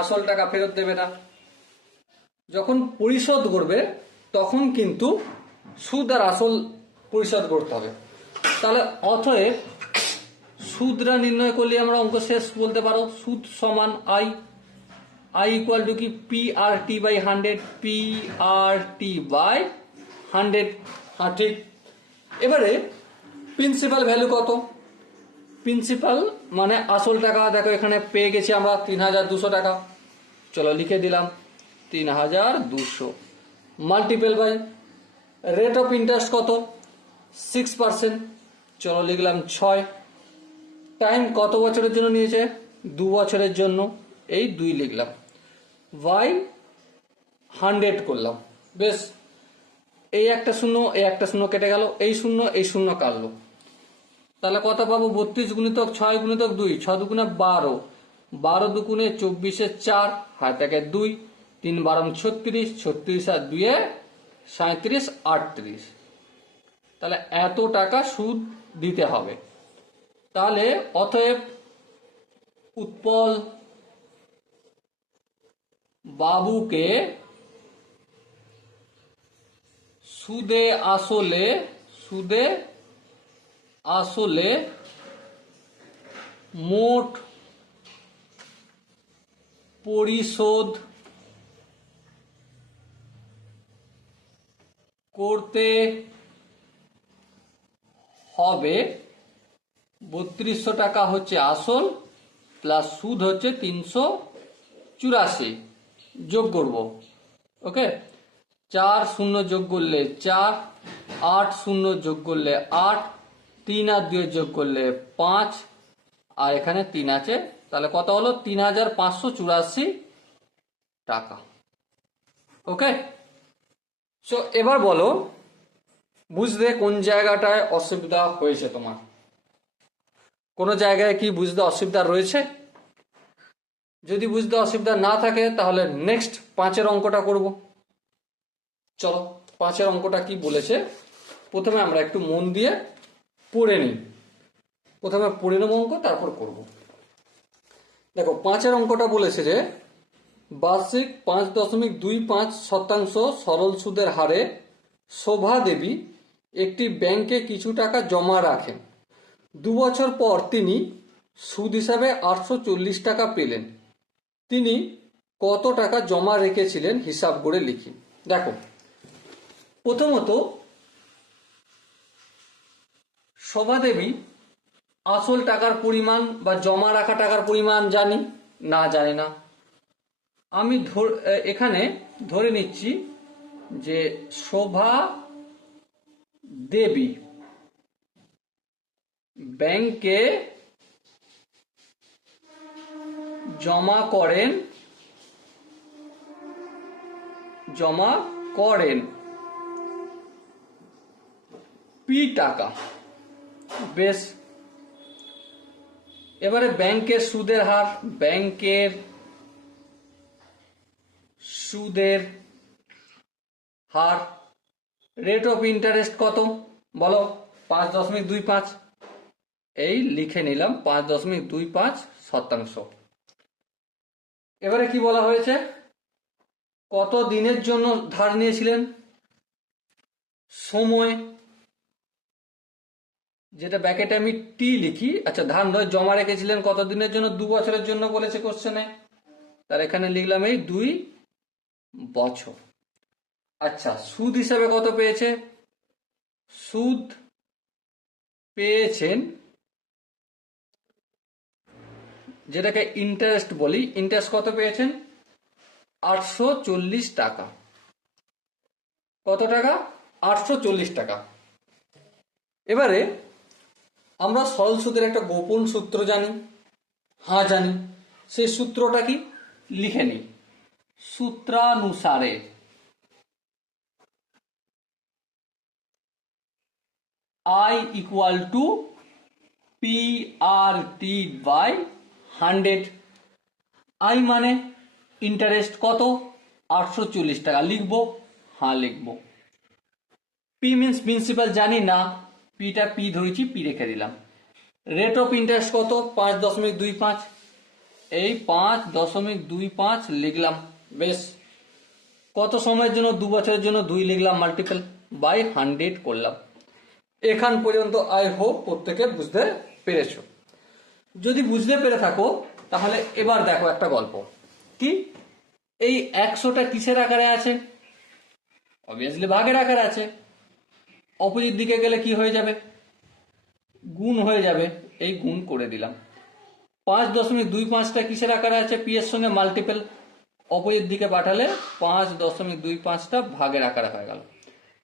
আসল টাকা ফেরত দেবে না। যখন পরিশোধ করবে তখন কিন্তু সুদ আর আসল পরিশোধ করতে হবে। তাহলে অতএব সুদরা নির্ণয় করলে আমরা অঙ্ক শেষ বলতে পারো। সুদ সমান আই ইকুয়াল টু কি? PRT by 100, PRT by 100। হ্যাঁ ঠিক। এবারে প্রিন্সিপাল ভ্যালু কত? প্রিন্সিপাল মানে আসল টাকা, দেখো এখানে পেয়ে গেছি আমরা 3200 টাকা। চলো লিখে দিলাম 3200 multiple by rate of interest কত? 6%। চলো লিখলাম 6। টাইম কত বছরের জন্য নিয়েছে? 2 বছরের জন্য, এই 2 লিখলাম, বাই 100 করলাম। বেশ, এই একটা শূন্য এই একটা শূন্য কেটে গেল, এই শূন্য কাটলো। তাহলে কত পাবো? 32 গুণিতক 6 গুণিতক 2, 6 দুগুণে 12, 12 দুগুণে 24 4, হায় থাকে 2, 3 12 36, 36 আর 2 37, 38। তাহলে এত টাকা সুদ দিতে হবে। তাহলে অতএব উৎপল বাবুকে সুদে আসলে মোট পরিশোধ করতে হবে 3200 টাকা হচ্ছে আসল, প্লাস সুদ হচ্ছে 384, যোগ করব। ওকে, 4 শূন্য যোগ করলে 4, 8 শূন্য যোগ করলে 8, 3 আর 2 যোগ করলে 5, আর এখানে 3 আছে, তাহলে কত হলো? 3584 টাকা। ওকে, সো এবার বলো বুঝতে কোন জায়গাটায় অসুবিধা হয়েছে তোমার? কোনো জায়গায় কি বুঝতে অসুবিধা রয়েছে? যদি বুঝতে অসুবিধা না থাকে তাহলে নেক্সট 5-এর অঙ্কটা করব। চলো 5-এর অঙ্কটা কি বলেছে প্রথমে আমরা একটু মন দিয়ে পড়ে নিই। প্রথমে পড়ে নেব অঙ্ক, তারপর করব। দেখো 5-এর অঙ্কটা বলেছে যে বার্ষিক 5.25% সরল সুদের হারে শোভা দেবী একটি ব্যাংকে কিছু টাকা জমা রাখেন। 2 বছর পর তিনি সুদ হিসাবে 840 টাকা পেলেন। তিনি কত টাকা জমা রেখেছিলেন হিসাব করে লিখি। দেখো প্রথমত শোভা দেবী আসল টাকার পরিমাণ বা জমা রাখা টাকার পরিমাণ জানি না? জানি না। আমি এখানে ধরে নিচ্ছি যে শোভা দেবী ব্যাংকে জমা করেন পি টাকা। বেশ, এবারে ব্যাংকের সুদের হার, ব্যাংকের সুদের হার, রেট অফ ইন্টারেস্ট কত বলো? 5.25। এই লিখে নিলাম 5.25%। এবারে কি বলা হয়েছে? কত দিনের জন্য ধার নিয়েছিলেন? সময়, যেটা ব্যাকেটে আমি টি লিখি। আচ্ছা, ধার নয়, জমা রেখেছিলেন কত দিনের জন্য? 2 বছরের জন্য বলেছে কোশ্চেনে, তার এখানে লিখলাম এই 2 বছর। আচ্ছা, সুদ হিসাবে কত পেয়েছে? সুদ পেয়েছেন, যেটাকে ইন্টারেস্ট বলি, ইন্টারেস্ট কত পেয়েছেন? 840 টাকা। কত টাকা? 840 টাকা। এবারে আমরা সরল সুদের একটা গোপন সূত্র জানি। হ্যাঁ জানি। সেই সূত্রটা কি লিখে নিই। সূত্রানুসারে I equal to PRT by 100। I মানে ইন্টারেস্ট কত? 840 টাকা। লিখবো? হ্যাঁ লিখবো। P মিন্স প্রিন্সিপাল জানি না, পিটা পি ধরেছি, পি রেখে দিলাম। রেট অফ ইন্টারেস্ট কত? 5.25। এই 5.25 লিখলাম। বেশ, কত সময়ের জন্য? 2 বছরের জন্য 2 লিখলাম, মাল্টিপল বাই 100 করলাম। এখান পর্যন্ত আই হোপ প্রত্যেকে বুঝতে পেরেছ। যদি বুঝতে পেরে থাকো তাহলে এবার দেখো একটা গল্প। কি? এই 100টা কিসের আকারে আছে? অবভিয়াসলি ভাগের আকারে আছে। অপোজিট দিকে গেলে কি হয়ে যাবে? গুণ হয়ে যাবে। এই গুণ করে দিলাম। 5.25টা কিসের আকারে আছে? পি এর সঙ্গে মাল্টিপল। অপোজিট দিকে পাঠালে 5.25টা ভাগের আকারে হয়ে গেল।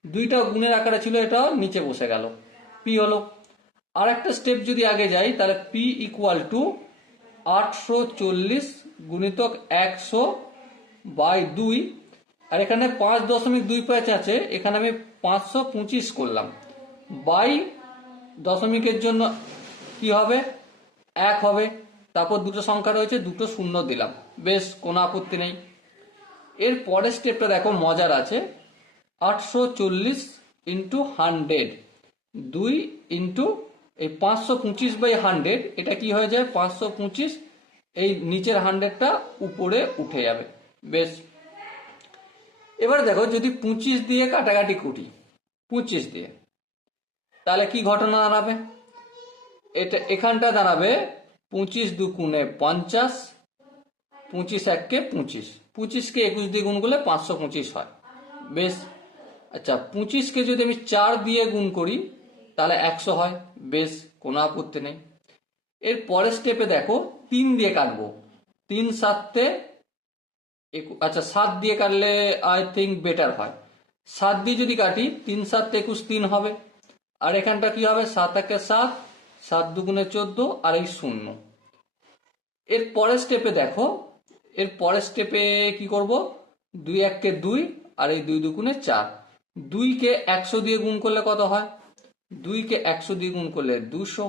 2টা গুণের আকারে ছিল, এটাও নিচে বসে গেল, পি হলো। আর একটা স্টেপ যদি আগে যাই তাহলে পি ইকুয়াল টু 840 গুণিতক 100 বাই 2। আর এখানে 5.25 আছে, এখানে আমি 525 করলাম। বাই দশমিকের জন্য কি হবে? 1 হবে। তারপর দুটো সংখ্যা রয়েছে, দুটো শূন্য দিলাম। বেশ, কোনো আপত্তি নেই। এর পরের স্টেপটা দেখো, মজার আছে। 840 ইন্টু 100, 2 ইন্টু এই 525 বাই 100, এটা কি হয়ে যায়? 525। এই নিচের 100টা উপরে উঠে যাবে। বেশ, এবার দেখো যদি 25 দিয়ে কাটাকাটি করি, 25 দিয়ে, তাহলে কি ঘটনা দাঁড়াবে? এটা এখানটা দাঁড়াবে 25 দুগুণে 50, 25 একে 25, 25কে 21 দিয়ে গুণ করলে 525 হয়। বেশ, আচ্ছা 25কে যদি আমি 4 দিয়ে গুণ করি তাহলে 100 হয়। বেশ, কোনো আপত্তি নেই। এর পরের স্টেপে দেখো 3 দিয়ে কাটবো। 3 7 আচ্ছা 7 দিয়ে কাটলে আই থিঙ্ক বেটার হয়। 7 দিয়ে যদি কাটি 3 7 21 3 হবে, আর এখানটা কি হবে 7 1 7, 7 2 14 আর এই 0। এর পরের স্টেপে দেখো, এর পরের স্টেপে কি করব, 2 1 2 আর এই 2 2 4। 2 কে 100 দিয়ে গুণ করলে কত হয়, 2 কে 100 দিয়ে গুণ করলে 200,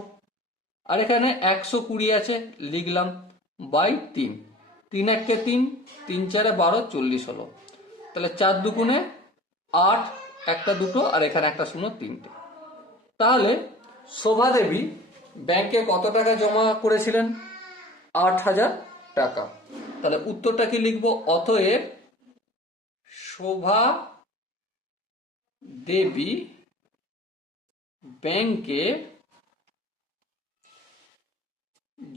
আর এখানে 120 আছে লিখলাম বাই 3। 3 1 3, 3 4 12, 40 হলো। তাহলে 4 2 8, একটা দুটো আর এখানে একটা 0 3টে। তাহলে শোভা দেবী ব্যাংকে কত টাকা জমা করেছিলেন, 8,000 টাকা। তাহলে উত্তরটা কি লিখবো, অতএব শোভা দেবী ব্যাংকে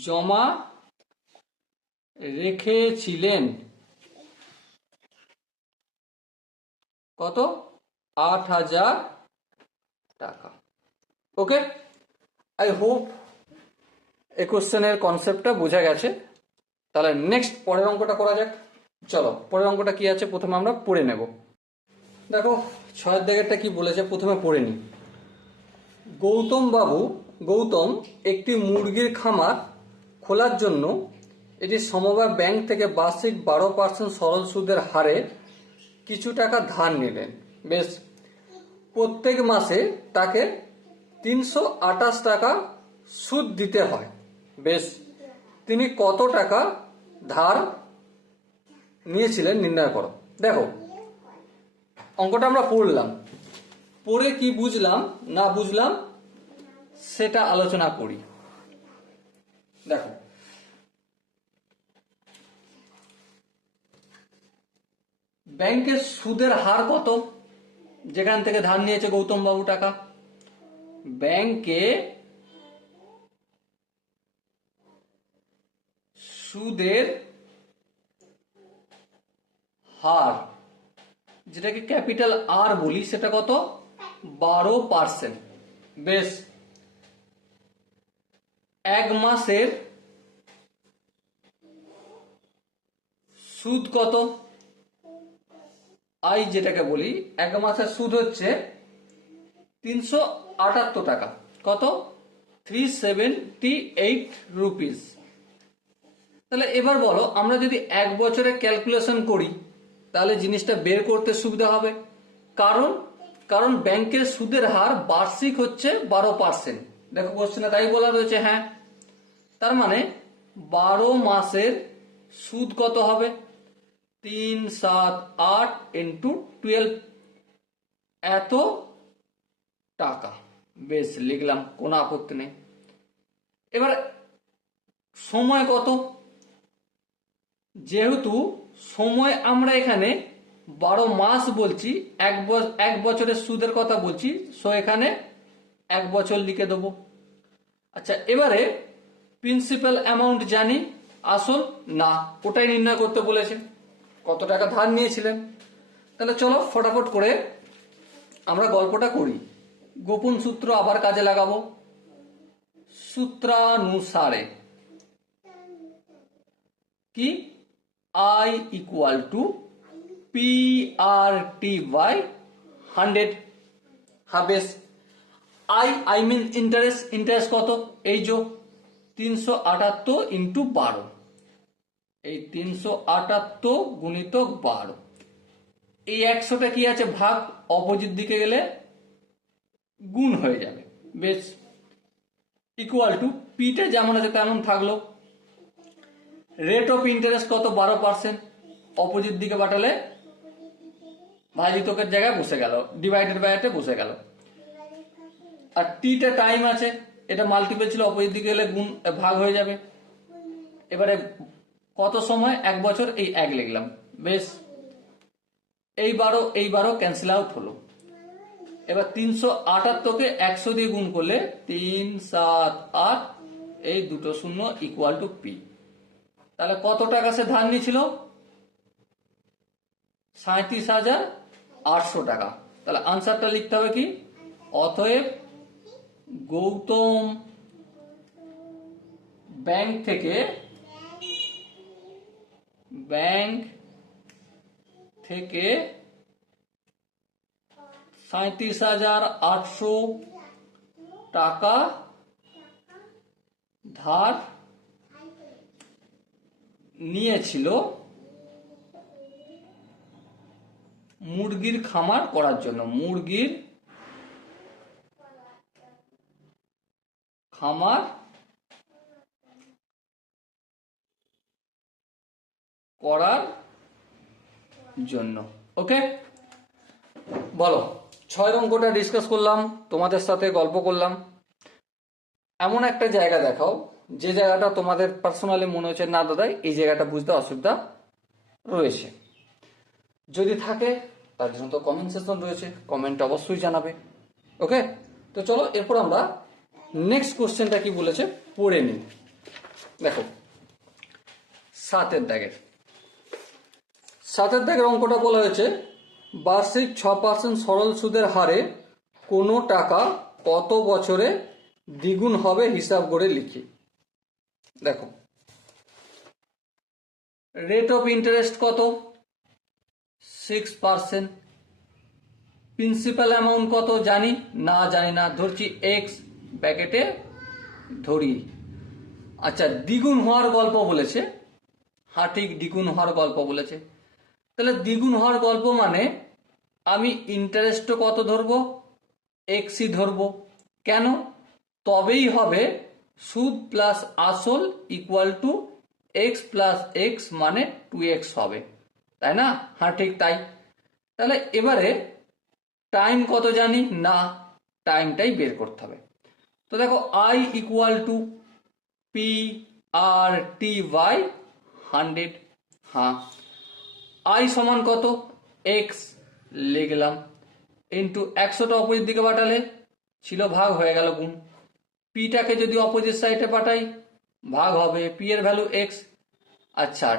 জমা রেখেছিলেন কত, 8,000 টাকা। ওকে, আই হোপ এই কোশ্চেনের কনসেপ্টটা বোঝা গেছে। তাহলে নেক্সট পরের অঙ্কটা করা যাক। চলো পরের অঙ্কটা কি আছে প্রথমে আমরা পড়ে নেব। দেখো 6 দাগেরটা কি বলেছে প্রথমে পড়ে নিই। গৌতম একটি মুরগির খামার খোলার জন্য এটি সমবায় ব্যাংক থেকে বার্ষিক 12% সরল সুদের হারে কিছু টাকা ধার নিলেন। বেশ, প্রত্যেক মাসে তাকে 328 টাকা সুদ দিতে হয়। বেশ, তিনি কত টাকা ধার নিয়েছিলেন নির্ণয় করো। দেখো অঙ্কটা আমরা পড়লাম, পড়ে কি বুঝলাম না বুঝলাম সেটা আলোচনা করি। দেখো ব্যাংকের সুদের হার কত, যেখান থেকে ধার নিয়েছে গৌতম বাবু টাকা, ব্যাংকে সুদের হার যেটাকে ক্যাপিটাল আর বলি সেটা কত, 12%। বেশ, এক মাসের সুদ কত, আই যেটাকে বলি, এক মাসের সুদ হচ্ছে 378 টাকা। কত, 378 রুপিস। তাহলে এবার বলো আমরা যদি এক বছরে ক্যালকুলেশন করি তাহলে জিনিসটা বের করতে সুবিধা হবে। কারণ ব্যাংকের সুদের হার বার্ষিক হচ্ছে 12%। দেখো কোশ্চেনে তাই বলা রয়েছে। হ্যাঁ, তার মানে 12 মাসের সুদ কত হবে, 3 7 8 ইন্টু 12, এত টাকা। বেশ, লিখলাম, কোনো আপত্তি নেই। এবার সময় কত, যেহেতু সময় আমরা এখানে 12 মাস বলছি, এক বছরের সুদের কথা বলছি, সো এখানে 1 বছর লিখে দেবো। আচ্ছা, এবারে প্রিন্সিপাল অ্যামাউন্ট জানি, আসল না, ওটাই নির্ণয় করতে বলেছে, কত টাকা ধার নিয়েছিলেন। তাহলে চলো ফটাফট করে আমরা গল্পটা করি। গোপন সূত্র আবার কাজে লাগাবো। সূত্রানুসারে কি, I equal to PRT by 100। হ্যাঁ বেশ, আই মিন ইন্টারেস্ট কত, এই যে 378 ইন্টু 12, এই 378 গুণিতক 12, এই 100টা কি আছে ভাগ, অপোজিট দিকে গেলে গুণ হয়ে যাবে। বেশ, ইকুয়াল টু পিটা যেমন আছে তেমন থাকলো। রেট অফ ইন্টারেস্ট কত, 12%, অপোজিট দিকে পাঠালে ভাজিতকের জায়গায় বসে গেল, ডিভাইডেড বাই এতে বসে গেল। আর টিটা টাইম আছে, এটা মাল্টিপল ছিল, অপোজিট দিকে গেলে গুণ ভাগ হয়ে যাবে। এবারে কত সময়, 1 বছর, এই 1 লিখলাম। বেশ, এইবারও ক্যান্সেল আউট হলো। এবার 378কে 100 দিয়ে গুণ করলে 3 7 8, এই দুটো শূন্য ইকুয়াল টু পি। তাহলে কত টাকা সে ধার নিয়েছিল, 37,800 টাকা। তাহলে আনসারটা লিখতে হবে কি, অতএব গৌতম ব্যাংক থেকে 37,800 টাকা ধার নিয়েছিল মুরগির খামার করার জন্য। মুরগির খামার করার জন্য। ওকে, বলো 6 অঙ্কটা ডিসকাস করলাম, তোমাদের সাথে গল্প করলাম। এমন একটা জায়গা দেখাও যে জায়গাটা তোমাদের পার্সোনালি মনে হচ্ছে না দাদা এই জায়গাটা বুঝতে অসুবিধা রয়েছে। যদি থাকে তার জন্য তো কমেন্ট সেকশন রয়েছে, কমেন্ট অবশ্যই জানাবে। ওকে, তো চলো এরপর আমরা নেক্সট কোশ্চেনটা কি বলেছে পড়ে নিই। দেখো 7 দাগের অঙ্কটা বলা হয়েছে বার্ষিক 6% সরল সুদের হারে কোনো টাকা কত বছরে দ্বিগুণ হবে হিসাব করে লিখি। দেখো রেট অফ ইন্টারেস্ট কত? 6%। প্রিন্সিপাল অ্যামাউন্ট কত জানি না? জানি না, ধরছি এক্স, ব্র্যাকেটে ধরি। আচ্ছা, দ্বিগুণ হওয়ার গল্প বলেছে। হ্যাঁ ঠিক, দ্বিগুণ হওয়ার গল্প বলেছে। তাহলে দ্বিগুণ হওয়ার গল্প মানে আমি ইন্টারেস্টও কত ধরবো? এক্সই ধরবো। কেন? তবেই হবে সুদ প্লাস আসল equal to x plus x মানে 2x হবে, তাই না? হ্যাঁ ঠিক তাই। তাহলে এবারে টাইম কত জানি না, টাইমটাই বের করতে হবে। তো দেখো I equal to P R T by 100। হ্যাঁ, আই সমান কত? এক্স লিখলাম, ইন্টু 100টা অপোজিট দিকে পাঠালে ছিল ভাগ, হয়ে গেল গুণ। পিটাকে যদি অপোজিট সাইডে পাঠাই ভাগ হবে, পি এর ভ্যালু এক্স। আচ্ছা,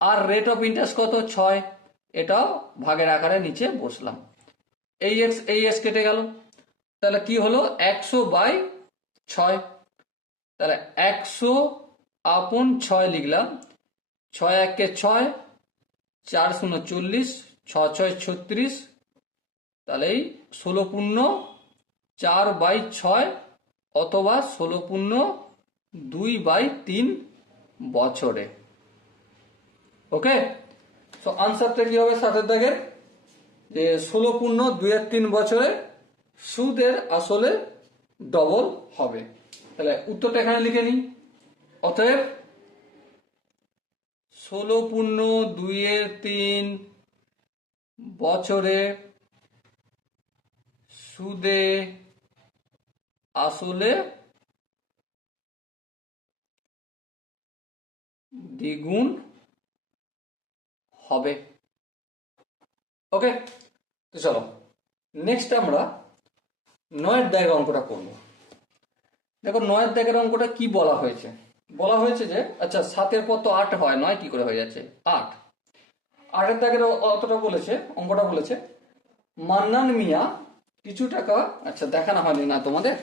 আর রেট অফ ইন্টারেস্ট কত? 6। এটাও ভাগের আকারে নিচে বসলাম। এই এক্স কেটে গেল, তাহলে কি হলো 100/6। তাহলে 100/6 লিখলাম। 6 1 6, 4 0 40, 6 6 36। তাহলে এই 16/4/6 অথবা 16/2/3 বছরে। ওকে, সো আনসারটা কি হবে 7 দাগের? যে 16/2/3 বছরে সুদের আসলে ডবল হবে। তাহলে উত্তরটা এখানে লিখে নিই। অতএব 16/2/3 বছরে সুদে আসলে দ্বিগুণ হবে। ওকে, তো চলো নেক্সট আমরা 9 দাগের অঙ্কটা করব। দেখো 9 দাগের অঙ্কটা কি বলা হয়েছে? বলা হয়েছে যে আচ্ছা 7-এর পর তো 8 হয়, 9 কি করে হয়ে যাচ্ছে 8। 8 দাগের অতটা বলেছে, অঙ্কটা বলেছে মান্নান মিয়া কিছু টাকা, আচ্ছা দেখানো হয়নি না তোমাদের।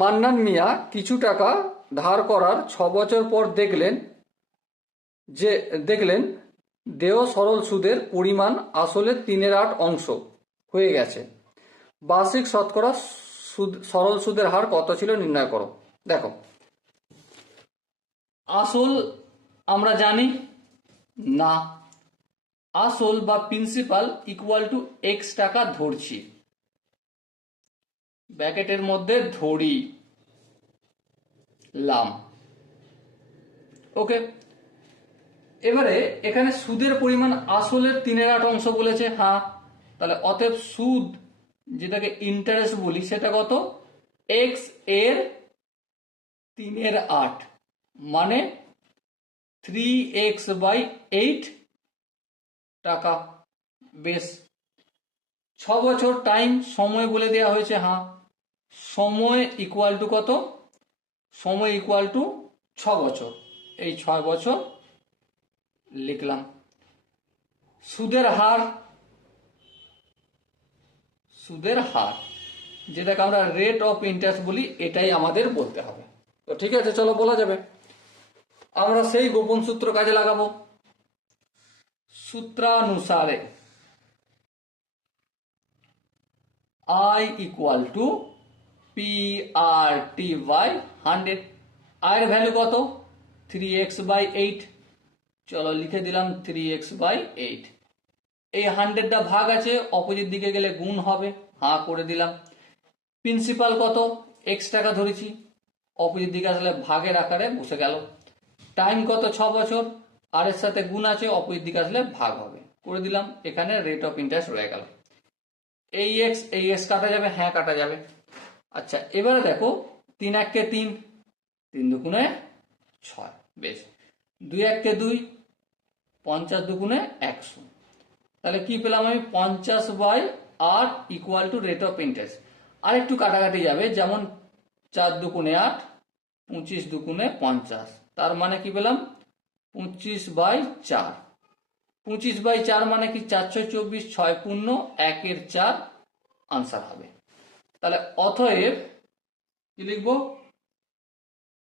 মান্নান মিয়া কিছু টাকা ধার করার 6 বছর পর দেখলেন দেয় সরল সুদের পরিমাণ আসলে 3/8 অংশ হয়ে গেছে। বার্ষিক শতকরা সরল সুদের হার কত ছিল নির্ণয় করো। দেখো আসল আমরা জানি না, আসল বা প্রিন্সিপাল ইকুয়াল টু এক্স টাকা ধরছি, ব্র্যাকেটের মধ্যে ধরি লাম। ওকে, এবারে এখানে সুদের পরিমাণ আসলের 3/8 অংশ বলেছে। হ্যাঁ, তাহলে অতএব সুদ যেটাকে ইন্টারেস্ট বলি সেটা কত? এক্স এর 3/8 মানে 3x/8 টাকা। বেশ, 6 বছর টাইম সময় বলে দেওয়া হয়েছে। হ্যাঁ, সময় ইকুয়াল টু কত? সময় ইকুয়াল টু 6 বছর। এই 6 বছর লিখলাম। সুদের হার যেটাকে আমরা রেট অফ ইন্টারেস্ট বলি, এটাই আমাদের বলতে হবে। তো ঠিক আছে, চলো বলা যাবে। আমরা সেই গোপন সূত্র কাজে লাগাবো। सूत्रानुसारे I equal to PRT by 100। আয়ের ভ্যালু কত? 3x/8। চলো লিখে দিলাম 3x/8। এই 100টা ভাগ আছে, অপোজিট দিকে গেলে গুণ হবে, হ্যাঁ করে দিলাম। প্রিন্সিপাল কত? x টাকা ধরেছি, অপোজিট দিকে আসলে ভাগের আকারে বসে গেল। টাইম কত? 6 বছর, আর এর সাথে গুণ আছে, অপোজিট দিকে আসলে ভাগ হবে, করে দিলাম। এখানে রেট অফ ইন্টারেস্ট রয়ে গেল। এই এক্স কাটা যাবে, হ্যাঁ কাটা যাবে। আচ্ছা এবারে দেখো, 3 1 3, 3 2 6, বেশ। 2 1 2, 50 2 100। তাহলে কি পেলাম আমি? 50/8 equal to rate of interest. আর একটু কাটাকাটি যাবে, যেমন 4 2 8, 25 2 50। তার মানে কি পেলাম? 25/4। 25/4 মানে কি? 4 6 24, 6 পূর্ণ 1 এর 4 আনসার হবে। তাহলে অতএব কি লিখবো?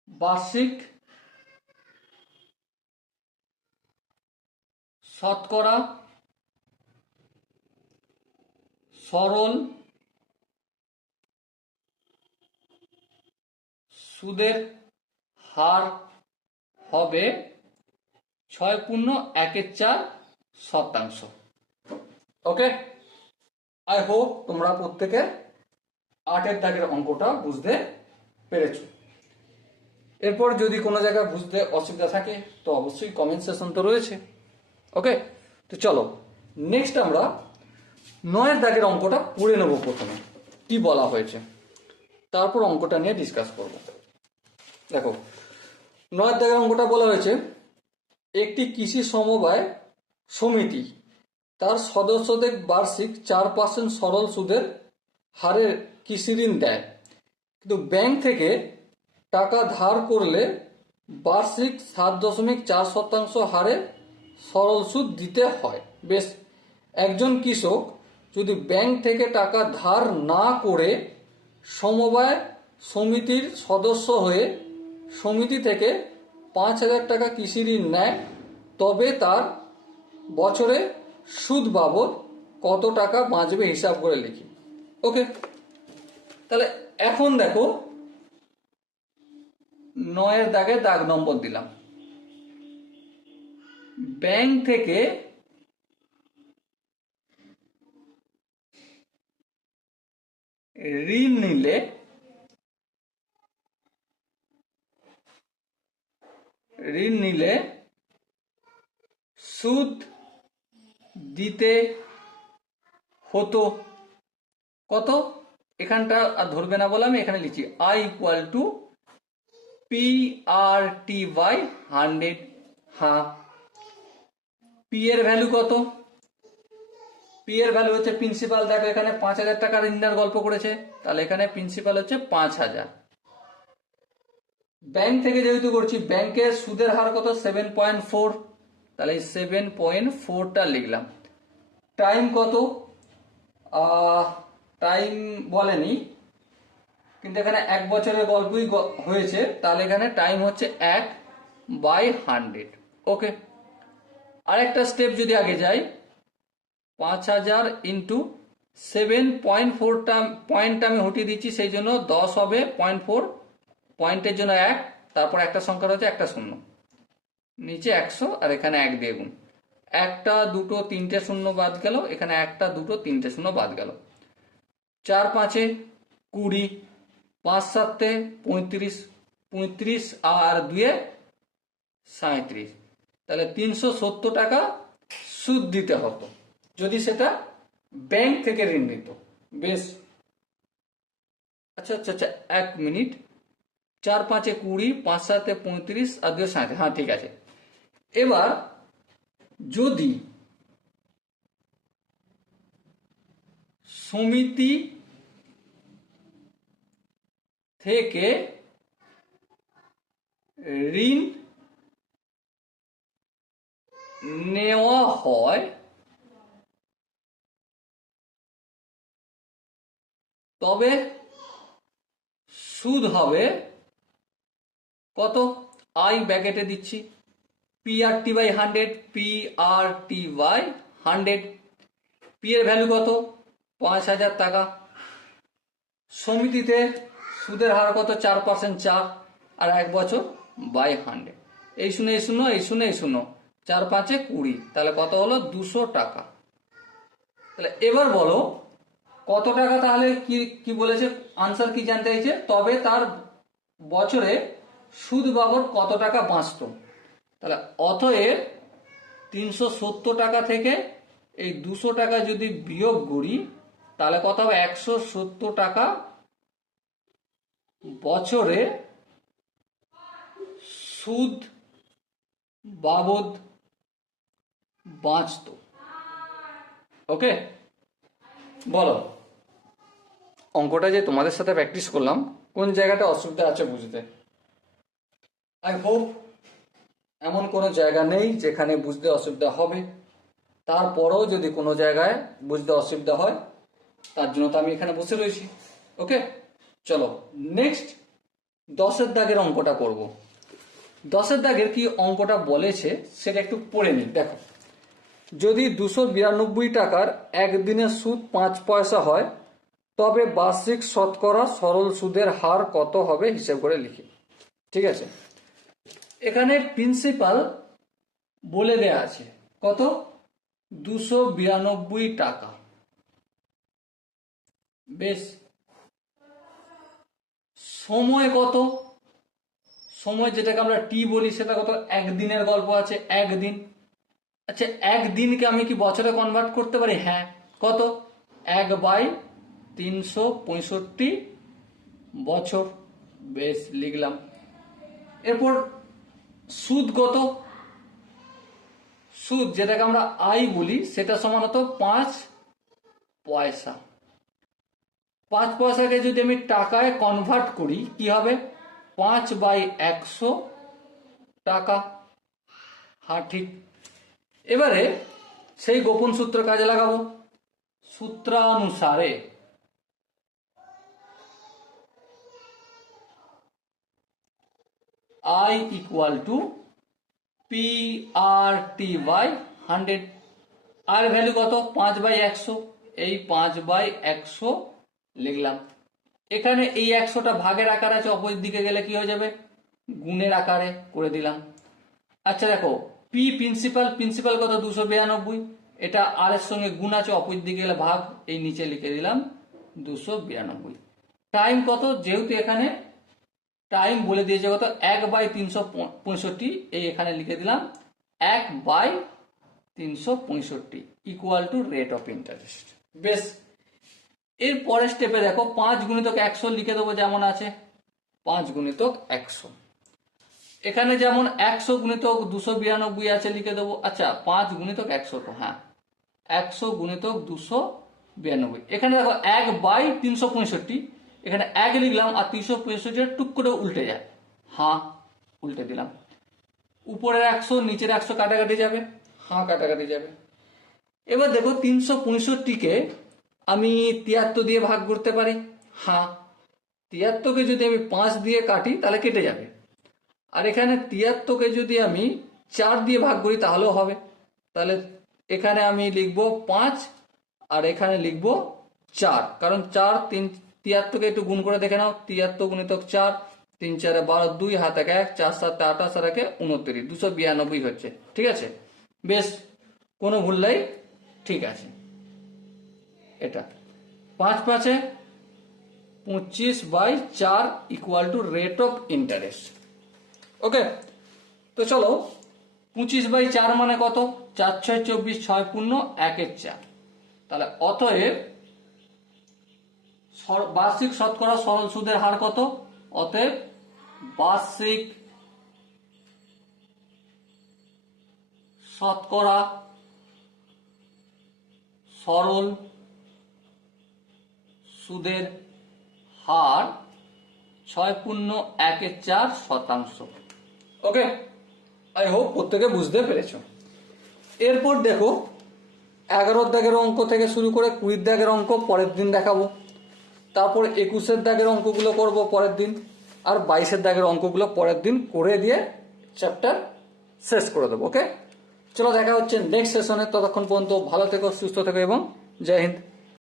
বার্ষিক শতকরা সরল সুদের হার হবে 6.1/4 ওকে। আই হোপ তোমরা প্রত্যেকে 8 দাগের অঙ্কটা বুঝতে পেরেছো। এরপর যদি কোনো জায়গায় বুঝতে অসুবিধা থাকে তো অবশ্যই কমেন্ট সেকশন তো রয়েছে। ওকে, তো চলো নেক্সট আমরা 9 দাগের অঙ্কটা পড়ে নেব। প্রথমে কি বলা হয়েছে, তারপর অঙ্কটা নিয়ে ডিসকাস করব। দেখো 9 দাগের অঙ্কটা বলা হয়েছে, একটি কৃষি সমবায় সমিতি তার সদস্যদের বার্ষিক 4% সরল সুদের হারে কৃষি ঋণ দেয়, কিন্তু ব্যাংক থেকে টাকা ধার করলে বার্ষিক 7.4% হারে সরল সুদ দিতে হয়। বেশ, একজন কৃষক যদি ব্যাংক থেকে টাকা ধার না করে সমবায় সমিতির সদস্য হয়ে সমিতি থেকে 5,000 টাকা কৃষি ঋণ নেয়, তবে তার বছরে সুদ বাবদ কত টাকা বাঁচবে হিসাব করে লিখি। ওকে, তাহলে এখন দেখো 9 দাগে দাগ নম্বর দিলাম। ব্যাংক থেকে ঋণ নিলে সুদ দিতে হতো কত? এখানটা আর ধরবে না বলে আমি এখানে লিখছি I ইকুয়াল টু PRT/100। হ্যাঁ, পি এর ভ্যালু কত? পি এর ভ্যালু হচ্ছে প্রিন্সিপাল। দেখো এখানে 5,000 টাকা ঋণ নেওয়ার গল্প করেছে, তাহলে এখানে প্রিন্সিপাল হচ্ছে 5,000। ব্যাংক থেকে যেহেতু করছি, ব্যাংকের সুদের হার কত? 7.4, তাহলে 7.4টা লিখলাম। টাইম কত? টাইম বলেনি, কিন্তু এখানে 1 বছরের গল্পই হয়েছে, তাহলে এখানে টাইম হচ্ছে 1/100। ওকে, আরেকটা স্টেপ যদি আগে যাই, 5,000 ইন্টু 7.4টা পয়েন্টটা আমি হটিয়ে দিচ্ছি, সেই জন্য 10 হবে 0.4, পয়েন্টের জন্য 1, তারপর একটা সংখ্যা হচ্ছে একটা শূন্য, নিচে 100, আর এখানে 1 দিয়ে গুণ। 1টা 2টো 3টে শূন্য বাদ গেল, এখানে 1টা 2টো 3টে শূন্য বাদ গেল। 4 5 20, 5 7 35, 35 আর 2 37, তাহলে 370 টাকা সুদ দিতে হতো যদি সেটা ব্যাংক থেকে ঋণ নিত। বেশ, আচ্ছা আচ্ছা আচ্ছা 1 মিনিট। 4 5 20, 5 7 35 আর 2 37, হ্যাঁ ঠিক আছে। এবার যদি সমিতি থেকে ঋণ নেওয়া হয় তবে সুদ হবে কত? I ব্র্যাকেটে দিচ্ছি PRT by 100, PRT by 100। P এর ভ্যালু কত? 5,000 টাকা। সমিতিতে সুদের হার কত? 4%, 4 আর 1 বছর বাই 100। এই শূন্য এই শূন্য এই শূন্য এই শূন্য, 4 5 20, তাহলে কত হলো? 200 টাকা। তাহলে এবার বলো কত টাকা, তাহলে কি কি বলেছে, আনসার কি জানতে চাইছে, তবে তার বছরে সুদ বাবদ কত টাকা বাঁচতো। তাহলে অতএব 370 টাকা থেকে এই 200 টাকা যদি বিয়োগ করি তাহলে কত হবে? 170 টাকা বছরে সুদ বাবদ বাঁচতো। ওকে, বলো অঙ্কটা যে তোমাদের সাথে প্র্যাকটিস করলাম কোন জায়গাটা অসুবিধা আছে বুঝতে। আই হোপ এমন কোনো জায়গা নেই যেখানে বুঝতে অসুবিধা হবে। তারপরেও যদি কোনো জায়গায় বুঝতে অসুবিধা হয় তার জন্য তো আমি এখানে বসে রয়েছি। ওকে, চলো নেক্সট 10-এর দাগের অঙ্কটা করব। 10-এর দাগের কি অঙ্কটা বলেছে সেটা একটু পড়ে নিই। দেখো, যদি 292 টাকার একদিনের সুদ 5 পয়সা হয় তবে বার্ষিক শতকরা সরল সুদের হার কত হবে হিসেব করে লিখি। ঠিক আছে, এখানে প্রিন্সিপাল বলে দেয়া আছে কত? 292 টাকা। বেশ, সময় কত? সময় যেটাকে আমরা টি বলি সেটা কত? একদিনের গল্প আছে, একদিন। আচ্ছা, একদিনকে আমি কি বছরে কনভার্ট করতে পারি? হ্যাঁ। কত? 1/365 বছর। বেশ, লিখলাম। এরপর সুদ কত? সুদ যেটাকে আমরা আই বলি সেটা সমান হতো 5 পয়সা। 5 পয়সাকে যদি আমি টাকায় কনভার্ট করি কি হবে? 5/100 টাকা। হ্যাঁ, ঠিক। এবারে সেই গোপন সূত্র কাজে লাগাবো। সূত্রানুসারে I equal to PRT by 100। আর ভ্যালু কত? 5/100। এই 5/100 লিখলাম। এখানে এই 100টা ভাগের আকার আছে, অপোজিট দিকে গেলে কি হয়ে যাবে? গুণের আকারে করে দিলাম। আচ্ছা দেখো, পি প্রিন্সিপাল, প্রিন্সিপাল কত? 292। এটা আর এর সঙ্গে গুণ আছে, অপোজিট দিকে গেলে ভাগ, এই নিচে লিখে দিলাম 292। টাইম কত? যেহেতু এখানে টাইম বলে দিয়েছে কত? 1/365, এই এখানে লিখে দিলাম 1/365 equal to rate of interest. বেশ, এর পরের স্টেপে দেখো 5 গুণিতক 100 লিখে দেবো যেমন আছে, 5 গুণিতক 100। এখানে যেমন 100 গুণিতক 292 আছে লিখে দেবো। আচ্ছা, 5 গুণিতক 100 তো, হ্যাঁ 100 গুণিতক 292। এখানে দেখো 1/365, এখানে 1 লিখলাম আর 365 টুক করে উল্টে যায়। হ্যাঁ, উল্টে দিলাম। উপরের 100 নিচের 100 কাটাকাটি যাবে, হ্যাঁ কাটাকাটি যাবে। এবার দেখো 365কে আমি 73 দিয়ে ভাগ করতে পারি। হ্যাঁ, 73কে যদি আমি 5 দিয়ে কাটি তাহলে কেটে যাবে। আর এখানে 73কে যদি আমি 4 দিয়ে ভাগ করি তাহলেও হবে। তাহলে এখানে আমি লিখব 5 আর এখানে লিখব 4, কারণ 4 3 73কে একটু গুণ করে দেখে নাও। 73 গুণিতক 4, 3 4 12, 2 হাতে 1, 4 7 28 আর 1 29, 292 হচ্ছে। ঠিক আছে, বেশ, কোনো ভুল নাই, ঠিক আছে। এটা 5 5 25/4 equal to rate of interest. Okay, তো চলো 25/4 মানে কত? 4 6 24, 6 পূর্ণ 1 এর 4। তাহলে অতএব বার্ষিক শতকরা সরল সুদের হার কত? অতএব বার্ষিক শতকরা সরল সুদের হার 6.1/4 ওকে, আই হোপ প্রত্যেকে বুঝতে পেরেছো। এরপর দেখো 11 দাগের অঙ্ক থেকে শুরু করে 20 দাগের অঙ্ক পরের দিন দেখাবো। তারপর 21 দাগের অঙ্কগুলো করব পরের দিন, আর 22 দাগের অঙ্কগুলো পরের দিন করে দিয়ে চ্যাপ্টার শেষ করে দেবো। ওকে, চলো দেখা হচ্ছে নেক্সট সেশনে। ততক্ষণ পর্যন্ত ভালো থেকো, সুস্থ থেকো এবং জয় হিন্দ।